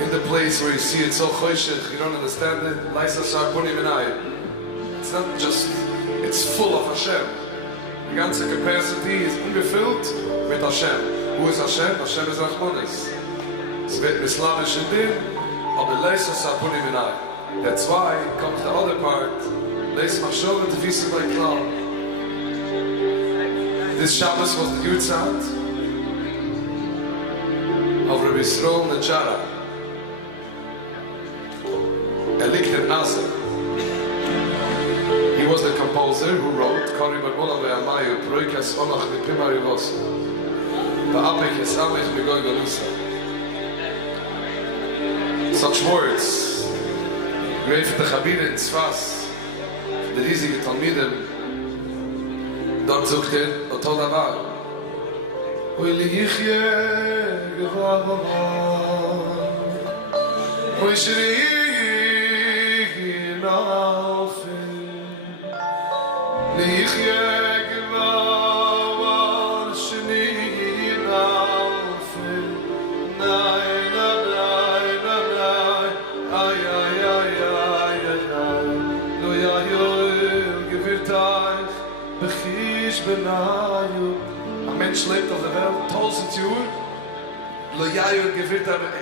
in the place where you see it so choshech, you don't understand it. Leis Asah, Poni Binai. It's not just, it's full of Hashem. The ganze capacity is ungefüllt mit Hashem. Who is Hashem? Hashem is Rachmanis. Es wird mislavish in dir, aber Leis Asah, Poni Binai. That's why comes the other part. Leis Machshove, Tfise bei Klau. This Shabbos was the Yutzat of Rabbi Yisroel Nejara. Liegt in Aser. was the composer who wrote Kari Barbola Ve'amayu Proikas Onach Nipima Rivosa Ba'apek Yesamech Begoy Galusa. Such words, great for the Chabir in Tzfas, the riesige Talmidim, dort sucht Otol Davar. Oy li yichye gevavavar, oy shri nafel, li yichye gevavavar, shri nafel, nay nay nay nay, ay ay ay ay ay, lo yayoy gevirtach, bechish benayu. Ein Mensch lebt auf der Welt 1000 Jahre. Lo Yair gewirrt aber,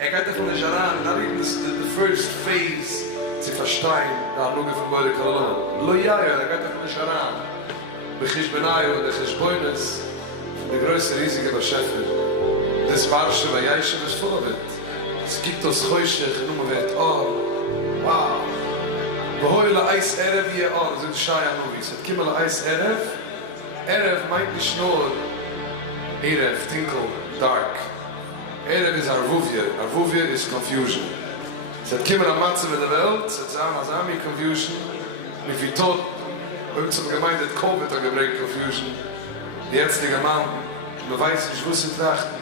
geht von der Jaran, not even the first phase zu verstehen, da Luge von Beide Kalon. Lo Yair, geht von der Jaran. Bechish Benayu, der Cheshboines, der größte riesige Beschäfer. Das Warsche, weil Yaishe was voll wird. Es gibt das Chöische, genommen wird, oh, wow. Behoile Eis Erev hier, oh, das sind Shaya Movies. Es gibt mal Eis Erev. Erev meint nicht nur Erev, Tinkel, dark. Erev is Arvuvia. Arvuvia is confusion. Es hat kiemen am Matze mit der Welt, es hat sagen, als Ami confusion. Wie viel tot, und zum Gemeinde hat Covid gebringt confusion. Die jetzige Mann, man weiß nicht, wo sie trachten.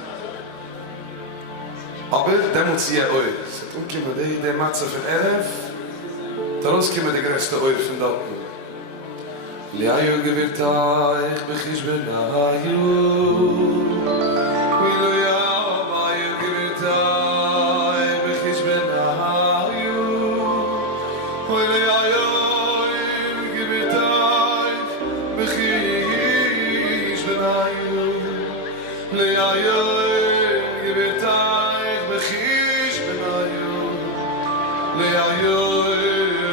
Aber der muss sie ja euch. Es hat umkiemen die Matze von Erev, daraus kiemen die größte euch von dort. Liayu gevirtach bechish benayu Wilu yabayu gevirtach bechish benayu Wilu yayu gevirtach bechish benayu Liayu gevirtach bechish benayu Liayu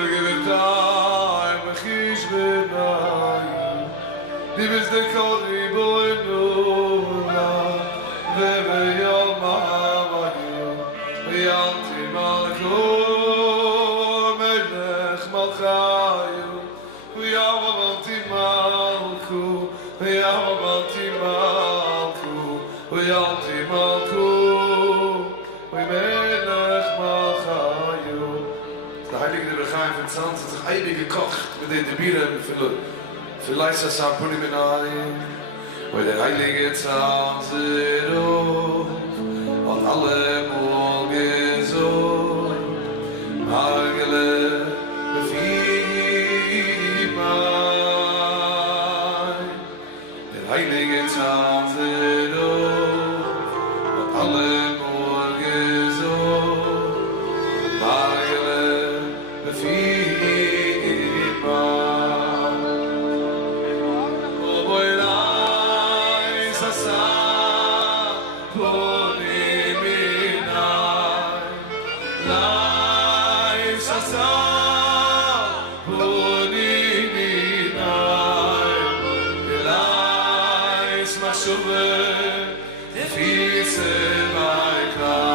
gevirtach bechish benayu Die bist der Kori Boinula Veve Yom Havayu Yanti Malku Melech Malchayu Yavanti Malku Yavanti Malku Yanti Malku Melech Malchayu Der Heilige der Bechaim von Zand hat sich ewig gekocht mit den Debiren für Leisa Sapuni Benayim, wo der Heilige Zahn zero und alle Morgen so Margele befiebai. Der Heilige Zahn zero und alle Morgen so Margele befiebai. The feast of my God.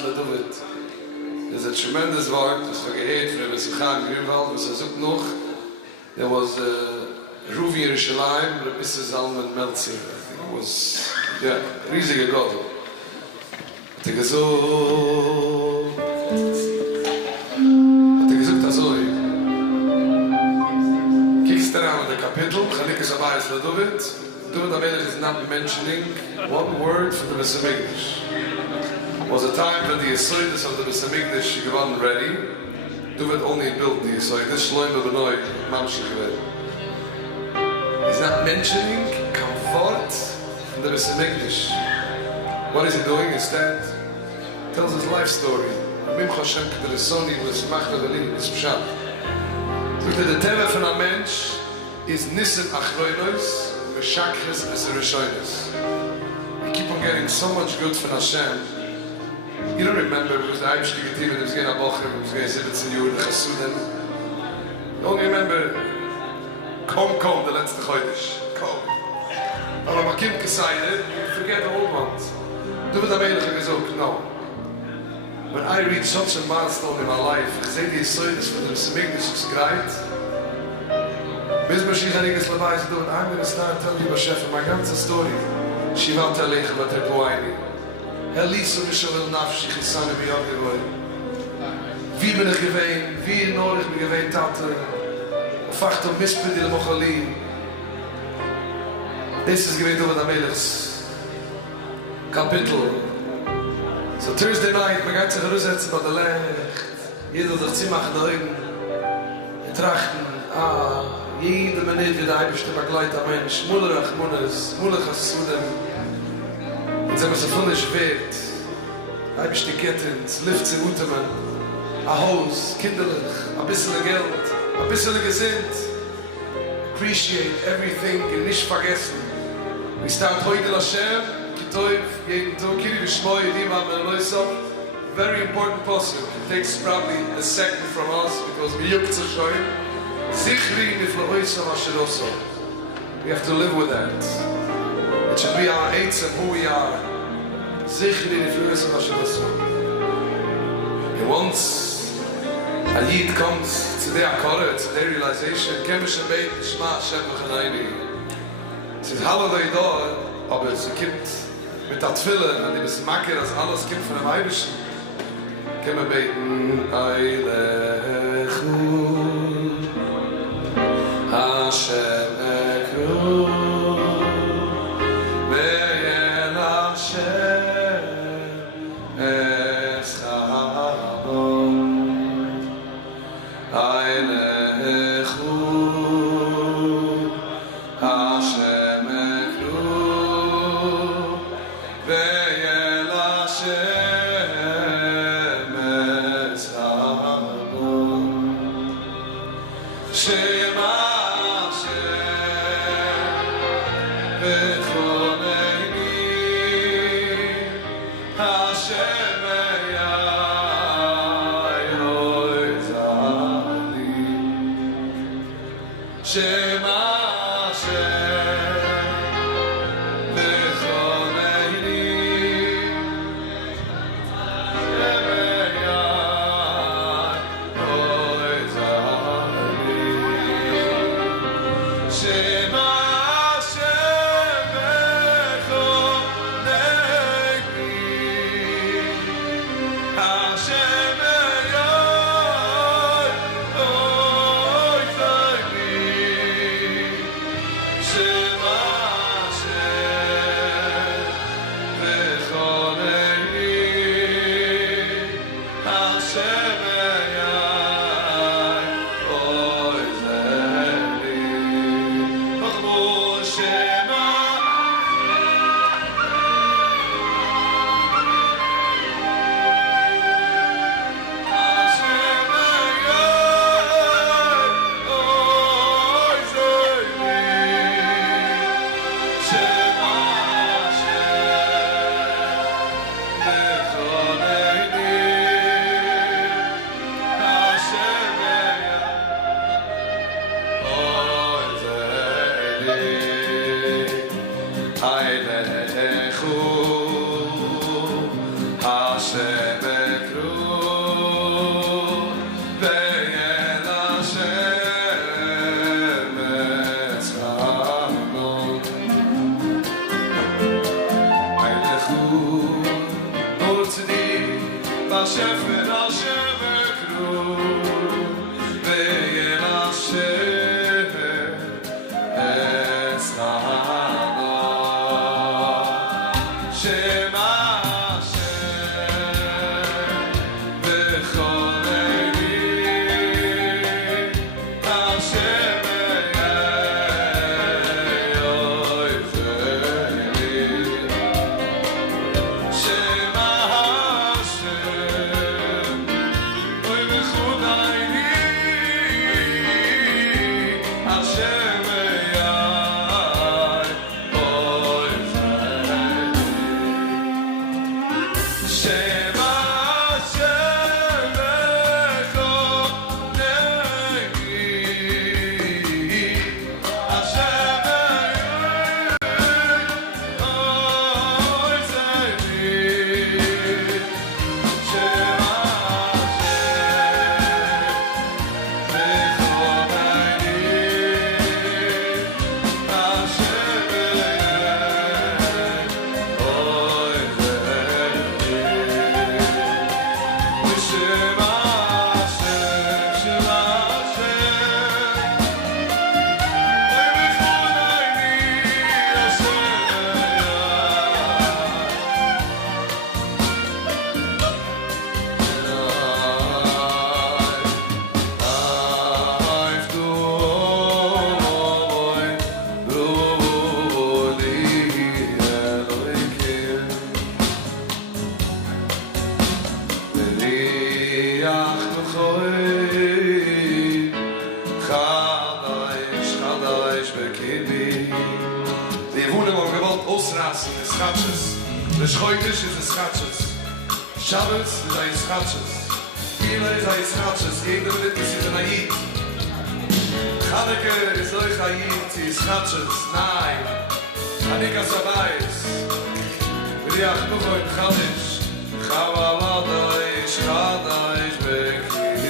Leduvet. There's a tremendous word, das wir gehört von Rebbe Grünwald, was sucht noch. There was Ruvi Yerushalayim, Rebbe Zalman Meltzer. I think it was, riesige Gott. Hat gesagt also, kiekst daran an der Kapitel, Chalikes Abayis Leduvet, David HaMelech is not mentioning one word from the Beis HaMikdash. Was a time when the Yesodis of the Beis HaMikdash wasn't ready. David only built the Yesodis, Shlomo Benoi, Mamshech Ved. He's not mentioning comfort from the Beis HaMikdash. What is he doing instead? Tells his life story. Mimcha Hashem K'deresoni was Machna V'li, is Pshat. So the Teva von a Mensch is Nissen Achroinos, Meshakres as a Rishonis. You keep on getting so much good from Hashem. You don't remember, it was the Eibishtige Team, it was getting a Bocher, it was getting 17 Jahre, the Chassudim. You only remember, Kom, the letzte Chodesh. Kom. But when Makim decided, you forget the old ones. David HaMelech is ook, no. When I reach such a milestone in my life, I say the Yesodis for the Beis HaMikdash is great. Bis Mashiach Harigas Labais do it, I'm going to start telling you Bashefa, my ganze story. Shivat Alecha Bat Repoaini. Heliso Mishavil Nafshi Chisane Biyagiroi. Wie ben ik geween, wie nodig ben geween Tate. Vacht om mispedil Mochalim. This is geween David HaMelech's Kapitel. So Thursday night, man gaat zich russetzen bei der Licht. Jeder sich ziemlich deugen. Trachten, jede Minute wird ein bestimmter begleiter Mensch. Mullerach, Mullerach Hasudem. Jetzt haben wir so viel schwert. Ein bisschen Kettens, Lift zu Utemen. Ein Haus, kinderlich, ein bisschen Geld, ein bisschen Gesinnt. Appreciate everything und nicht vergessen. We start heute Lashem, Kitoiv, jeden Tag, Kiri Vishmoy, Yidima, Meloisov. Very important possible. It takes probably a second from us because we have to show him. We have to live with that. It should be our aids and who we are. And once a Yid comes to their Akara, to their realization, it says, Hallelujah, aber es kommt mit der Tfille, und es macht, dass alles kommt von dem Eibischen. Können wir beten, Eilechu, Hashem Ekru, Ve'yen Hashem Eschabon, Eilechu, Hashem Ekru, Ve'yen Hashem Chadaish bekibi. Die Wohnen haben gewollt ausrasten, des Schatches. Der Schoitisch ist des Schatches. Shabbos ist ein Schatches. Gila ist ein Schatches. Jeder Minute ist ein Aid. Chaneke ist euch Aid, sie ist Schatches. Nein. Chaneke ist dabei. B'riach Nuchoy Chadish. Chavaladish, Chadish bekibi.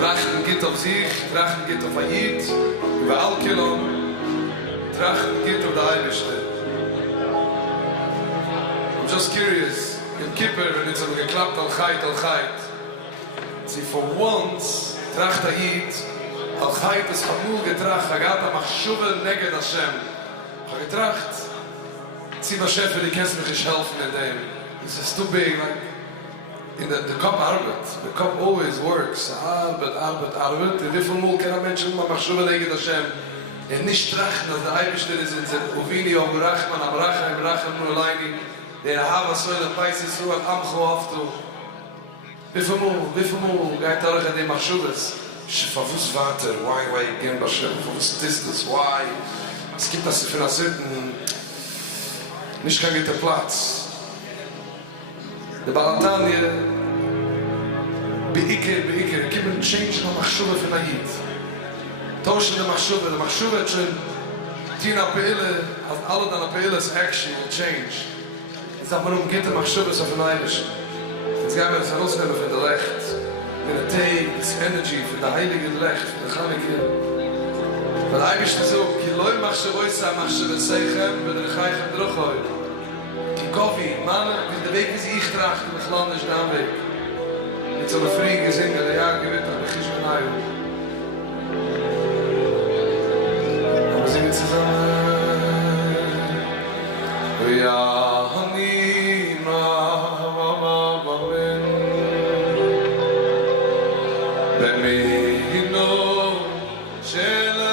Trachten geht auf sich, Trachten geht auf Ayid, über Alkelon, Trachten geht auf der Eibischte. I'm just curious, in Kippur, wenn es geklappt Al-Chait, sie for once, Tracht Ayid, Al-Chait ist Hamul getracht, Agata Machshuvel Neged Hashem. Ich getracht, Ziba Shefer, die kannst mich nicht helfen in dem. This is too big, like, in the cup arbet. The cup always works. Arbet. In wie viel Mal kann ein Mensch immer Machshuva legen Hashem nicht trachten, dass der Eibischte ist in sein Uvini, Om Rachman, Am Rachem, nur alleine, der Hava Soile, Paisis, Ruach, Amcho, Haftu. Wie viel Mal geht er in die Machshuvas? Verwusst Vater, why again, Hashem? Verwusst das, why? Es gibt das für eine Sünden, nicht kein guter Platz. The Balatanie, Be'ikir, give him change no machshuva for Nahid. tauschen de machshuva schon tina peile, als alle deine peiles action will change. It's not warum geht der machshuvas auf ein Eibisch. Jetzt gehen wir das herausnehmen von der Licht. Gonna take this energy von der heilige Licht, von der Chanukah. Weil Eibisch ist so, ki loi machshuvoisa machshuvaseichem, wenn der Chaichem druchoi. Ki kofi, mannen, wie der Weg, wie sie ich trage, in das Land ist der Weg. Jetzt soll der Frieden singen, der Jahr gewinnt, aber ich ist mein Eibisch. Aber wir singen zusammen. Ja, honey, ma, ben. Let me know, shela,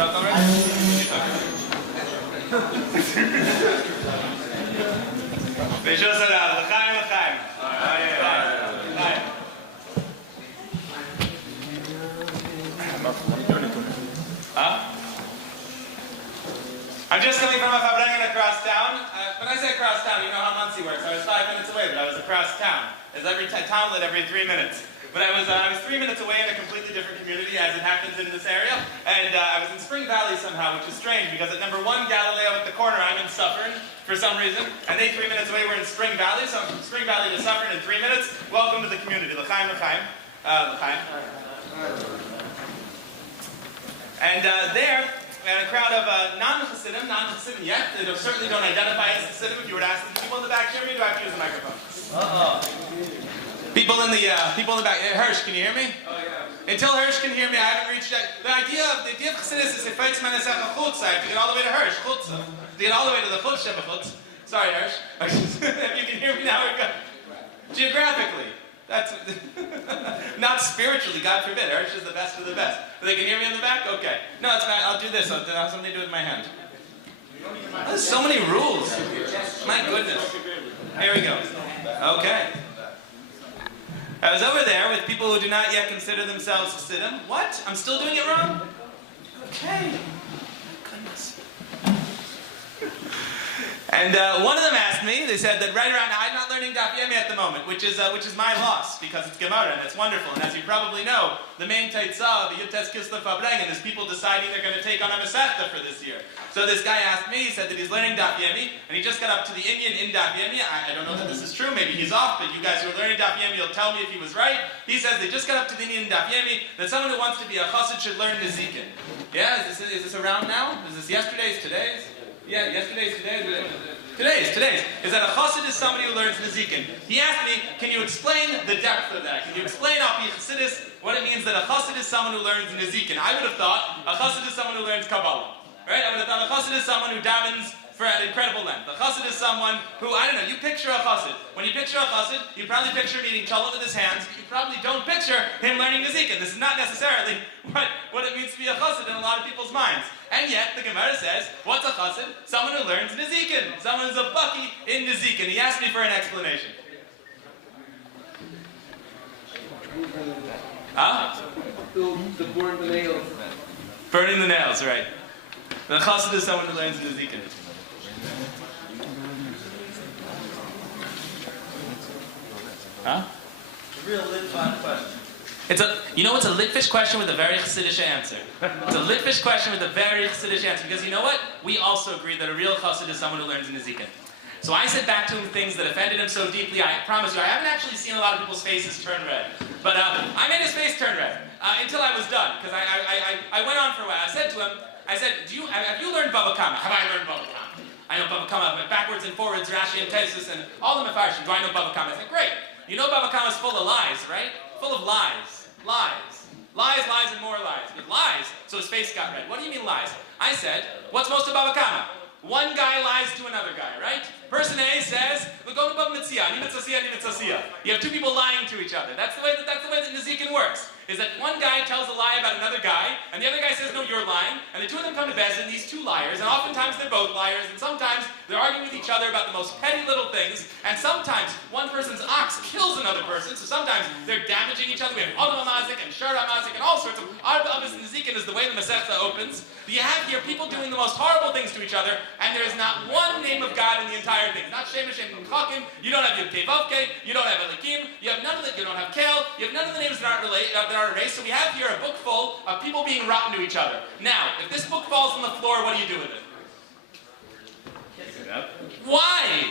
talk already? You talk. Bishul Sadat, l'chaim, l'chaim. I'm just coming from a Farbrengen across town. When I say across town, you know how Muncie works. I was 5 minutes away, but I was across town. It's every townlet every 3 minutes. But I was 3 minutes away in a completely different community, as it happens in this area. And I was in Spring Valley somehow, which is strange, because at number 1 Galileo at the corner, I'm in Suffern for some reason. And they 3 minutes away, we're in Spring Valley. So I'm from Spring Valley to Suffern in 3 minutes. Welcome to the community. L'chaim, l'chaim. L'chaim. And there, a crowd of non-Chassidim yet, they certainly don't identify as Chassidim. If you were to ask the people in the back, hear me, do I have to use the microphone? People in the back. Hirsch, can you hear me? Oh yeah. Until Hirsch can hear me, I haven't reached yet. The idea of Chassidus is if it's Manesecha Chutz, I have to get all the way to Hirsch, Chutz. To get all the way to the Chutz Sheba Chutz. Sorry, Hirsch. If you can hear me now, we're good. Geographically. That's not spiritually, God forbid. Hirsch is the best of the best. But they can hear me in the back? Okay. No, it's not. I'll do this. I'll have something to do with my hand. There's so many rules. My goodness. Here we go. Okay. I was over there with people who do not yet consider themselves Chassidim. What? I'm still doing it wrong? Okay. Goodness. And one of them asked me, they said that right around now, I'm not learning Daf Yomi at the moment, which is my loss, because it's Gemara, and it's wonderful. And as you probably know, the main Teitzah, the Yutes Kislev Farbrengen, is people deciding they're going to take on a Masechta for this year. So this guy asked me, he said that he's learning Daf Yomi, and he just got up to the Inyan in Daf Yomi. I don't know that this is true, maybe he's off, but you guys who are learning Daf Yomi, you'll tell me if he was right. He says they just got up to the Inyan in Daf Yomi, that someone who wants to be a Chassid should learn Nezikin. Yeah, is this around now? Is this yesterday's, today's? Yeah, yesterday's, today's. Today's. Is that a chassid is somebody who learns Nezikin. He asked me, can you explain the depth of that? Can you explain Al Pi Chassidus what it means that a chassid is someone who learns Nezikin? I would have thought a chassid is someone who learns Kabbalah. Right? I would have thought a chassid is someone who davens for an incredible length. A chassid is someone who, I don't know, you picture a chassid. When you picture a chassid, you probably picture him eating challah with his hands, but you probably don't picture him learning Nezikin. This is not necessarily what it means to be a chassid in a lot of people's minds. And yet, the Gemara says, what's a chassid? Someone who learns Nezikin. Someone who's a bucky in Nezikin. He asked me for an explanation. Huh? Burn the nails. Burning the nails, right. The chassid is someone who learns Nezikin. Huh? Real lit-fun question. It's a litfish question with a very chassidish answer. It's a litfish question with a very chassidish answer, because you know what? We also agree that a real chassid is someone who learns Nezikin. So I said back to him things that offended him so deeply. I promise you, I haven't actually seen a lot of people's faces turn red. But I made his face turn red until I was done, because I went on for a while. I said to him, have you learned Bava Kama? Have I learned Bava Kama? I know Bava Kama backwards and forwards, Rashi and Tesis, and all the Mefarshim. Do I know Bava Kama? I said, great. You know Bava Kama is full of lies, right? Full of lies. Lies. Lies, lies, and more lies. But lies. So his face got red. What do you mean lies? I said, what's most of Bava Kama? One guy lies to another guy, right? Person A says, we'll go to Bava Mitzia, ni mitzasiya, ni mitzasiya. You have two people lying to each other. That's the way that Nezikin works. Is that one guy tells a lie about another guy, and the other guy says, no, you're lying, and the two of them come to Bezdin, these two liars, and oftentimes they're both liars, and sometimes they're arguing with each other about the most petty little things, and sometimes one person's ox kills another person, so sometimes they're damaging each other. We have Odom Amazik and Shur Amazik and all sorts of Arba Abbas and Nezikin is the way the Masechta opens. You have here people doing the most horrible things to each other, and there is not one name of God in the entire thing. Not Shem Hashem Chakim, you don't have Yud Kei Vav Kei, you don't have Elikim, you have none of the, you don't have Kel, you have none of the names that aren't related, that are erased. So we have here a book full of people being rotten to each other. Now, if this book falls on the floor, what do you do with it? Kiss it up. Why?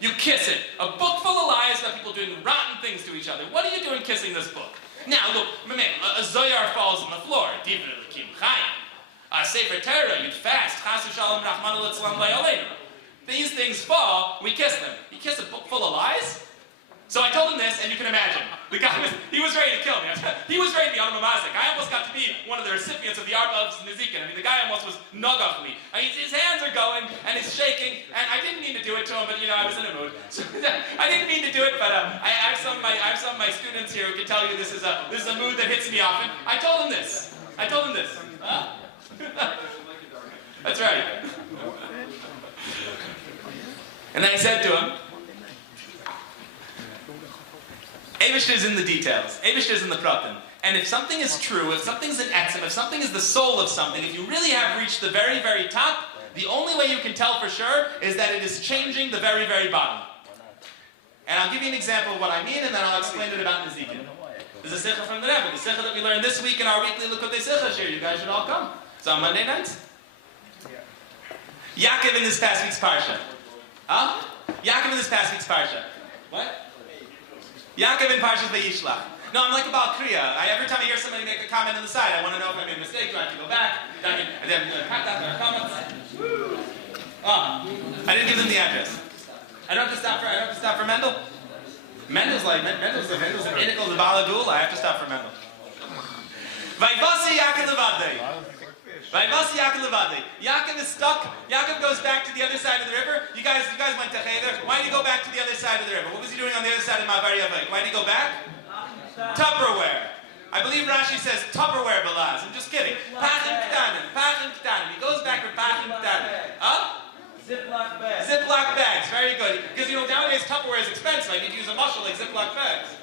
You kiss it. A book full of lies about people doing rotten things to each other. What are you doing kissing this book? Now, look, a Zoyar falls on the floor. Divin Elikim Chayim. A Sefer Torah, you'd fast. Chasu Shalom Rahman Litzlan Le'aleinu. These things fall, we kiss them. You kiss a book full of lies? So I told him this, and you can imagine. The guy he was ready to kill me. He was ready to be Adam Amazik. I almost got to be one of the recipients of the Arba of Nezikin. I mean, the guy almost was nogach me. His hands are going, and he's shaking, and I didn't mean to do it to him, but, I was in a mood. So, I didn't mean to do it, but I have some of my students here who can tell you this is a mood that hits me often. I told him this. Huh? That's right. And I said to him, Eibishter is in the details. Eibishter is in the pratim. And if something is true, if something's an etzem, if something is the soul of something, if you really have reached the very, very top, the only way you can tell for sure is that it is changing the very, very bottom. And I'll give you an example of what I mean, and then I'll explain it about Nezikin. There's a sikha from the Rebbe, the sikha that we learned this week in our weekly Likutei Sikha shir. You guys should all come. It's on Monday nights. Yaakov in this past week's parsha. Huh? Yaakov in this past week's parsha. What? Yaakov in Parshas Vayishlach. No, I'm like about Kriya. Every time I hear somebody make a comment on the side, I want to know if I made a mistake. Do I have to go back? And then comments. I didn't give them the address. I don't have to stop for Mendel. Mendel's an inical the Baladul. I have to stop for Mendel. Vaivasi Yaakov levadei. Vaivasi Yaakov levadei. Yaakov is stuck. Yaakov goes back to the other side of the river. You guys went to Cheder. Why did he go back to the other side of the river? What was he doing on the other side of Ma'var Yavek? Why did he go back? Tupperware. I believe Rashi says Tupperware Balaz. I'm just kidding. Pachim K'tanim. He goes back for Pachim K'tanim. Huh? Ziploc bags. Ziploc bags. Very good. Because nowadays Tupperware is expensive. I need to use a muscle like Ziploc bags.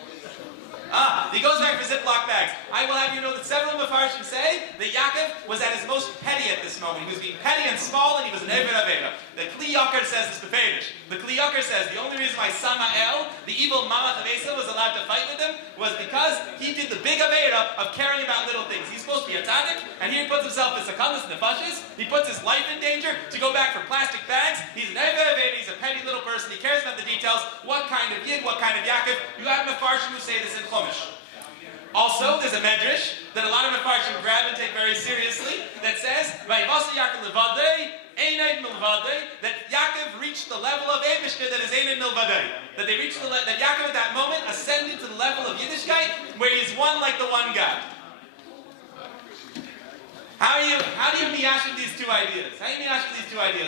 He goes back for Ziploc bags. I will have you know that several Mefarshim say that Yaakov was at his most petty at this moment. He was being petty and small, and he was an Eved Aveda. The Kli Yakar says this beferish. The Kli Yakar says the only reason why Samael, the evil Malach of Esav, was allowed to fight with him was because he did the big Aveda of caring about little things. He's supposed to be a tzaddik, and here he puts himself as sakanas nefashis. He puts his life in danger to go back for plastic bags. He's an Eved Aveda. He's a petty little person. He cares about the details. What kind of Yid? What kind of Yaakov? You have Mefarshim who say this in Chumash. Also, there's a medrash that a lot of Mefarshim grab and take very seriously that says, "Vaivasa Yaakov levadei, einay milvadei," that Yaakov reached the level of Eibishter that is einay milvadei. That they reached that Yaakov at that moment ascended to the level of Yiddishkeit, where he's one like the one God. How do you miyashim these two ideas?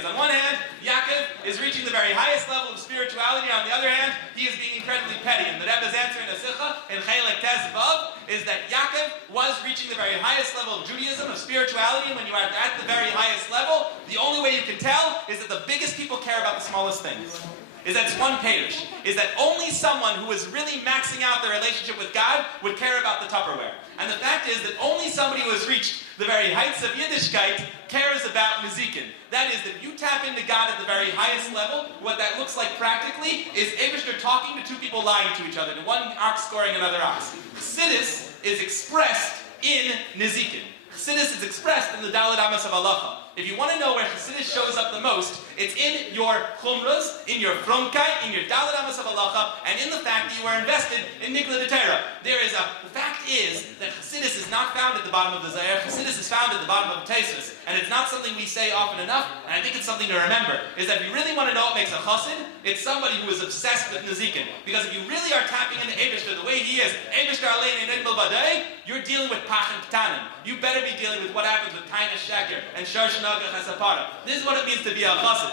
On one hand, Yaakov is reaching the very highest level of spirituality. On the other hand, he is being incredibly petty. And the Rebbe's answer in a Sikha, in Chelek Tez Vav, is that Yaakov was reaching the very highest level of Judaism, of spirituality. And when you are at the very highest level, the only way you can tell is that the biggest people care about the smallest things. Is that it's one peirush. Is that only someone who is really maxing out their relationship with God would care about the Tupperware. And the fact is that only somebody who has reached the very heights of Yiddishkeit cares about Nezikin. That is, that you tap into God at the very highest level, what that looks like practically is Eibishter talking to two people lying to each other, to one ox scoring another ox. Chassidus is expressed in Nezikin. Chassidus is expressed in the Daled Amos of Halacha. If you want to know where Chassidus shows up the most, it's in your chumras, in your frumkai, in your Daled Amos of Halacha, and in the fact that you are invested in Nikla de Torah. The fact is that Chassidus is not found at the bottom of the Zayar. Chassidus is found at the bottom of Tesis, and it's not something we say often enough, and I think it's something to remember, is that if you really want to know what makes a chassid, it's somebody who is obsessed with Nezikin. Because if you really are tapping into Eibishter the way he is, Eibishter Alein Ein Bel Badei, you're dealing with Pachim K'tanim. You better be dealing with what happens with Taina Sheker and Sharshan Agach Hasapara. This is what it means to be a chassid.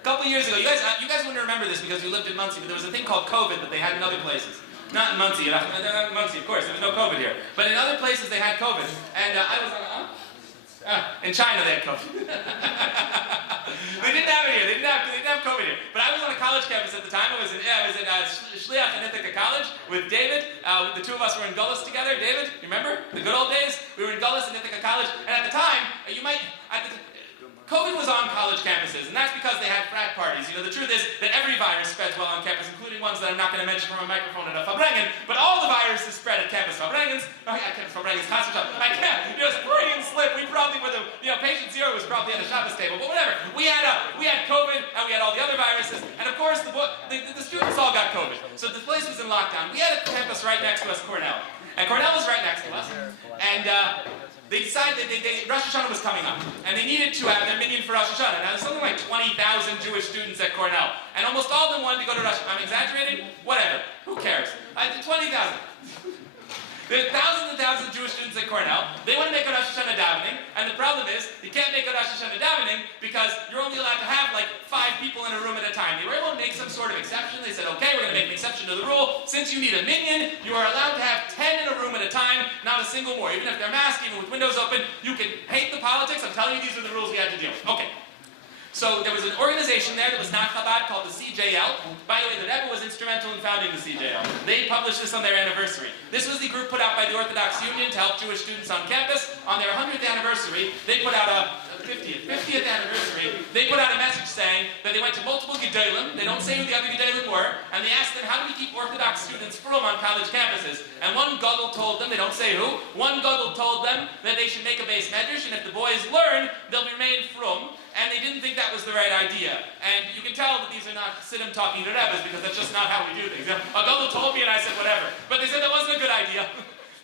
A couple years ago, you guys wouldn't remember this because you lived in Muncie, but there was a thing called COVID that they had in other places. Not in Muncie, of course, there was no COVID here. But in other places they had COVID. And I was in China they had COVID. They didn't have it here, they didn't have COVID here. But I was on a college campus at the time. I was in Shliach in Ithaca College with David. The two of us were in Gullus together. David, you remember? The good old days? We were in Gullus in Ithaca College. And at the time, COVID was on college campuses, and that's because they had frat parties. You know, the truth is that every virus spreads well on campus, including ones that I'm not going to mention from a microphone at a Farbrengen, but all the viruses spread at campus Farbrengens. I can't, Freudian slip. We probably were patient zero was probably at a Shabbos table, but whatever. We had COVID, and we had all the other viruses, and of course the students all got COVID. So the place was in lockdown. We had a campus right next to us, Cornell. And Cornell was right next to us. And they decided Rosh Hashanah was coming up, and they needed to have their minyan for Rosh Hashanah. Now, there's something like 20,000 Jewish students at Cornell, and almost all of them wanted to go to Rosh Hashanah. I'm exaggerating? Whatever. Who cares? 20,000. There's thousands and thousands of Jewish students at Cornell. They want to make a Rosh Hashanah davening, and the problem is you can't make a Rosh Hashanah davening because you're only allowed to have like 5 people in a room at a time. They were able to make some sort of exception. They said, okay, we're going to make an exception to the rule. Since you need a minyan, you are allowed to have 10 in a room at a time, not a single more. Even if they're masked, even with windows open, you can hate the politics. I'm telling you, these are the rules we had to deal with. Okay. So there was an organization there that was not Chabad called the CJL. By the way, the Rebbe was instrumental in founding the CJL. They published this on their anniversary. This was the group put out by the Orthodox Union to help Jewish students on campus. On their 100th anniversary, they put out a 50th anniversary, they put out a message saying that they went to multiple Gedolim, they don't say who the other Gedolim were, and they asked them, how do we keep Orthodox students from on college campuses? And one Gadol told them, they don't say who, one Gadol told them that they should make a base medrash, and if the boys learn, they'll remain from, and they didn't think that was the right idea. And you can tell that these are not Siddim talking to Rebbes, because that's just not how we do things. A Gadol told me and I said whatever, but they said that wasn't a good idea.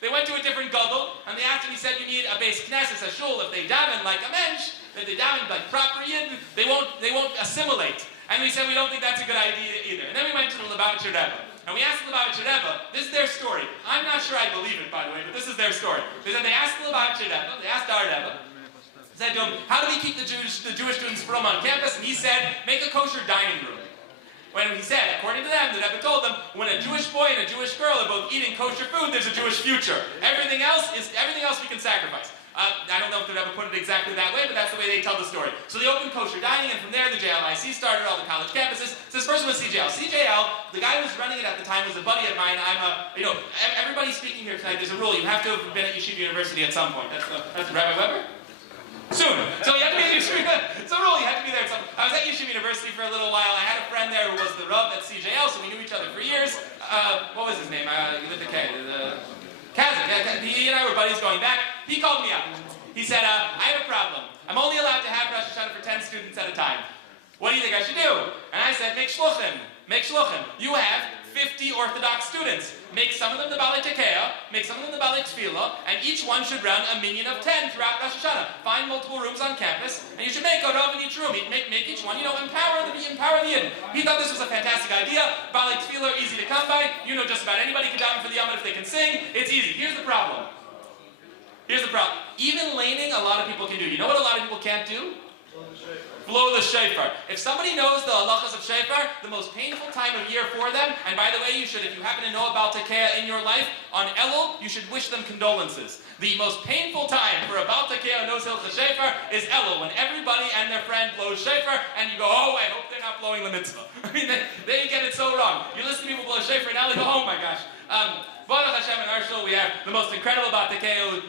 They went to a different Gadol, and they asked him, he said, you need a base knesses, a shul. If they daven like a mensch, if they daven like proper yid, they won't assimilate. And we said, we don't think that's a good idea either. And then we went to the Lubavitcher Rebbe. And we asked the Lubavitcher Rebbe, this is their story. I'm not sure I believe it, by the way, but this is their story. They said they asked the Lubavitcher Rebbe, they asked our Rebbe, said to him, how do we keep the Jewish students from on campus? And he said, make a kosher dining room. When he said, according to them, the Rebbe told them, when a Jewish boy and a Jewish girl are both eating kosher food, there's a Jewish future. Everything else we can sacrifice. I don't know if the Rebbe put it exactly that way, but that's the way they tell the story. So they opened kosher dining, and from there the JLIC started, all the college campuses. So this person was CJL. CJL, the guy who was running it at the time was a buddy of mine. Everybody speaking here tonight, there's a rule. You have to have been at Yeshiva University at some point. That's Rabbi Weber? Soon. So you have to be at Yeshiva. It's a rule. You have to be there at some point. I was at Yeshiva University for a little while. I had a friend there who was the Rav at CJL, so we knew each other for years. What was his name? With the K. Kazakh. He and I were buddies going back. He called me up. He said, I have a problem. I'm only allowed to have Rosh Hashanah for 10 students at a time. What do you think I should do? And I said, make shluchim. Make shluchim. You have 50 Orthodox students. Make some of them the Balei Tekeah, make some of them the Balei Tefillah, and each one should run a minyan of 10 throughout Rosh Hashanah. Find multiple rooms on campus, and you should make a Rav in each room. Make each one, empower the Yid. He thought this was a fantastic idea. Balei Tefillah are easy to come by. Just about anybody can daven for the Yom if they can sing. It's easy. Here's the problem. Even laning, a lot of people can do. You know what a lot of people can't do? Blow the shofar. If somebody knows the halachas of shofar, the most painful time of year for them, and by the way, you should, if you happen to know about Tekeah in your life, on Elul, you should wish them condolences. The most painful time for a Baal Tekeah who knows hilchas shofar is Elul, when everybody and their friend blows shofar, and you go, oh, I hope they're not blowing the mitzvah. I mean, they get it so wrong. You listen to people blow shofar, and now they go, oh my gosh. Baruch Hashem, in our shul, we have the most incredible Baal Tekeah.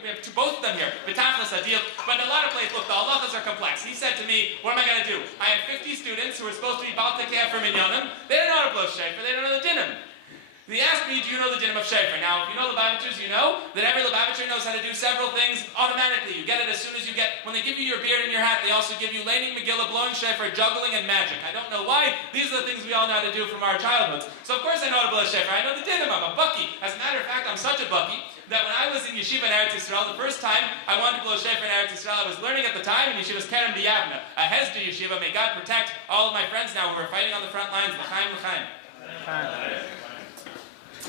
We have both of them here, B'tachlis Adil, but in a lot of places, look, the halachas are complex. He said to me, what am I going to do? I have 50 students who are supposed to be Baal Tekeah for minyanim. They don't know how to blow shofar, they don't know the dinim. He asked me, do you know the dinim of shofar? Now, if you know Lubavitchers, you know that every Lubavitcher knows how to do several things automatically. You get it as soon as you get, when they give you your beard and your hat, they also give you laning, Megillah, blowing shofar, juggling, and magic. I don't know why. These are the things we all know how to do from our childhoods. So of course I know how to blow shofar. I know the dinim. I'm a bucky. As a matter of fact, I'm such a bucky that when I was in Yeshiva in Eretz Yisrael, the first time I wanted to blow shofar in Eretz Yisrael, I was learning at the time in Yeshiva's Kerem B'Yavna, a Hesder Yeshiva. May God protect all of my friends now who are fighting on the front lines. L'chaim, l'chaim.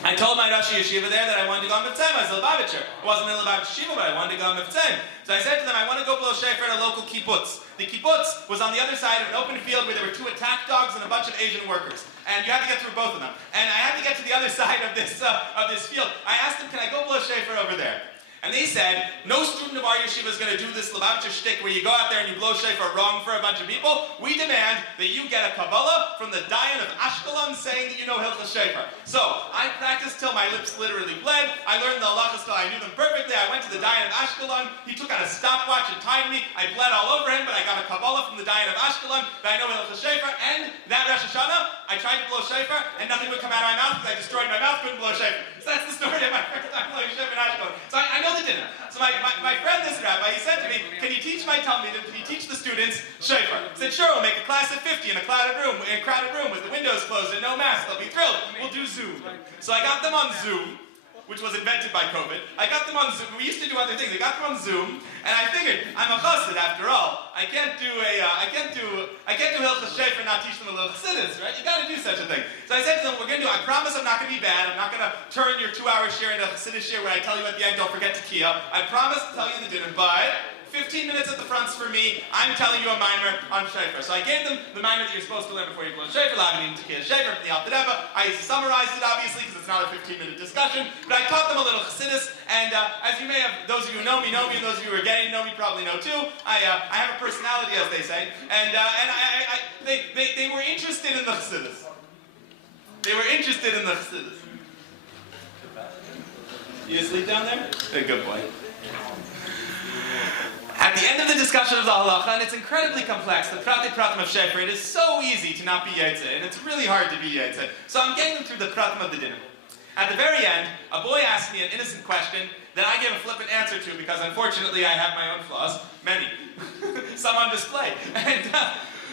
I told my Rosh Yeshiva there that I wanted to go on Mivtzem as a Lubavitcher. It wasn't in Lubavitcher Yeshiva, but I wanted to go on Mivtzem. So I said to them, I want to go blow shofar at a local kibbutz. The kibbutz was on the other side of an open field where there were 2 attack dogs and a bunch of Asian workers. And you had to get through both of them. And I had to get to the other side of this field. I asked them, can I go blow shofar over there? And they said, no student of our yeshiva is going to do this Lubavitcher shtick where you go out there and you blow shofar wrong for a bunch of people. We demand that you get a Kabbalah from the Dayan of Ashkelon saying that you know hilchas shofar. So, I practiced till my lips literally bled. I learned the halachas till I knew them perfectly. I went to the Dayan of Ashkelon. He took out a stopwatch and timed me. I bled all over him, but I got a Kabbalah from the Dayan of Ashkelon that I know hilchas shofar. And that Rosh Hashanah, I tried to blow shofar and nothing would come out of my mouth because I destroyed my mouth, couldn't blow shofar. So that's the story of my first time blowing shofar in Ashkelon. So I know the dinner. So my friend, this rabbi, he said to me, can you teach my Talmidim, can you teach the students shofar? I said, sure, we'll make a class of 50 in a crowded room with the windows closed and no mask. They'll be thrilled. We'll do Zoom. So I got them on Zoom, which was invented by COVID. I got them on Zoom. We used to do other things. I got them on Zoom, and I figured, I'm a chassid after all. I can't do hilchas shofar and not teach them a little chassidus, right? You got to do such a thing. So I said to them, we're going to do a promise I'm not going to be bad. I'm not going to turn your 2-hour share into a Chassidus share where I tell you at the end, don't forget to key up. I promise to tell you the dinner, but 15 minutes at the front's for me. I'm telling you a mimer on Shofar. So I gave them the mimer that you're supposed to learn before you blow Shofar, Lavinin Tekiah Shofar from the Alter Rebbe. I summarized it, obviously, because it's not a 15-minute discussion, but I taught them a little Chassidus, and as you may have, those of you who know me, and those of you who are getting to know me probably know too. I have a personality, as they say, and they were interested in the Chassidus. They were interested in the Chassidus. You asleep down there? Hey, good boy. At the end of the discussion of the halacha, and it's incredibly complex, the prate pratim of Shofar, it is so easy to not be yetze, and it's really hard to be yetze. So I'm getting them through the pratim of the dinner. At the very end, a boy asked me an innocent question that I gave a flippant answer to because unfortunately I have my own flaws, many, some on display. And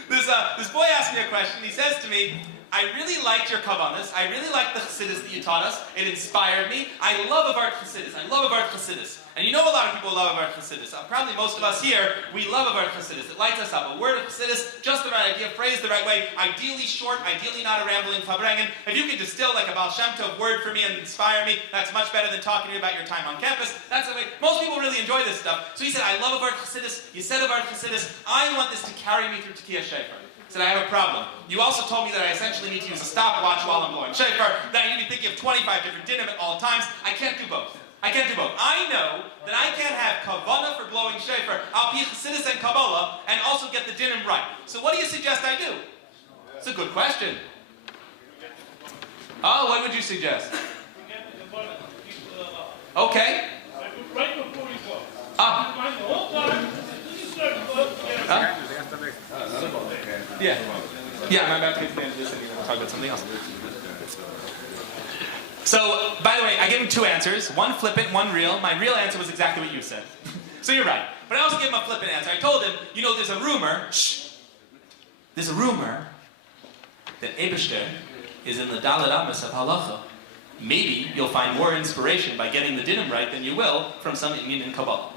this boy asked me a question. He says to me, I really liked your kavanas. I really liked the Chassidus that you taught us. It inspired me. I love Avart Chassidus. I love Avart Chassidus. And you know a lot of people love Avart Chassidus. Probably most of us here, we love Avart Chassidus. It lights us up. A word of Chassidus, just the right idea, phrased the right way, ideally short, ideally not a rambling Farbrengen. If you can distill like a Baal Shem Tov word for me and inspire me, that's much better than talking to me about your time on campus. That's the way. Most people really enjoy this stuff. So he said, I love Avart Chassidus. You said Avart Chassidus. I want this to carry me through Tekiah Shofar. He said, I have a problem. You also told me that I essentially need to use a stopwatch while I'm blowing Shofar, that I need to be thinking of 25 different dinim at all times. I can't do both. I can't do both. I know that I can't have kavana for blowing Shofar, al pi Chassidus and Kabbalah, and also get the dinim right. So what do you suggest I do? It's a good question. Oh, what would you suggest? Okay. Yeah, I'm about to get to the end of this and we'll talk about something else. So, by the way, I gave him 2 answers. One flippant, one real. My real answer was exactly what you said. So you're right. But I also gave him a flippant answer. I told him, you know, there's a rumor, there's a rumor that Eibishter is in the Daled Amos of Halacha. Maybe you'll find more inspiration by getting the dinim right than you will from some Inyan in Kabbalah.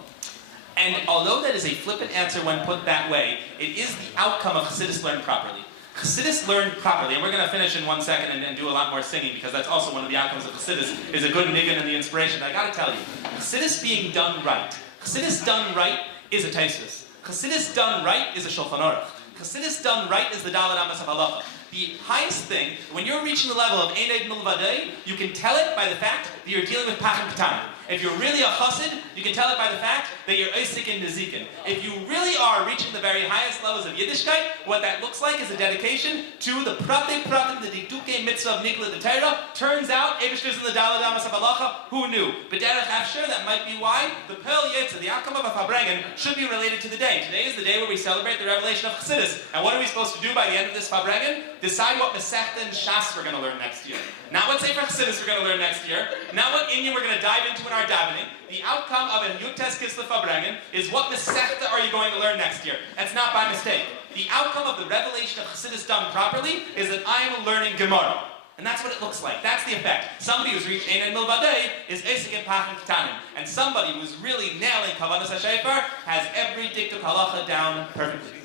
And although that is a flippant answer when put that way, it is the outcome of Chassidus learned properly. Chassidus learned properly, and we're going to finish in 1 second and do a lot more singing, because that's also one of the outcomes of Chassidus, is a good niggin and the inspiration. I got to tell you, Chassidus being done right, Chassidus done right is a Taisus. Chassidus done right is a Shulchan Aruch. Chassidus done right is the Daled Amos of Halacha. The highest thing, when you're reaching the level of Ein Eid Milvadei, you can tell it by the fact that you're dealing with Pachim Ketanim. If you're really a chassid, you can tell it by the fact that you're Eisik and Nezikin. If you really are reaching the very highest levels of Yiddishkeit, what that looks like is a dedication to the Prate Pratim, the Dikduke Mitzvah of Nigla de Torah. Turns out, Eibishter's in the Daled Amos of Halacha. Who knew? But Derech Afshir, that might be why the Pearl Yitzah, the outcome of a Farbrengen, should be related to the day. Today is the day where we celebrate the revelation of Chassidus. And what are we supposed to do by the end of this Farbrengen? Decide what Masechta and Shas we're going to learn next year. Not what Sefer Chassidus we're going to learn next year. Not what Inyan we're going to dive into in our davening. The outcome of a Yutes Kislev Farbrengen is what Masechta are you going to learn next year. That's not by mistake. The outcome of the revelation of Chassidus done properly is that I am learning Gemara. And that's what it looks like. That's the effect. Somebody who's reached Ein Eid Milvadei is Eisik and Pachim Ketanim. And somebody who's really nailing Kavanas HaShofar has every diktuk halacha down perfectly.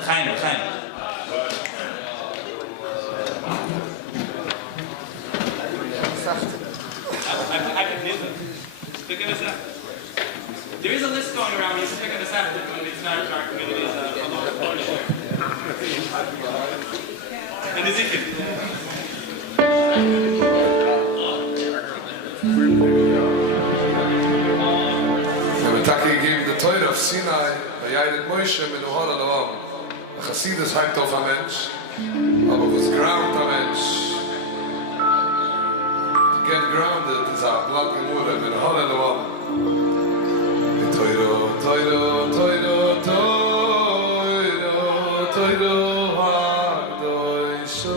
Chaim. I can hear them. Pick us up. There is a list going around. You can pick us up. It's not our community's and the Zikr. When Taki gave the Torah of Sinai, the Yaidet Moshe, and the Hora Lavam, the Chassidus hyped off a mensch, aber was ground a mensch. Get grounded is our blood gemura with a hole lawam. Toiro ha'doisho. Toiro ha'doisho.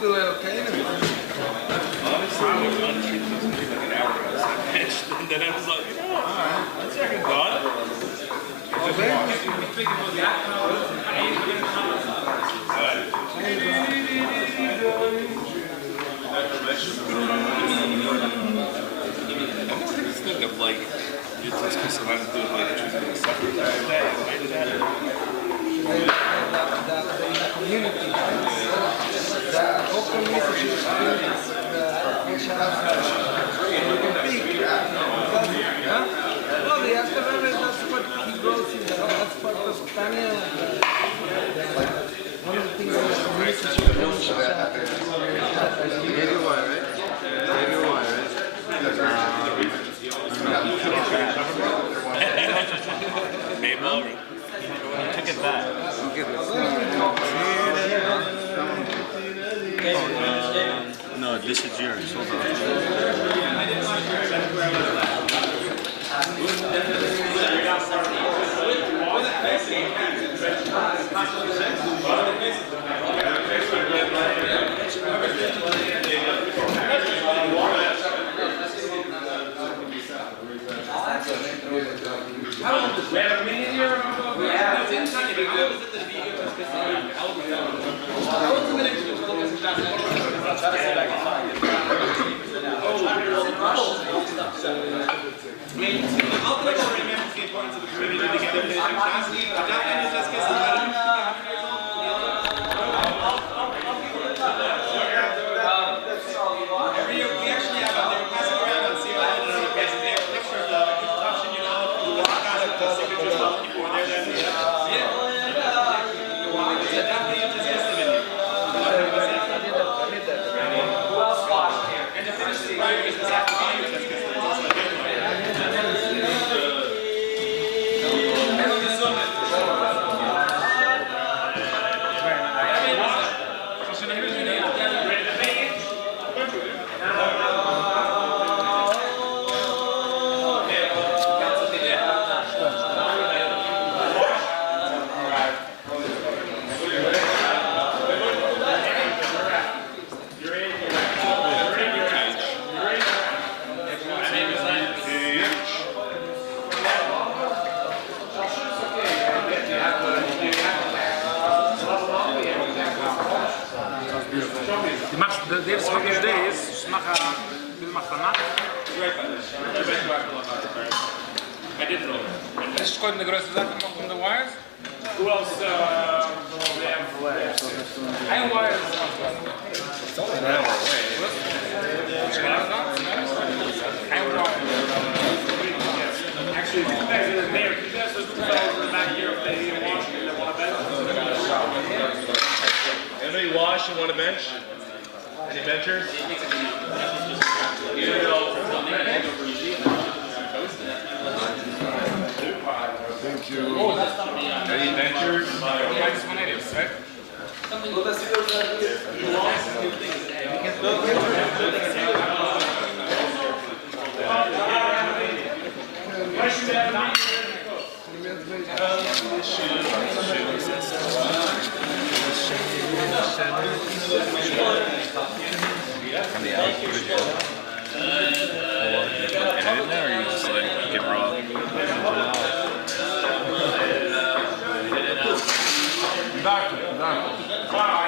do okay. And then I was like, alright, that's second thought. This thing of like, you just have to do it like choosing a separate day. Why did that? The community, the open message experience, which has well, the aftermath, that's what he goes in, that's part of Tanya. One of the things that the community should do is Maybe why, right? Maybe why, right? Maybe over. Took it back. No, this is yours. Hold on. The größte Sache noch the wires? Who else? They have Iron wires. It's only an hour away. Iron wires. Actually, these guys are there. You guys are 2 fellas in the back here if they need a wash and they want a bench. Anybody wash and want a bench? Any benchers? Here we go. Thank you. Any benchers? Minus 180, right? Doctor.